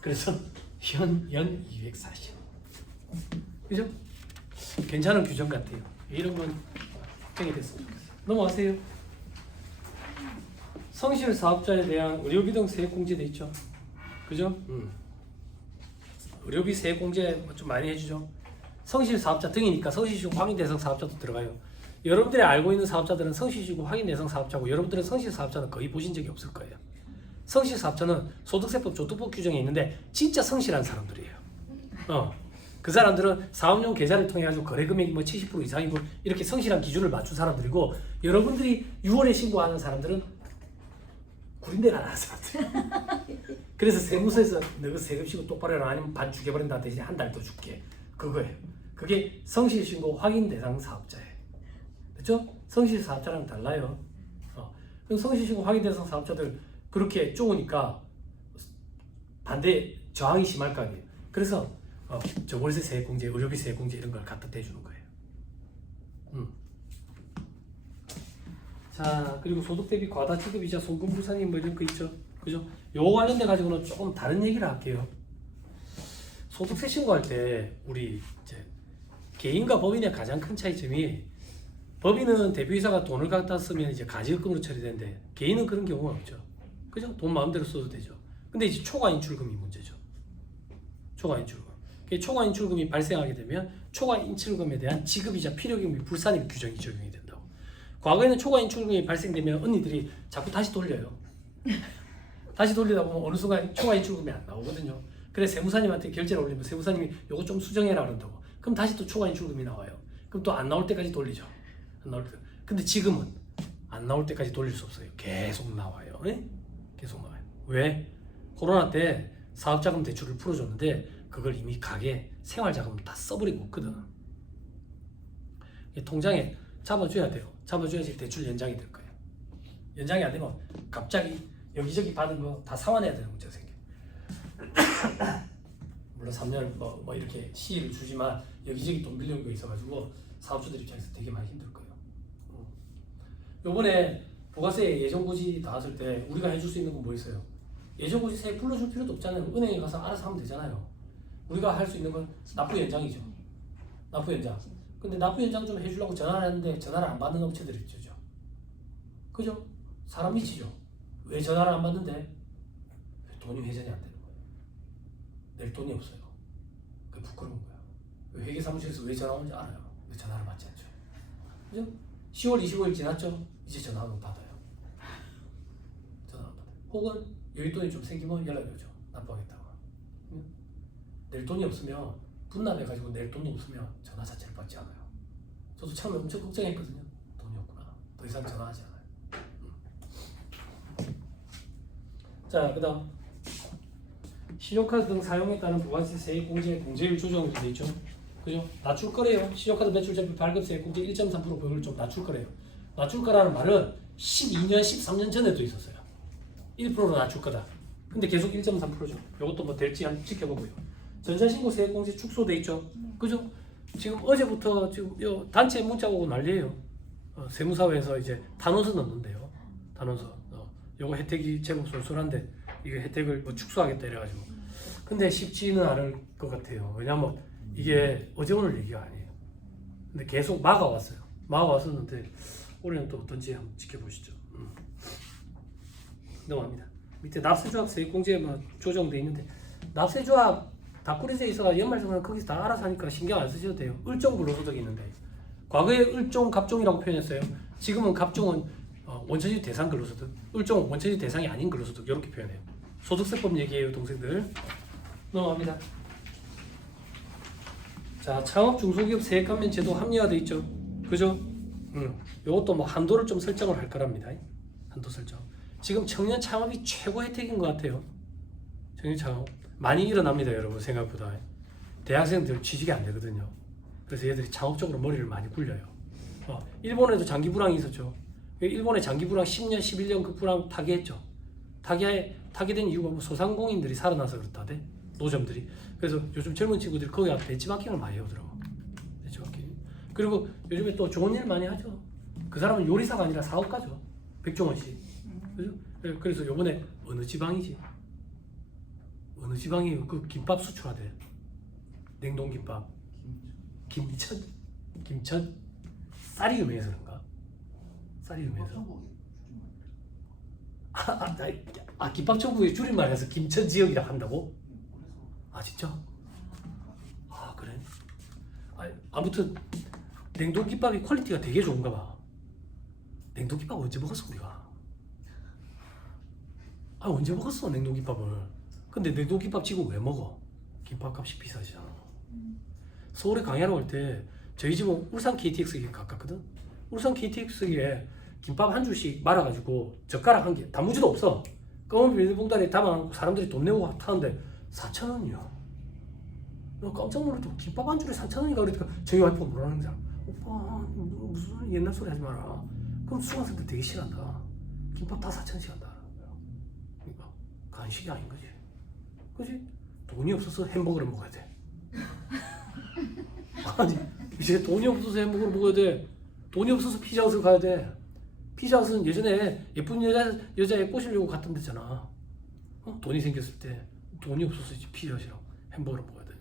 그래서 연 240. 그죠? 괜찮은 규정 같아요. 이런 건 확정이 됐으면 좋겠어요. 넘어가세요. 성실 사업자에 대한 의료비 등 세액 공제돼 있죠. 그죠? 의료비 세액 공제 좀 많이 해주죠. 성실 사업자 등이니까 성실시고 확인 대상 사업자도 들어가요. 여러분들이 알고 있는 사업자들은 성실시고 확인 대상 사업자고 여러분들은 성실 사업자는 거의 보신 적이 없을 거예요. 성실 사업자는 소득세법 조특법 규정에 있는데 진짜 성실한 사람들이에요. 그 사람들은 사업용 계좌를 통해 가지고 거래 금액이 뭐 70% 이상이고 이렇게 성실한 기준을 맞춘 사람들이고 여러분들이 6월에 신고하는 사람들은 구린데 가는 사람들. 그래서 세무서에서 너가 세금 신고 똑바로 해라 아니면 반 죽여버린다 대신 한 달 더 줄게. 그거예요. 그게 성실 신고 확인 대상 사업자예요. 그렇죠? 성실 사업자랑 달라요. 그럼 성실 신고 확인 대상 사업자들 그렇게 쪼으니까 반대 저항이 심할 거 아니에요. 그래서 월세 세액 공제, 의료비 세액 공제 이런 걸 갖다 대주는 거예요. 자, 그리고 소득 대비 과다 지급이자 송금 불상임 뭐 이런 거 있죠. 그죠? 요거 관련돼 가지고는 조금 다른 얘기를 할게요. 소득세 신고할 때 우리 이제 개인과 법인의 가장 큰 차이점이 법인은 대표이사가 돈을 갖다 쓰면 이제 가지급금으로 처리되는데 개인은 그런 경우가 없죠. 그죠? 돈 마음대로 써도 되죠. 근데 이제 초과 인출금이 문제죠. 초과 인출금. 초과 인출금이 발생하게 되면 초과 인출금에 대한 지급이자 필요금이 불산입 규정이 적용이 된다고. 과거에는 초과 인출금이 발생되면 언니들이 자꾸 다시 돌려요. 다시 돌리다 보면 어느 순간 초과 인출금이 안 나오거든요. 그래 세무사님한테 결제를 올리면 세무사님이 요거 좀 수정해라 그런다고. 그럼 다시 또 초과 인출금이 나와요. 그럼 또 안 나올 때까지 돌리죠. 안 나올 때. 근데 지금은 안 나올 때까지 돌릴 수 없어요. 계속 나와요. 네? 계속 나와요. 왜? 코로나 때 사업자금 대출을 풀어줬는데 그걸 이미 가게 생활자금을 다 써버리고 있거든. 통장에 잡아줘야 돼요. 잡아줘야지 대출 연장이 될 거예요. 연장이 안 되면 갑자기 여기저기 받은 거 다 상환해야 되는 문제가 생겨요. 물론 3년 뭐 이렇게 시일을 주지만 여기저기 돈 빌려온 거 있어가지고 사업주들 입장에서 되게 많이 힘들 거예요. 요번에 부가세 예정고지 나왔을 때 우리가 해줄 수 있는 건 뭐 있어요? 예정고지 세액 불러줄 필요도 없잖아요. 은행에 가서 알아서 하면 되잖아요. 우리가 할 수 있는 건 납부 연장이죠. 납부 연장. 근데 납부 연장 좀 해주려고 전화를 했는데 전화를 안 받는 업체들이 있죠. 그죠? 사람 미치죠. 왜 전화를 안 받는데? 돈이 회전이 안 되는 거예요. 낼 돈이 없어요. 그게 부끄러운 거야. 회계사무실에서 왜 전화 오는지 알아요. 왜 전화를 받지 않죠. 그죠? 10월 25일 지났죠? 이제 전화 안 받아요. 전화 안 받아요. 혹은 여윳돈이 좀 생기면 연락이 오죠. 납부하겠다고. 낼 돈이 없으면 분납해가지고 낼 돈도 없으면 전화 자체를 받지 않아요. 저도 처음에 엄청 걱정했거든요. 돈이 없구나. 더 이상 전화하지 않아요. 자, 그 다음 신용카드 등 사용에 따른 부가세 세액공제 공제율 조정이 되어 있죠. 그죠? 낮출 거래요. 신용카드 매출자비 발급 세액공제 1.3% 비율을 좀 낮출 거래요. 낮출 거라는 말은 12년, 13년 전에도 있었어요. 1%로 낮출 거다. 근데 계속 1.3%죠. 이것도 뭐 될지 한번 지켜보고요. 전자신고 세액공제 축소돼 있죠. 그죠? 지금 어제부터 지금 단체 문자 오고 난리예요. 세무사회에서 이제 단원서 넣는데요. 단원서. 요거 혜택이 제법 쏠쏠한데 이게 혜택을 뭐 축소하겠다 이래가지고. 근데 쉽지는 않을 것 같아요. 왜냐면 이게 어제 오늘 얘기가 아니에요. 근데 계속 막아왔어요. 막아왔었는데 올해는 또 어떤지 한번 지켜보시죠. 넘어갑니다. 밑에 납세조합 세액공제 뭐 조정돼 있는데 납세조합 다 꾸려져 있어가 연말정산은 거기서 다 알아서 하니까 신경 안 쓰셔도 돼요. 을종 근로소득이 있는데 과거에 을종, 갑종이라고 표현했어요. 지금은 갑종은 원천지 대상 근로소득, 을종 원천지 대상이 아닌 근로소득 이렇게 표현해요. 소득세법 얘기해요, 동생들. 넘어갑니다. 자, 창업 중소기업 세액 감면 제도 합리화돼 있죠. 그죠? 요것도 뭐 한도를 좀 설정을 할 거랍니다. 한도 설정. 지금 청년 창업이 최고 혜택인 것 같아요. 청년 창업 많이 일어납니다, 여러분. 생각보다 대학생들 취직이 안 되거든요. 그래서 얘들이 창업적으로 머리를 많이 굴려요. 일본에도 장기 불황이 있었죠. 일본의 장기 불황 10년, 11년 그 불황 타개했죠. 타개된 이유가 뭐 소상공인들이 살아나서 그렇다대, 노점들이. 그래서 요즘 젊은 친구들이 거기 가서 배치마킹을 많이 해오더라고. 배치마킹. 그리고 요즘에 또 좋은 일 많이 하죠. 그 사람은 요리사가 아니라 사업가죠. 백종원 씨. 그죠? 그래서 요번에 어느 지방이지? 어느 지방이 그 김밥 수출하대. 냉동김밥. 김천? 쌀이 유명해서 그런가? 쌀이 유명해서? 김밥천국의 줄임말해서 김천 지역이라 한다고? 아 진짜? 아 그래? 아무튼 냉동김밥이 퀄리티가 되게 좋은가 봐. 냉동김밥 언제 먹었어 우리가? 언제 먹었어 냉동김밥을? 근데 냉동김밥 지금 왜 먹어? 김밥값이 비싸지잖아. 서울에 강의하러 올 때 저희 집은 울산 KTX에 가깝거든. 울산 KTX에 김밥 한 줄씩 말아가지고 젓가락 한 개, 단무지도 없어. 검은 비닐봉다리에 담아놓고 사람들이 돈 내고 타는데 4,000원이야. 깜짝 놀랐죠. 김밥 한 줄에 4,000원이가 그러니까 저희 와이프가 뭐라는 거야. 오빠 무슨 옛날 소리 하지 마라. 그럼 수강생들 되게 싫어한다. 김밥 다 4,000원씩 한다. 그러니까 간식이 아닌 거지. 그지? 돈이 없어서 햄버거를 먹어야 돼. 아니 이제 돈이 없어서 햄버거를 먹어야 돼. 돈이 없어서 피자헛을 가야 돼. 피자헛은 예전에 예쁜 여자애 꼬시려고 갔던 데잖아. 돈이 생겼을 때 돈이 없어서 이제 피자헛이랑 햄버거를 먹어야 돼.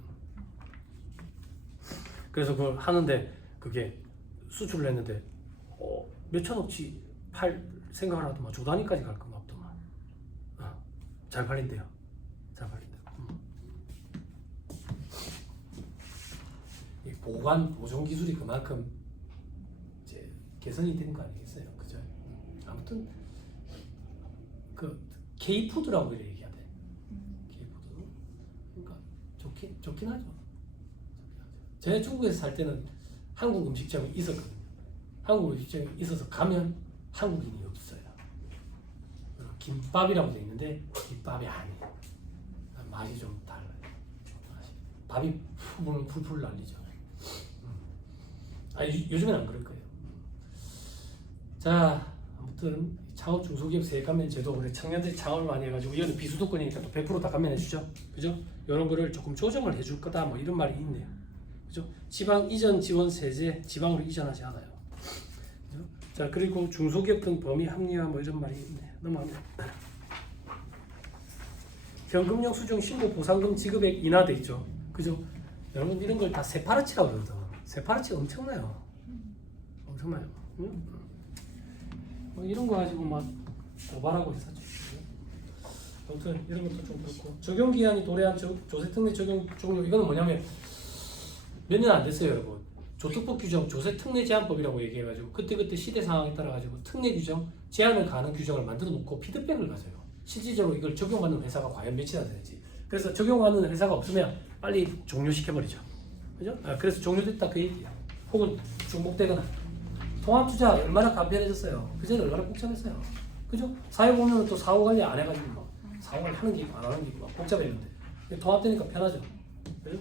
그래서 그걸 하는데 그게 수출을 했는데 몇 천억치 팔 생각을 하더만 조 단위까지 갈 건가 없더만. 잘 팔린대요. 잘 팔린대요. 이 보존 기술이 그만큼 이제 개선이 된 거 아니겠어요, 그죠? 아무튼 그 K푸드라고 이렇게 얘기해야 돼. K푸드. 그러니까 좋긴 하죠. 제가 중국에서 살 때는 한국 음식점이 있었거든요. 한국 음식점이 있어서 가면 한국인이 없어요. 김밥이라고 돼 있는데 김밥이 아니에요. 맛이 좀 달라요. 밥이 풀풀 날리죠. 요즘엔 안 그럴 거예요. 자, 아무튼 창업 중소기업 세액 감면 제도, 우리 청년들이 창업을 많이 해가지고 이거는 비수도권이니까 또 100% 다 감면해 주죠. 그죠? 이런 거를 조금 조정을 해줄 거다, 뭐 이런 말이 있네요. 그죠? 지방 이전 지원 세제, 지방으로 이전하지 않아요. 그죠? 자, 그리고 중소기업 등 범위 합리화 뭐 이런 말이 있네. 넘어갑니다. 현금용 수중 신고 보상금 지급액 인하돼 있죠. 그죠? 여러분 이런 걸 다 세파라치라고 그러거든. 세파라치 엄청나요. 엄청나요. 뭐 이런 거 가지고 막 고발하고 있었죠. 아무튼 이런 것도 좀 그렇고, 적용 기한이 도래한 조세특례 적용 종료, 이거는 뭐냐면 몇 년 안 됐어요, 여러분. 조특법 규정 조세특례 제한법이라고 얘기해가지고 그때 시대 상황에 따라 가지고 특례 규정 제한을 가하는 규정을 만들어 놓고 피드백을 가져요. 실질적으로 이걸 적용받는 회사가 과연 몇이나 되는지. 그래서 적용받는 회사가 없으면 빨리 종료시켜버리죠. 그죠? 그래서 종료됐다 그 얘기야. 혹은 중복되거나. 통합투자 얼마나 간편해졌어요. 그전에 얼마나 복잡했어요. 그죠? 사회 보면 또 사후 관리 안 해가지고 막 사후 관리 하는 게 있고 안 하는 게 있고 막 복잡했는데 통합되니까 편하죠. 그죠?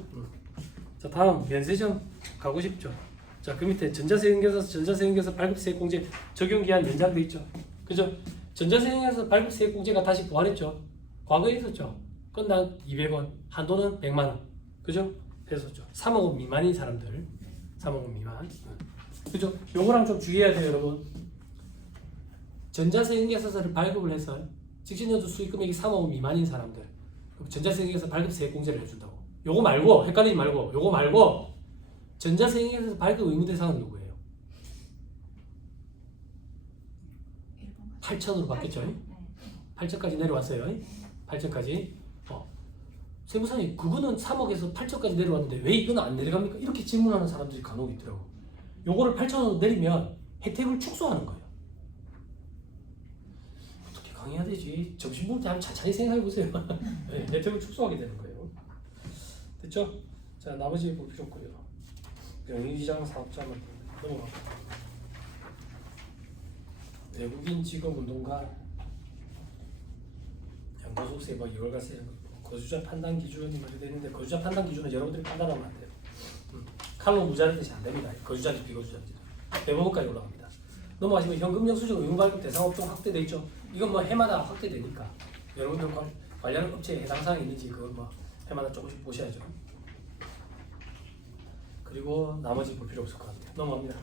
자, 다음 면세점 가고 싶죠. 자, 그 밑에 전자세금에서 발급세액공제 적용기한 연장돼 있죠. 그죠? 전자세금에서 발급세액공제가 다시 부활했죠. 과거에 있었죠. 건당 200원, 한도는 100만 원. 그죠? 했었죠. 3억 원 미만인 사람들, 3억 원 미만. 그죠? 요거랑 좀 주의해야 돼요, 여러분. 전자세금에서를 발급을 해서 직진연수 수익 금액이 3억 원 미만인 사람들, 전자세금에서 발급세액공제를 해준다고. 요거 말고 헷갈리지 말고 요거 말고 전자세금에서 발급 의무 대상은 누구예요? 8천으로 바뀌었죠? 8천까지 내려왔어요. 8천까지. 세무사님 그거는 3억에서 8천까지 내려왔는데 왜 이거는 안 내려갑니까? 이렇게 질문하는 사람들이 간혹 있더라고. 요거를 8천으로 내리면 혜택을 축소하는 거예요. 어떻게 강의해야 되지? 점심 먹을 때 한번 천천히 생각해 보세요. 네, 혜택을 축소하게 되는 거예요. 됐죠? 자, 나머지 볼 필요 없고요. 영위시장 사업자만 넘어가고. 외국인 직업운동가 양도소득세, 이월가세, 거주자 판단 기준이 되는데 거주자 판단 기준은 여러분들이 판단하면 안 돼요. 칼로 무자를 뜻이 안 됩니다. 거주자인지 비거주자인지 대법원까지 올라갑니다. 넘어가시면 현금 영수증 의무 발급 대상 업종 확대돼 있죠. 이건 뭐 해마다 확대되니까 여러분들 관련 업체에 해당 사항이 있는지 그걸 뭐 해마다 조금씩 보셔야죠. 그리고 나머지 볼 필요 없을 것 같아요. 넘어갑니다.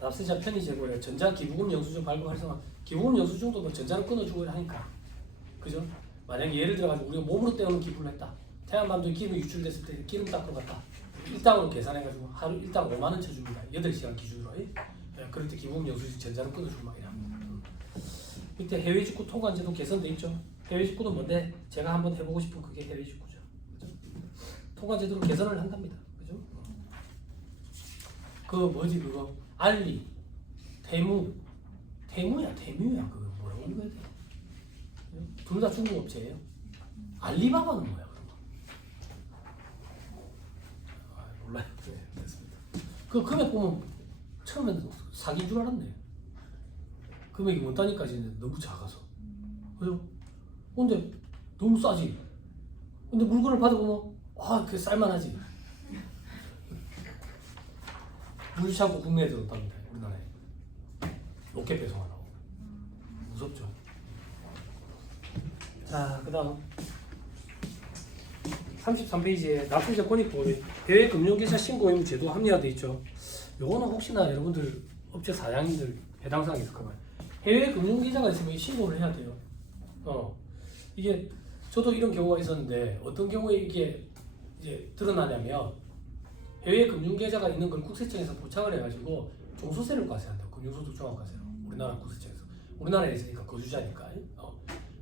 납세자 편의 제고에 전자기부금 영수증 발급 활성화. 기부금 영수증도 뭐 전자로 끊어주고 하니까. 그죠? 만약에 예를 들어가지고 우리가 몸으로 때우는 기부를 했다. 태안밤도 기름이 유출됐을 때 기름 닦으러 갔다. 일당으로 계산해가지고 하루 일당 5만 원 쳐줍니다. 8시간 기준으로. 그럴 때 기부금 영수증 전자로 끊어주고 막 이래. 밑에 해외 직구 통관제도 개선돼 있죠. 해외 직구는 뭔데? 제가 한번 해보고 싶은 그게 해외 직구죠. 그죠? 통관제도로 개선을 한답니다. 그죠? 그 뭐지 그거? 알리, 테무야 그거 뭐라고 읽어야 돼? 둘 다 중국 업체예요. 알리바바는 뭐야 그러면? 몰라요. 네, 됐습니다. 그 금액 보면 처음에는 사기인 줄 알았네. 금액이 원 단위까지는 너무 작아서. 그죠? 근데 너무 싸지. 근데 물건을 받아보면 그게 쌀만하지. 물창고 국내에 들어갑니다. 우리나라에. 로켓 배송하라고. 무섭죠. 자, 그 다음 33페이지에 납세자 권익보호 해외 금융계좌 신고 의무 제도 합리화되어 있죠. 요거는 혹시나 여러분들 업체 사장님들 해당 사항이 있을 거예요. 해외 금융계좌가 있으면 신고를 해야 돼요. 이게 저도 이런 경우가 있었는데 어떤 경우에 이게 이제 드러나냐면 해외 금융계좌가 있는 걸 국세청에서 포착을 해가지고 종소세를 과세한다고. 금융소득 종합과세로. 우리나라 국세청에서. 우리나라에 있으니까 거주자니까.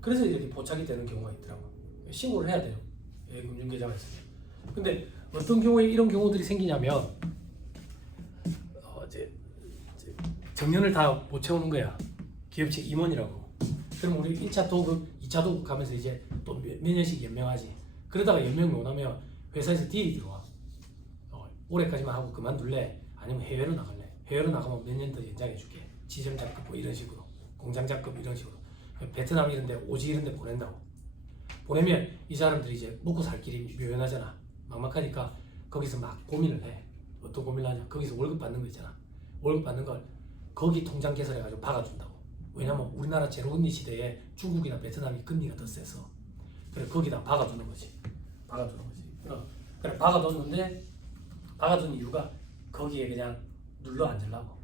그래서 이렇게 포착이 되는 경우가 있더라고요. 신고를 해야 돼요. 해외 금융계좌가 있으면. 근데 어떤 경우에 이런 경우들이 생기냐면 이제 정년을 다 못 채우는 거야. 기업 측 임원이라고. 그럼 우리 1차 도급, 2차 도급 가면서 이제 또 몇 년씩 연명하지. 그러다가 연명 못하면 회사에서 딜이 들어와. 올해까지만 하고 그만둘래? 아니면 해외로 나갈래? 해외로 나가면 몇 년 더 연장해줄게. 지점작급 뭐 이런 식으로. 공장작급 이런 식으로. 베트남 이런 데, 오지 이런 데 보낸다고. 보내면 이 사람들이 이제 먹고 살 길이 묘연하잖아. 막막하니까 거기서 막 고민을 해. 어떤 고민을 하냐? 거기서 월급 받는 거 있잖아. 월급 받는 걸 거기 통장 개설해가지고 박아준다고. 왜냐면 우리나라 제로금리 시대에 중국이나 베트남이 금리가 더 세서. 그래 거기다 박아주는 거지. 박아주는 거지. 그래 박아뒀는데 박아둔 이유가 거기에 그냥 눌러 앉으려고.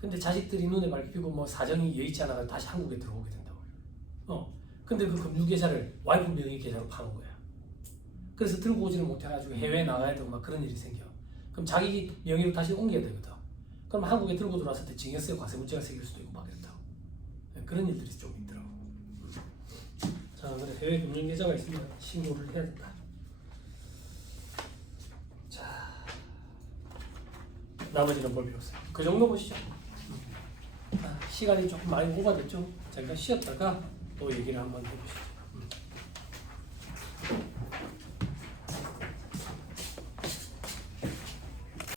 근데 자식들이 눈에 밟히고 뭐 사정이 여의치 않아서 다시 한국에 들어오게 된다고. 근데 그 금융계좌를 와이프 명의 계좌로 파는 거야. 그래서 들고 오지를 못해가지고 해외에 나가야 되고 막 그런 일이 생겨. 그럼 자기 명의로 다시 옮겨야 되거든. 그럼 한국에 들고 들어왔을 때 징역세 과세 문제가 생길 수도 있고 막 이랬다고. 그런 일들이 좀 있더라고. 자, 그래 해외 금융계좌가 있으면 신고를 해야 된다. 자, 나머지는 볼 필요 없어요. 그 정도 보시죠. 시간이 조금 많이 오버됐죠. 잠깐 쉬었다가 또 얘기를 한번 해보시죠.